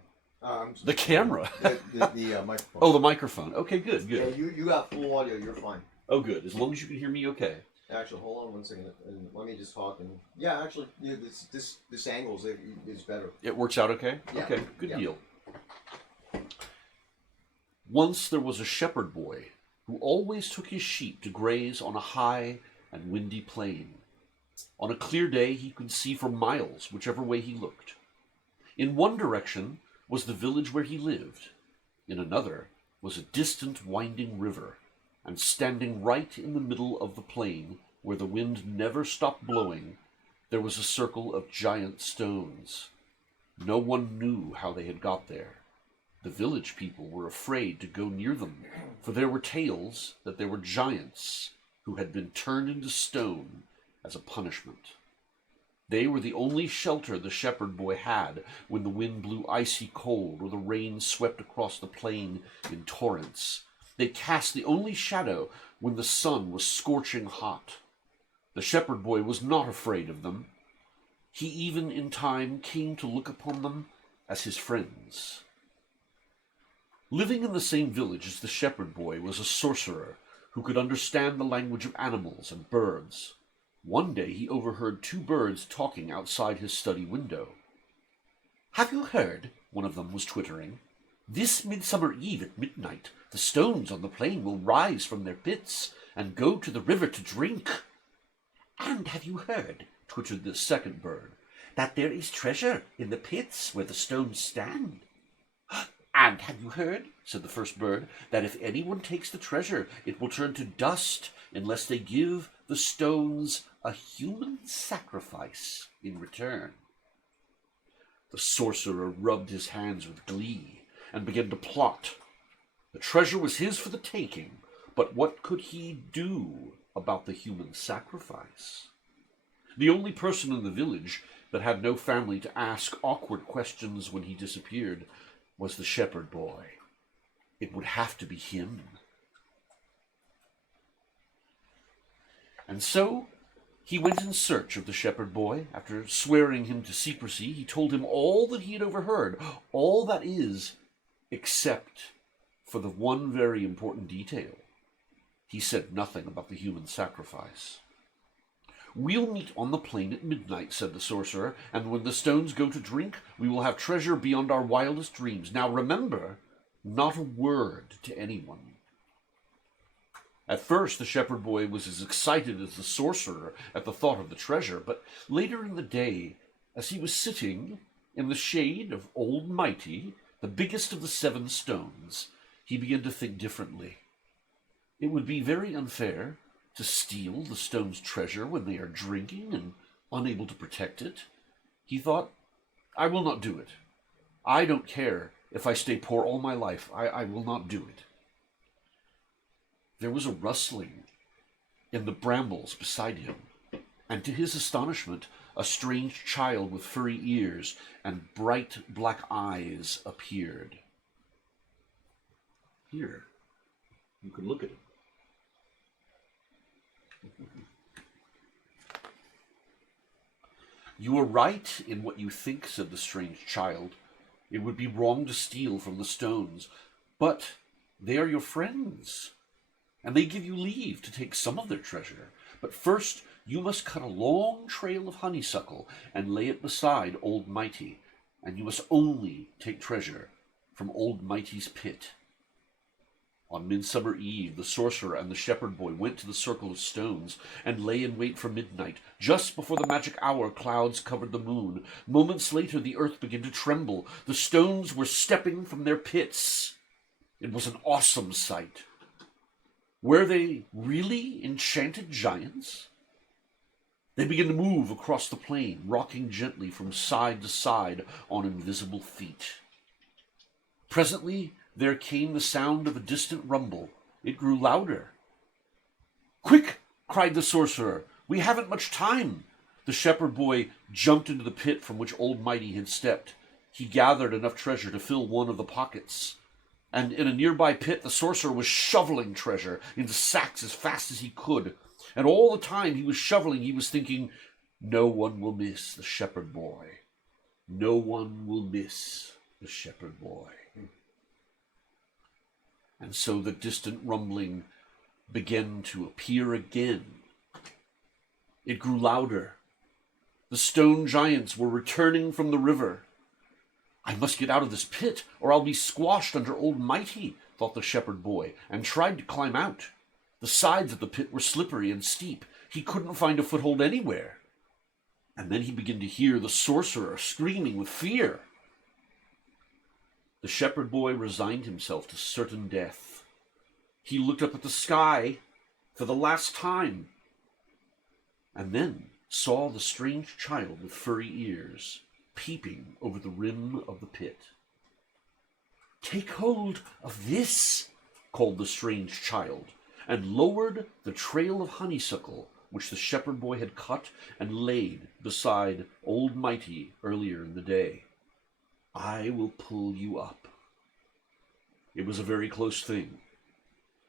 The camera? The microphone. Oh, the microphone. Okay, good. Yeah, you got full audio. You're fine. Oh, good. As long as you can hear me okay. Actually, hold on one second, and let me just talk. And yeah, actually, this angle is better. It works out okay? Yeah. Okay, good deal. Once there was a shepherd boy who always took his sheep to graze on a high and windy plain. On a clear day, he could see for miles whichever way he looked. In one direction was the village where he lived. In another was a distant winding river, and standing right in the middle of the plain, where the wind never stopped blowing, there was a circle of giant stones. No one knew how they had got there. The village people were afraid to go near them, for there were tales that there were giants who had been turned into stone as a punishment. They were the only shelter the shepherd boy had when the wind blew icy cold or the rain swept across the plain in torrents. They cast the only shadow when the sun was scorching hot. The shepherd boy was not afraid of them. He even in time came to look upon them as his friends. Living in the same village as the shepherd boy was a sorcerer who could understand the language of animals and birds. One day he overheard two birds talking outside his study window. "Have you heard?" one of them was twittering. "This midsummer eve at midnight, the stones on the plain will rise from their pits and go to the river to drink." "And have you heard," twittered the second bird, "that there is treasure in the pits where the stones stand?" "And have you heard," said the first bird, "that if anyone takes the treasure, it will turn to dust unless they give the stones a human sacrifice in return?" The sorcerer rubbed his hands with glee and began to plot. The treasure was his for the taking, but what could he do about the human sacrifice? The only person in the village that had no family to ask awkward questions when he disappeared was the shepherd boy. It would have to be him. And so he went in search of the shepherd boy. After swearing him to secrecy, he told him all that he had overheard, all that is, except for the one very important detail. He said nothing about the human sacrifice. "We'll meet on the plain at midnight," said the sorcerer, "and when the stones go to drink, we will have treasure beyond our wildest dreams. Now remember, not a word to anyone." At first, the shepherd boy was as excited as the sorcerer at the thought of the treasure, but later in the day, as he was sitting in the shade of Old Mighty, the biggest of the 7 stones, he began to think differently. It would be very unfair to steal the stone's treasure when they are drinking and unable to protect it. He thought, "I will not do it. I don't care if I stay poor all my life. I will not do it." There was a rustling in the brambles beside him, and to his astonishment, a strange child with furry ears and bright black eyes appeared. Here, you can look at him. "You are right in what you think," said the strange child. "It would be wrong to steal from the stones, but they are your friends, and they give you leave to take some of their treasure. But first you must cut a long trail of honeysuckle and lay it beside Old Mighty, and you must only take treasure from Old Mighty's pit." On Midsummer Eve, the sorcerer and the shepherd boy went to the circle of stones and lay in wait for midnight. Just before the magic hour, clouds covered the moon. Moments later, the earth began to tremble. The stones were stepping from their pits. It was an awesome sight. Were they really enchanted giants? They began to move across the plain, rocking gently from side to side on invisible feet. Presently, there came the sound of a distant rumble. It grew louder. "Quick!" cried the sorcerer. "We haven't much time." The shepherd boy jumped into the pit from which Old Mighty had stepped. He gathered enough treasure to fill one of the pockets. And in a nearby pit, the sorcerer was shoveling treasure into sacks as fast as he could. And all the time he was shoveling, he was thinking, "No one will miss the shepherd boy. No one will miss the shepherd boy." And so the distant rumbling began to appear again. It grew louder. The stone giants were returning from the river. "I must get out of this pit, or I'll be squashed under Old Mighty," thought the shepherd boy, and tried to climb out. The sides of the pit were slippery and steep. He couldn't find a foothold anywhere. And then he began to hear the sorcerer screaming with fear. The shepherd boy resigned himself to certain death. He looked up at the sky for the last time, and then saw the strange child with furry ears peeping over the rim of the pit. "Take hold of this," called the strange child, and lowered the trail of honeysuckle which the shepherd boy had cut and laid beside Old Mighty earlier in the day. "I will pull you up." It was a very close thing.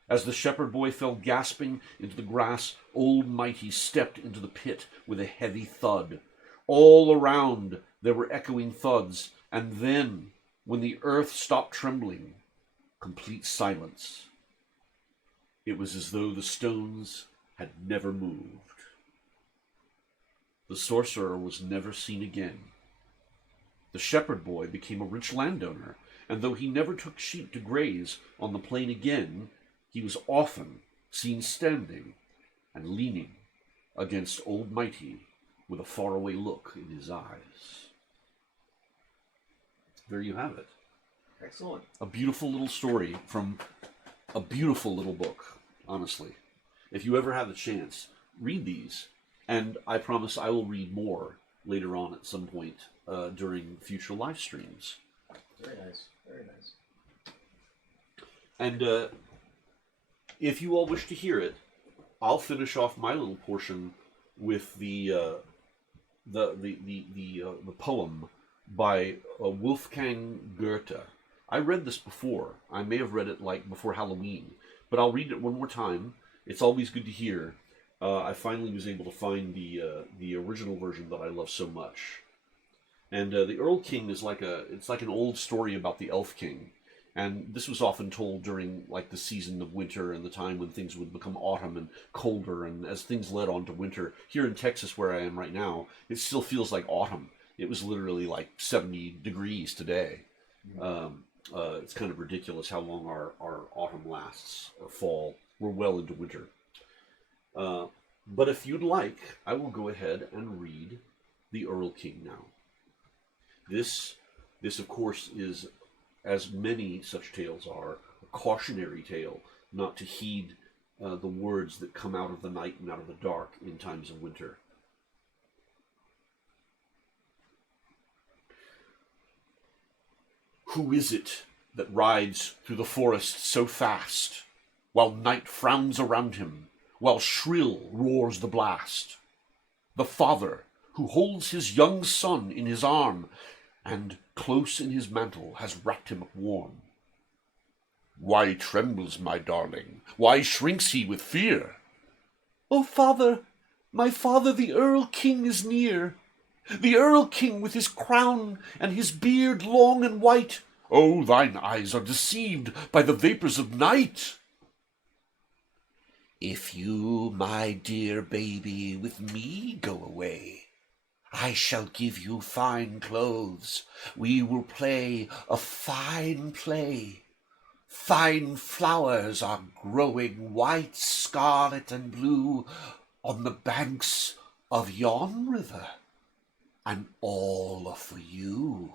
As the shepherd boy fell gasping into the grass, Old Mighty stepped into the pit with a heavy thud. All around there were echoing thuds, and then, when the earth stopped trembling, complete silence. It was as though the stones had never moved. The sorcerer was never seen again. The shepherd boy became a rich landowner, and though he never took sheep to graze on the plain again, he was often seen standing and leaning against Old Mighty with a faraway look in his eyes. There you have it. Excellent. A beautiful little story from a beautiful little book, honestly. If you ever have the chance, read these, and I promise I will read more later on at some point during future live streams. Very nice. Very nice. And if you all wish to hear it, I'll finish off my little portion with the poem by Wolfgang Goethe. I read this before. I may have read it like before Halloween, but I'll read it one more time. It's always good to hear. I finally was able to find the original version that I love so much. And the Earl King is it's like an old story about the Elf King. And this was often told during like the season of winter and the time when things would become autumn and colder. And as things led on to winter, here in Texas where I am right now, it still feels like autumn. It was literally like 70 degrees today. It's kind of ridiculous how long our autumn lasts, or fall. We're well into winter. But if you'd like, I will go ahead and read the Earl King now. This of course, is, as many such tales are, a cautionary tale not to heed the words that come out of the night and out of the dark in times of winter. Who is it that rides through the forest so fast, while night frowns around him, while shrill roars the blast? The father who holds his young son in his arm, and close in his mantle has wrapped him up warm. Why trembles my darling? Why shrinks he with fear? O father, my father, the Earl King is near. The Earl King with his crown and his beard long and white. Oh, thine eyes are deceived by the vapors of night. If you, my dear baby, with me go away, I shall give you fine clothes. We will play a fine play. Fine flowers are growing, white, scarlet, and blue, on the banks of yon river, and all are for you.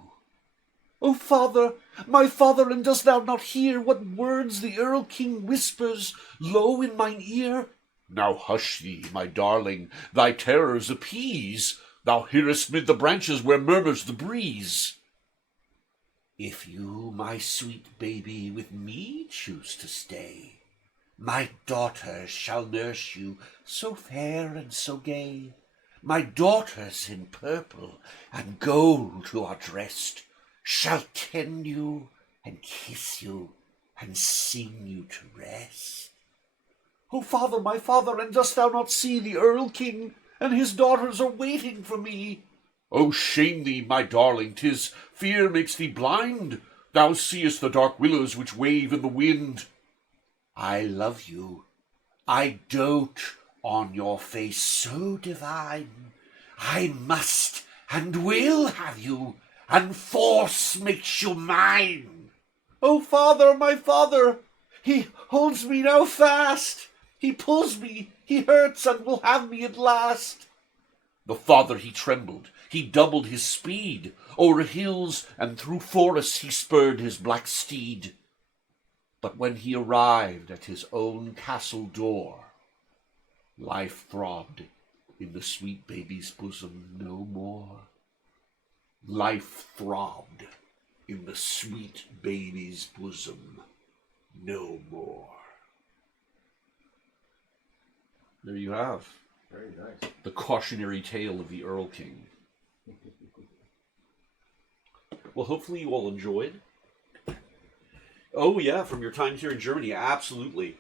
O father, my father, and dost thou not hear what words the Earl King whispers low in mine ear? Now hush thee, my darling, thy terrors appease. Thou hearest mid the branches where murmurs the breeze. If you, my sweet baby, with me choose to stay, my daughters shall nurse you, so fair and so gay. My daughters in purple and gold who are dressed shall tend you and kiss you and sing you to rest. O father, my father, and dost thou not see the Earl King and his daughters are waiting for me? O shame thee, my darling, 'tis fear makes thee blind. Thou seest the dark willows which wave in the wind. I love you, I dote on your face so divine. I must and will have you, and force makes you mine. O father, my father, he holds me now fast. He pulls me, he hurts, and will have me at last. The father he trembled, he doubled his speed. O'er hills and through forests he spurred his black steed. But when he arrived at his own castle door, life throbbed in the sweet baby's bosom no more. Life throbbed in the sweet baby's bosom no more. There you have. Very nice. The cautionary tale of the Earl King. Well, hopefully you all enjoyed. Oh yeah, from your time here in Germany, absolutely.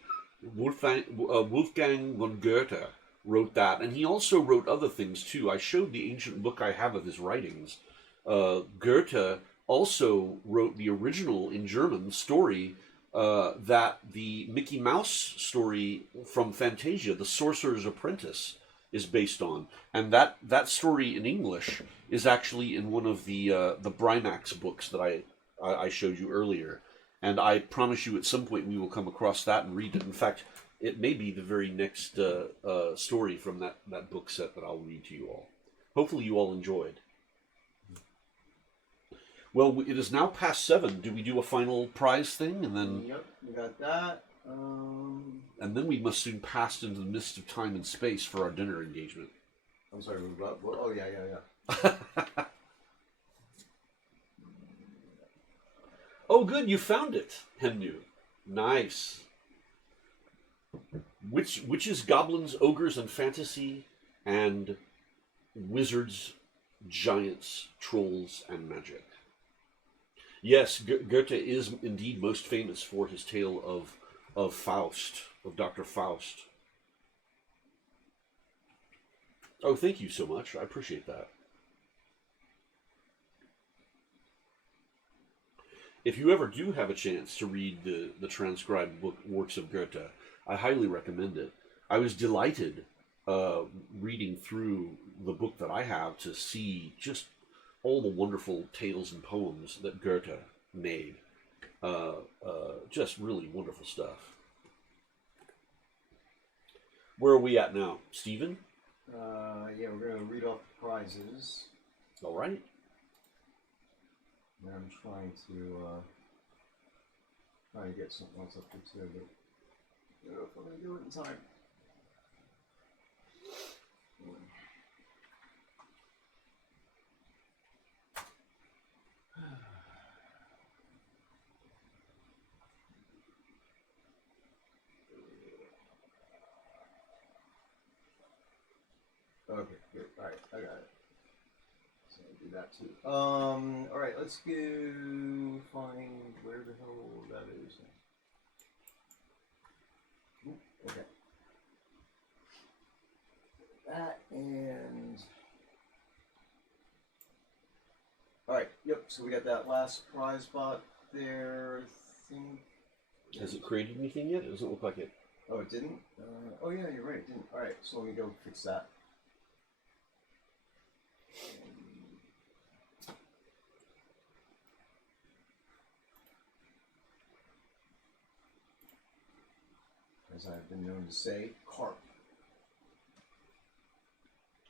Wolfgang von Goethe wrote that, and he also wrote other things too. I showed the ancient book I have of his writings. Goethe also wrote the original in German story that the Mickey Mouse story from Fantasia, The Sorcerer's Apprentice, is based on, and that story in English is actually in one of the Brymax books that I showed you earlier. And I promise you, at some point we will come across that and read it. In fact, it may be the very next story from that book set that I'll read to you all. Hopefully, you all enjoyed. Well, it is now past 7. Do we do a final prize thing, and then? Yep, we got that. And then we must soon pass into the mist of time and space for our dinner engagement. I'm sorry. What? Oh yeah. Oh, good, you found it, Hennu. Nice. Witches, goblins, ogres, and fantasy, and wizards, giants, trolls, and magic. Yes, Goethe is indeed most famous for his tale of Faust, of Dr. Faust. Oh, thank you so much. I appreciate that. if you ever do have a chance to read the transcribed works of Goethe, I highly recommend it. I was delighted reading through the book that I have to see just all the wonderful tales and poems that Goethe made. Just really wonderful stuff. Where are we at now, Stephen? Yeah, we're going to read off the prizes. All right. And I'm trying to get something else up here too, but I don't know if I'm going to do it in time. Okay, good. All right, I got it. So I'll do that too. All right, let's go find where the hell that is. Ooh, okay. That and all right. Yep. So we got that last prize spot there. I think. Has it created anything yet? It doesn't look like it. Oh, it didn't. Oh yeah, you're right. It didn't. All right. So let me go fix that. As I've been known to say, carp.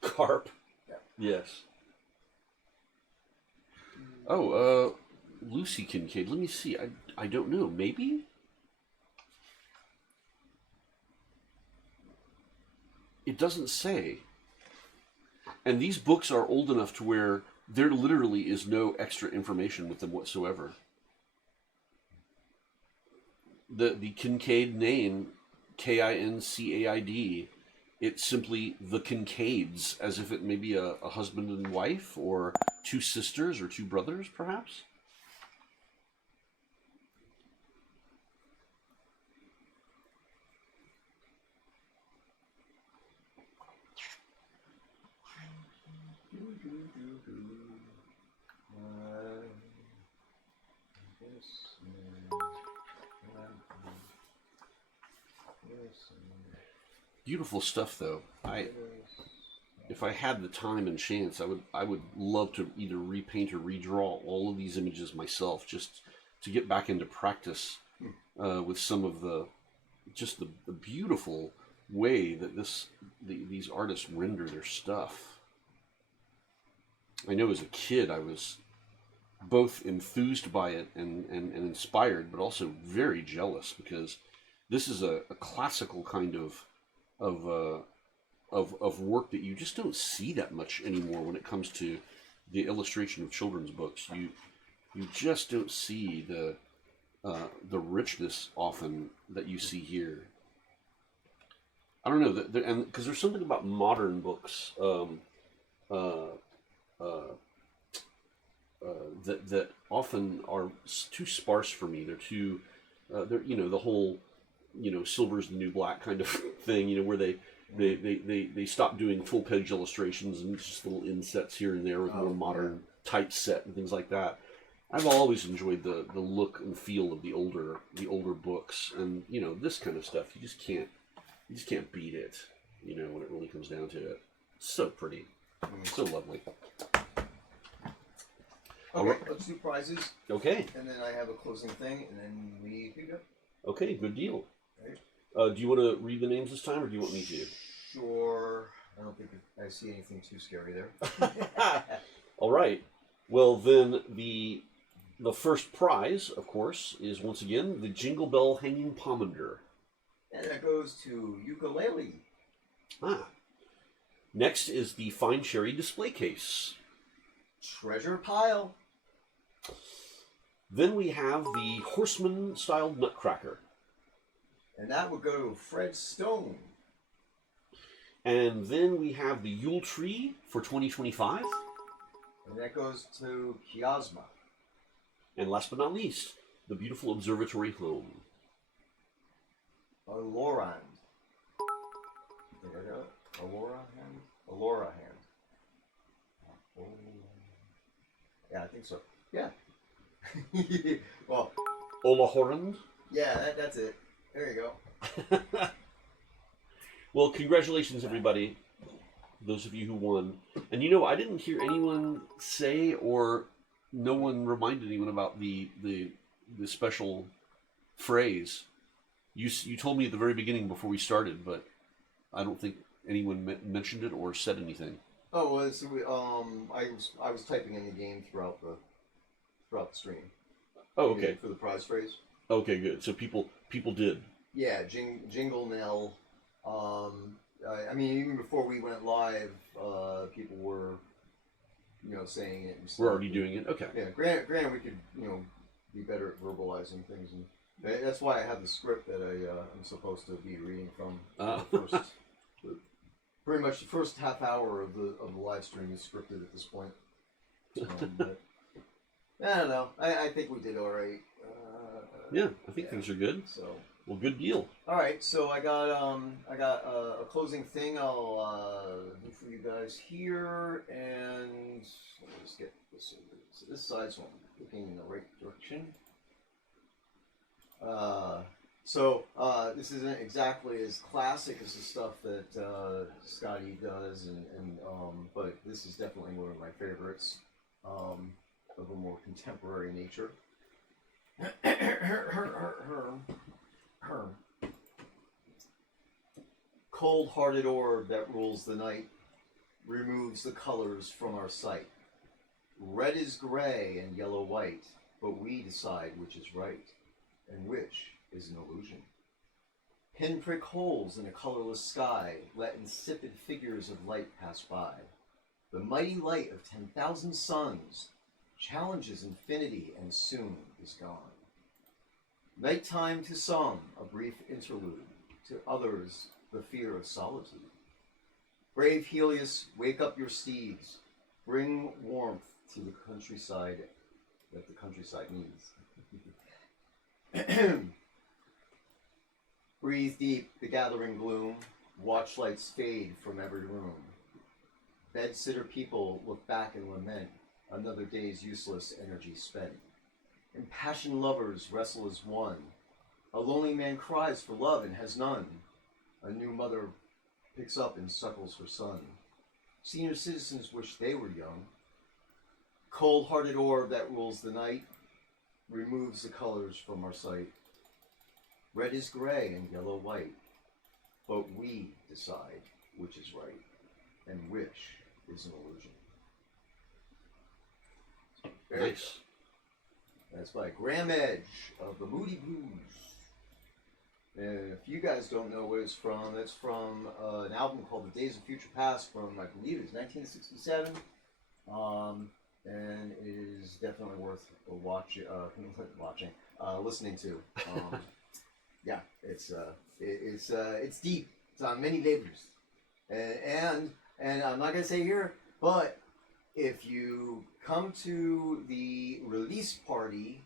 Carp. Yeah. Yes. Oh, Lucy Kincaid. Let me see. I don't know. Maybe? It doesn't say. And these books are old enough to where there literally is no extra information with them whatsoever. The Kincaid name, Kincaid, it's simply the Kincaids, as if it may be a husband and wife, or two sisters, or two brothers, perhaps? Beautiful stuff, though. If I had the time and chance, I would love to either repaint or redraw all of these images myself, just to get back into practice with some of the beautiful way that these artists render their stuff. I know as a kid I was both enthused by it and inspired, but also very jealous, because this is a classical kind of work that you just don't see that much anymore when it comes to the illustration of children's books. You just don't see the richness often that you see here. I don't know, and because there's something about modern books that often are too sparse for me. They're too, the whole, silver's the new black kind of thing. Where they stop doing full page illustrations and just little insets here and there with more modern typeset and things like that. I've always enjoyed the look and feel of the older books, and this kind of stuff. You just can't beat it. When it really comes down to it. So pretty, so lovely. Okay, let's do prizes. Okay. And then I have a closing thing, and then we pick up. Okay, good deal. Right. Do you want to read the names this time, or do you want me to? Sure. I don't think I see anything too scary there. All right. Well, then the first prize, of course, is once again the Jingle Bell Hanging Pomander. And that goes to ukulele. Next is the Fine Cherry Display Case. Treasure pile. Then we have the Horseman-styled Nutcracker. And that would go to Fred Stone. And then we have the Yule Tree for 2025. And that goes to Chiasma. And last but not least, the beautiful Observatory Home. Alorand. Think I got it? Alora hand. Yeah, I think so. Yeah. Well, Ola Horand. yeah, that's it. There you go. Well, congratulations, everybody. Those of you who won. And you know, I didn't hear anyone say, or no one remind anyone about the special phrase. You told me at the very beginning before we started, but I don't think anyone mentioned it or said anything. Oh, well, so I was typing in the game throughout the stream. Oh, okay. For the prize phrase. Okay, good. So people did. Yeah, Jingle Nell. I mean, even before we went live, people were, saying it. And stuff. We're already doing it. Okay. Yeah, granted, we could, be better at verbalizing things, and that's why I have the script that I'm supposed to be reading from. Pretty much the first half hour of the live stream is scripted at this point. But, I don't know. I think we did all right. Yeah, I think things are good. So. Well, good deal. All right, so I got a closing thing I'll do for you guys here, and let me just get this over. So this side, so I'm looking in the right direction. This isn't exactly as classic as the stuff that Scottie does, but this is definitely one of my favorites of a more contemporary nature. Cold-hearted orb that rules the night removes the colors from our sight. Red is gray and yellow white, but we decide which is right and which is an illusion. Pinprick holes in a colorless sky let insipid figures of light pass by. The mighty light of 10,000 suns challenges infinity and soon is gone. Nighttime to some, a brief interlude, to others, the fear of solitude. Brave Helios, wake up your steeds, bring warmth to the countryside that the countryside needs. Breathe deep the gathering gloom, watch lights fade from every room. Bedsitter people look back and lament, another day's useless energy spent. Impassioned lovers wrestle as one. A lonely man cries for love and has none. A new mother picks up and suckles her son. Senior citizens wish they were young. Cold-hearted orb that rules the night removes the colors from our sight. Red is gray and yellow white, but we decide which is right and which is an illusion. Nice. That's by Graham Edge of the Moody Blues. And if you guys don't know what it's from, that's from an album called The Days of Future Past from, I believe it's 1967. And it is definitely worth listening to. Yeah, it's deep. It's on many levels. And I'm not gonna say here, but if you come to the release party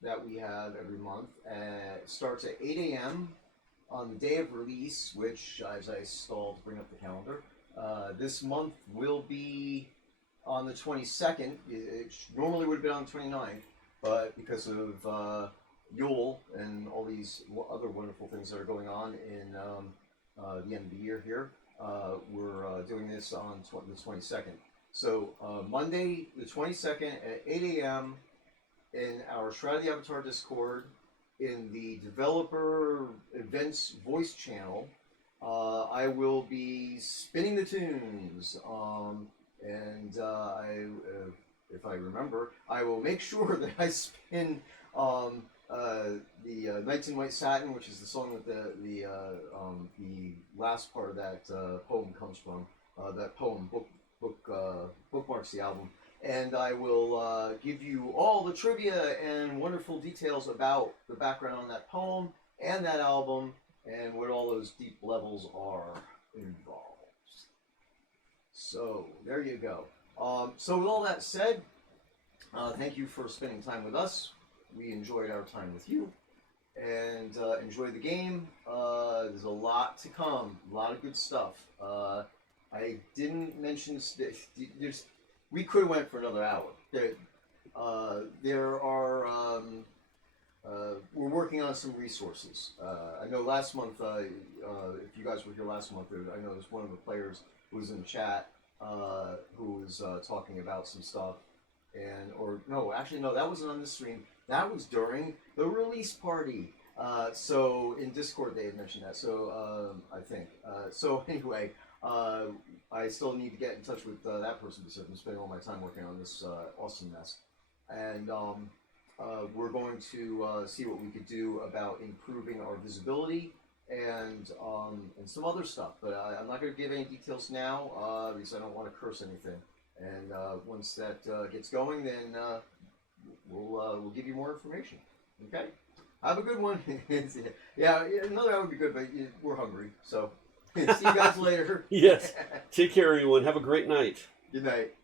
that we have every month, it starts at 8 a.m. on the day of release, which, as I stalled to bring up the calendar, this month will be on the 22nd. It normally would have been on the 29th, but because of Yule and all these other wonderful things that are going on in the end of the year here, we're doing this on the 22nd. So Monday the 22nd at 8 a.m. in our Shroud of the Avatar Discord, in the developer events voice channel, I will be spinning the tunes, and if I remember, I will make sure that I spin the Knights in White Satin, which is the song that the last part of that poem comes from. That poem bookmarks the album, and I will give you all the trivia and wonderful details about the background on that poem and that album and what all those deep levels are involved. So there you go. So with all that said, thank you for spending time with us. We enjoyed our time with you, and enjoy the game. There's a lot to come, a lot of good stuff. I didn't mention we could have went for another hour. There are we're working on some resources. I know last month, if you guys were here last month, I know there's one of the players who was in the chat who was talking about some stuff, and or no, actually no, that wasn't on the stream. That was during the release party. So in Discord they had mentioned that. So I think. So anyway, I still need to get in touch with that person because I'm spending all my time working on this awesome mess, and we're going to see what we could do about improving our visibility and some other stuff. But I'm not going to give any details now because I don't want to curse anything. And once that gets going, then we'll give you more information. Okay. Have a good one. Yeah, another hour would be good, but we're hungry. So see you guys later. Yes. Take care, everyone. Have a great night. Good night.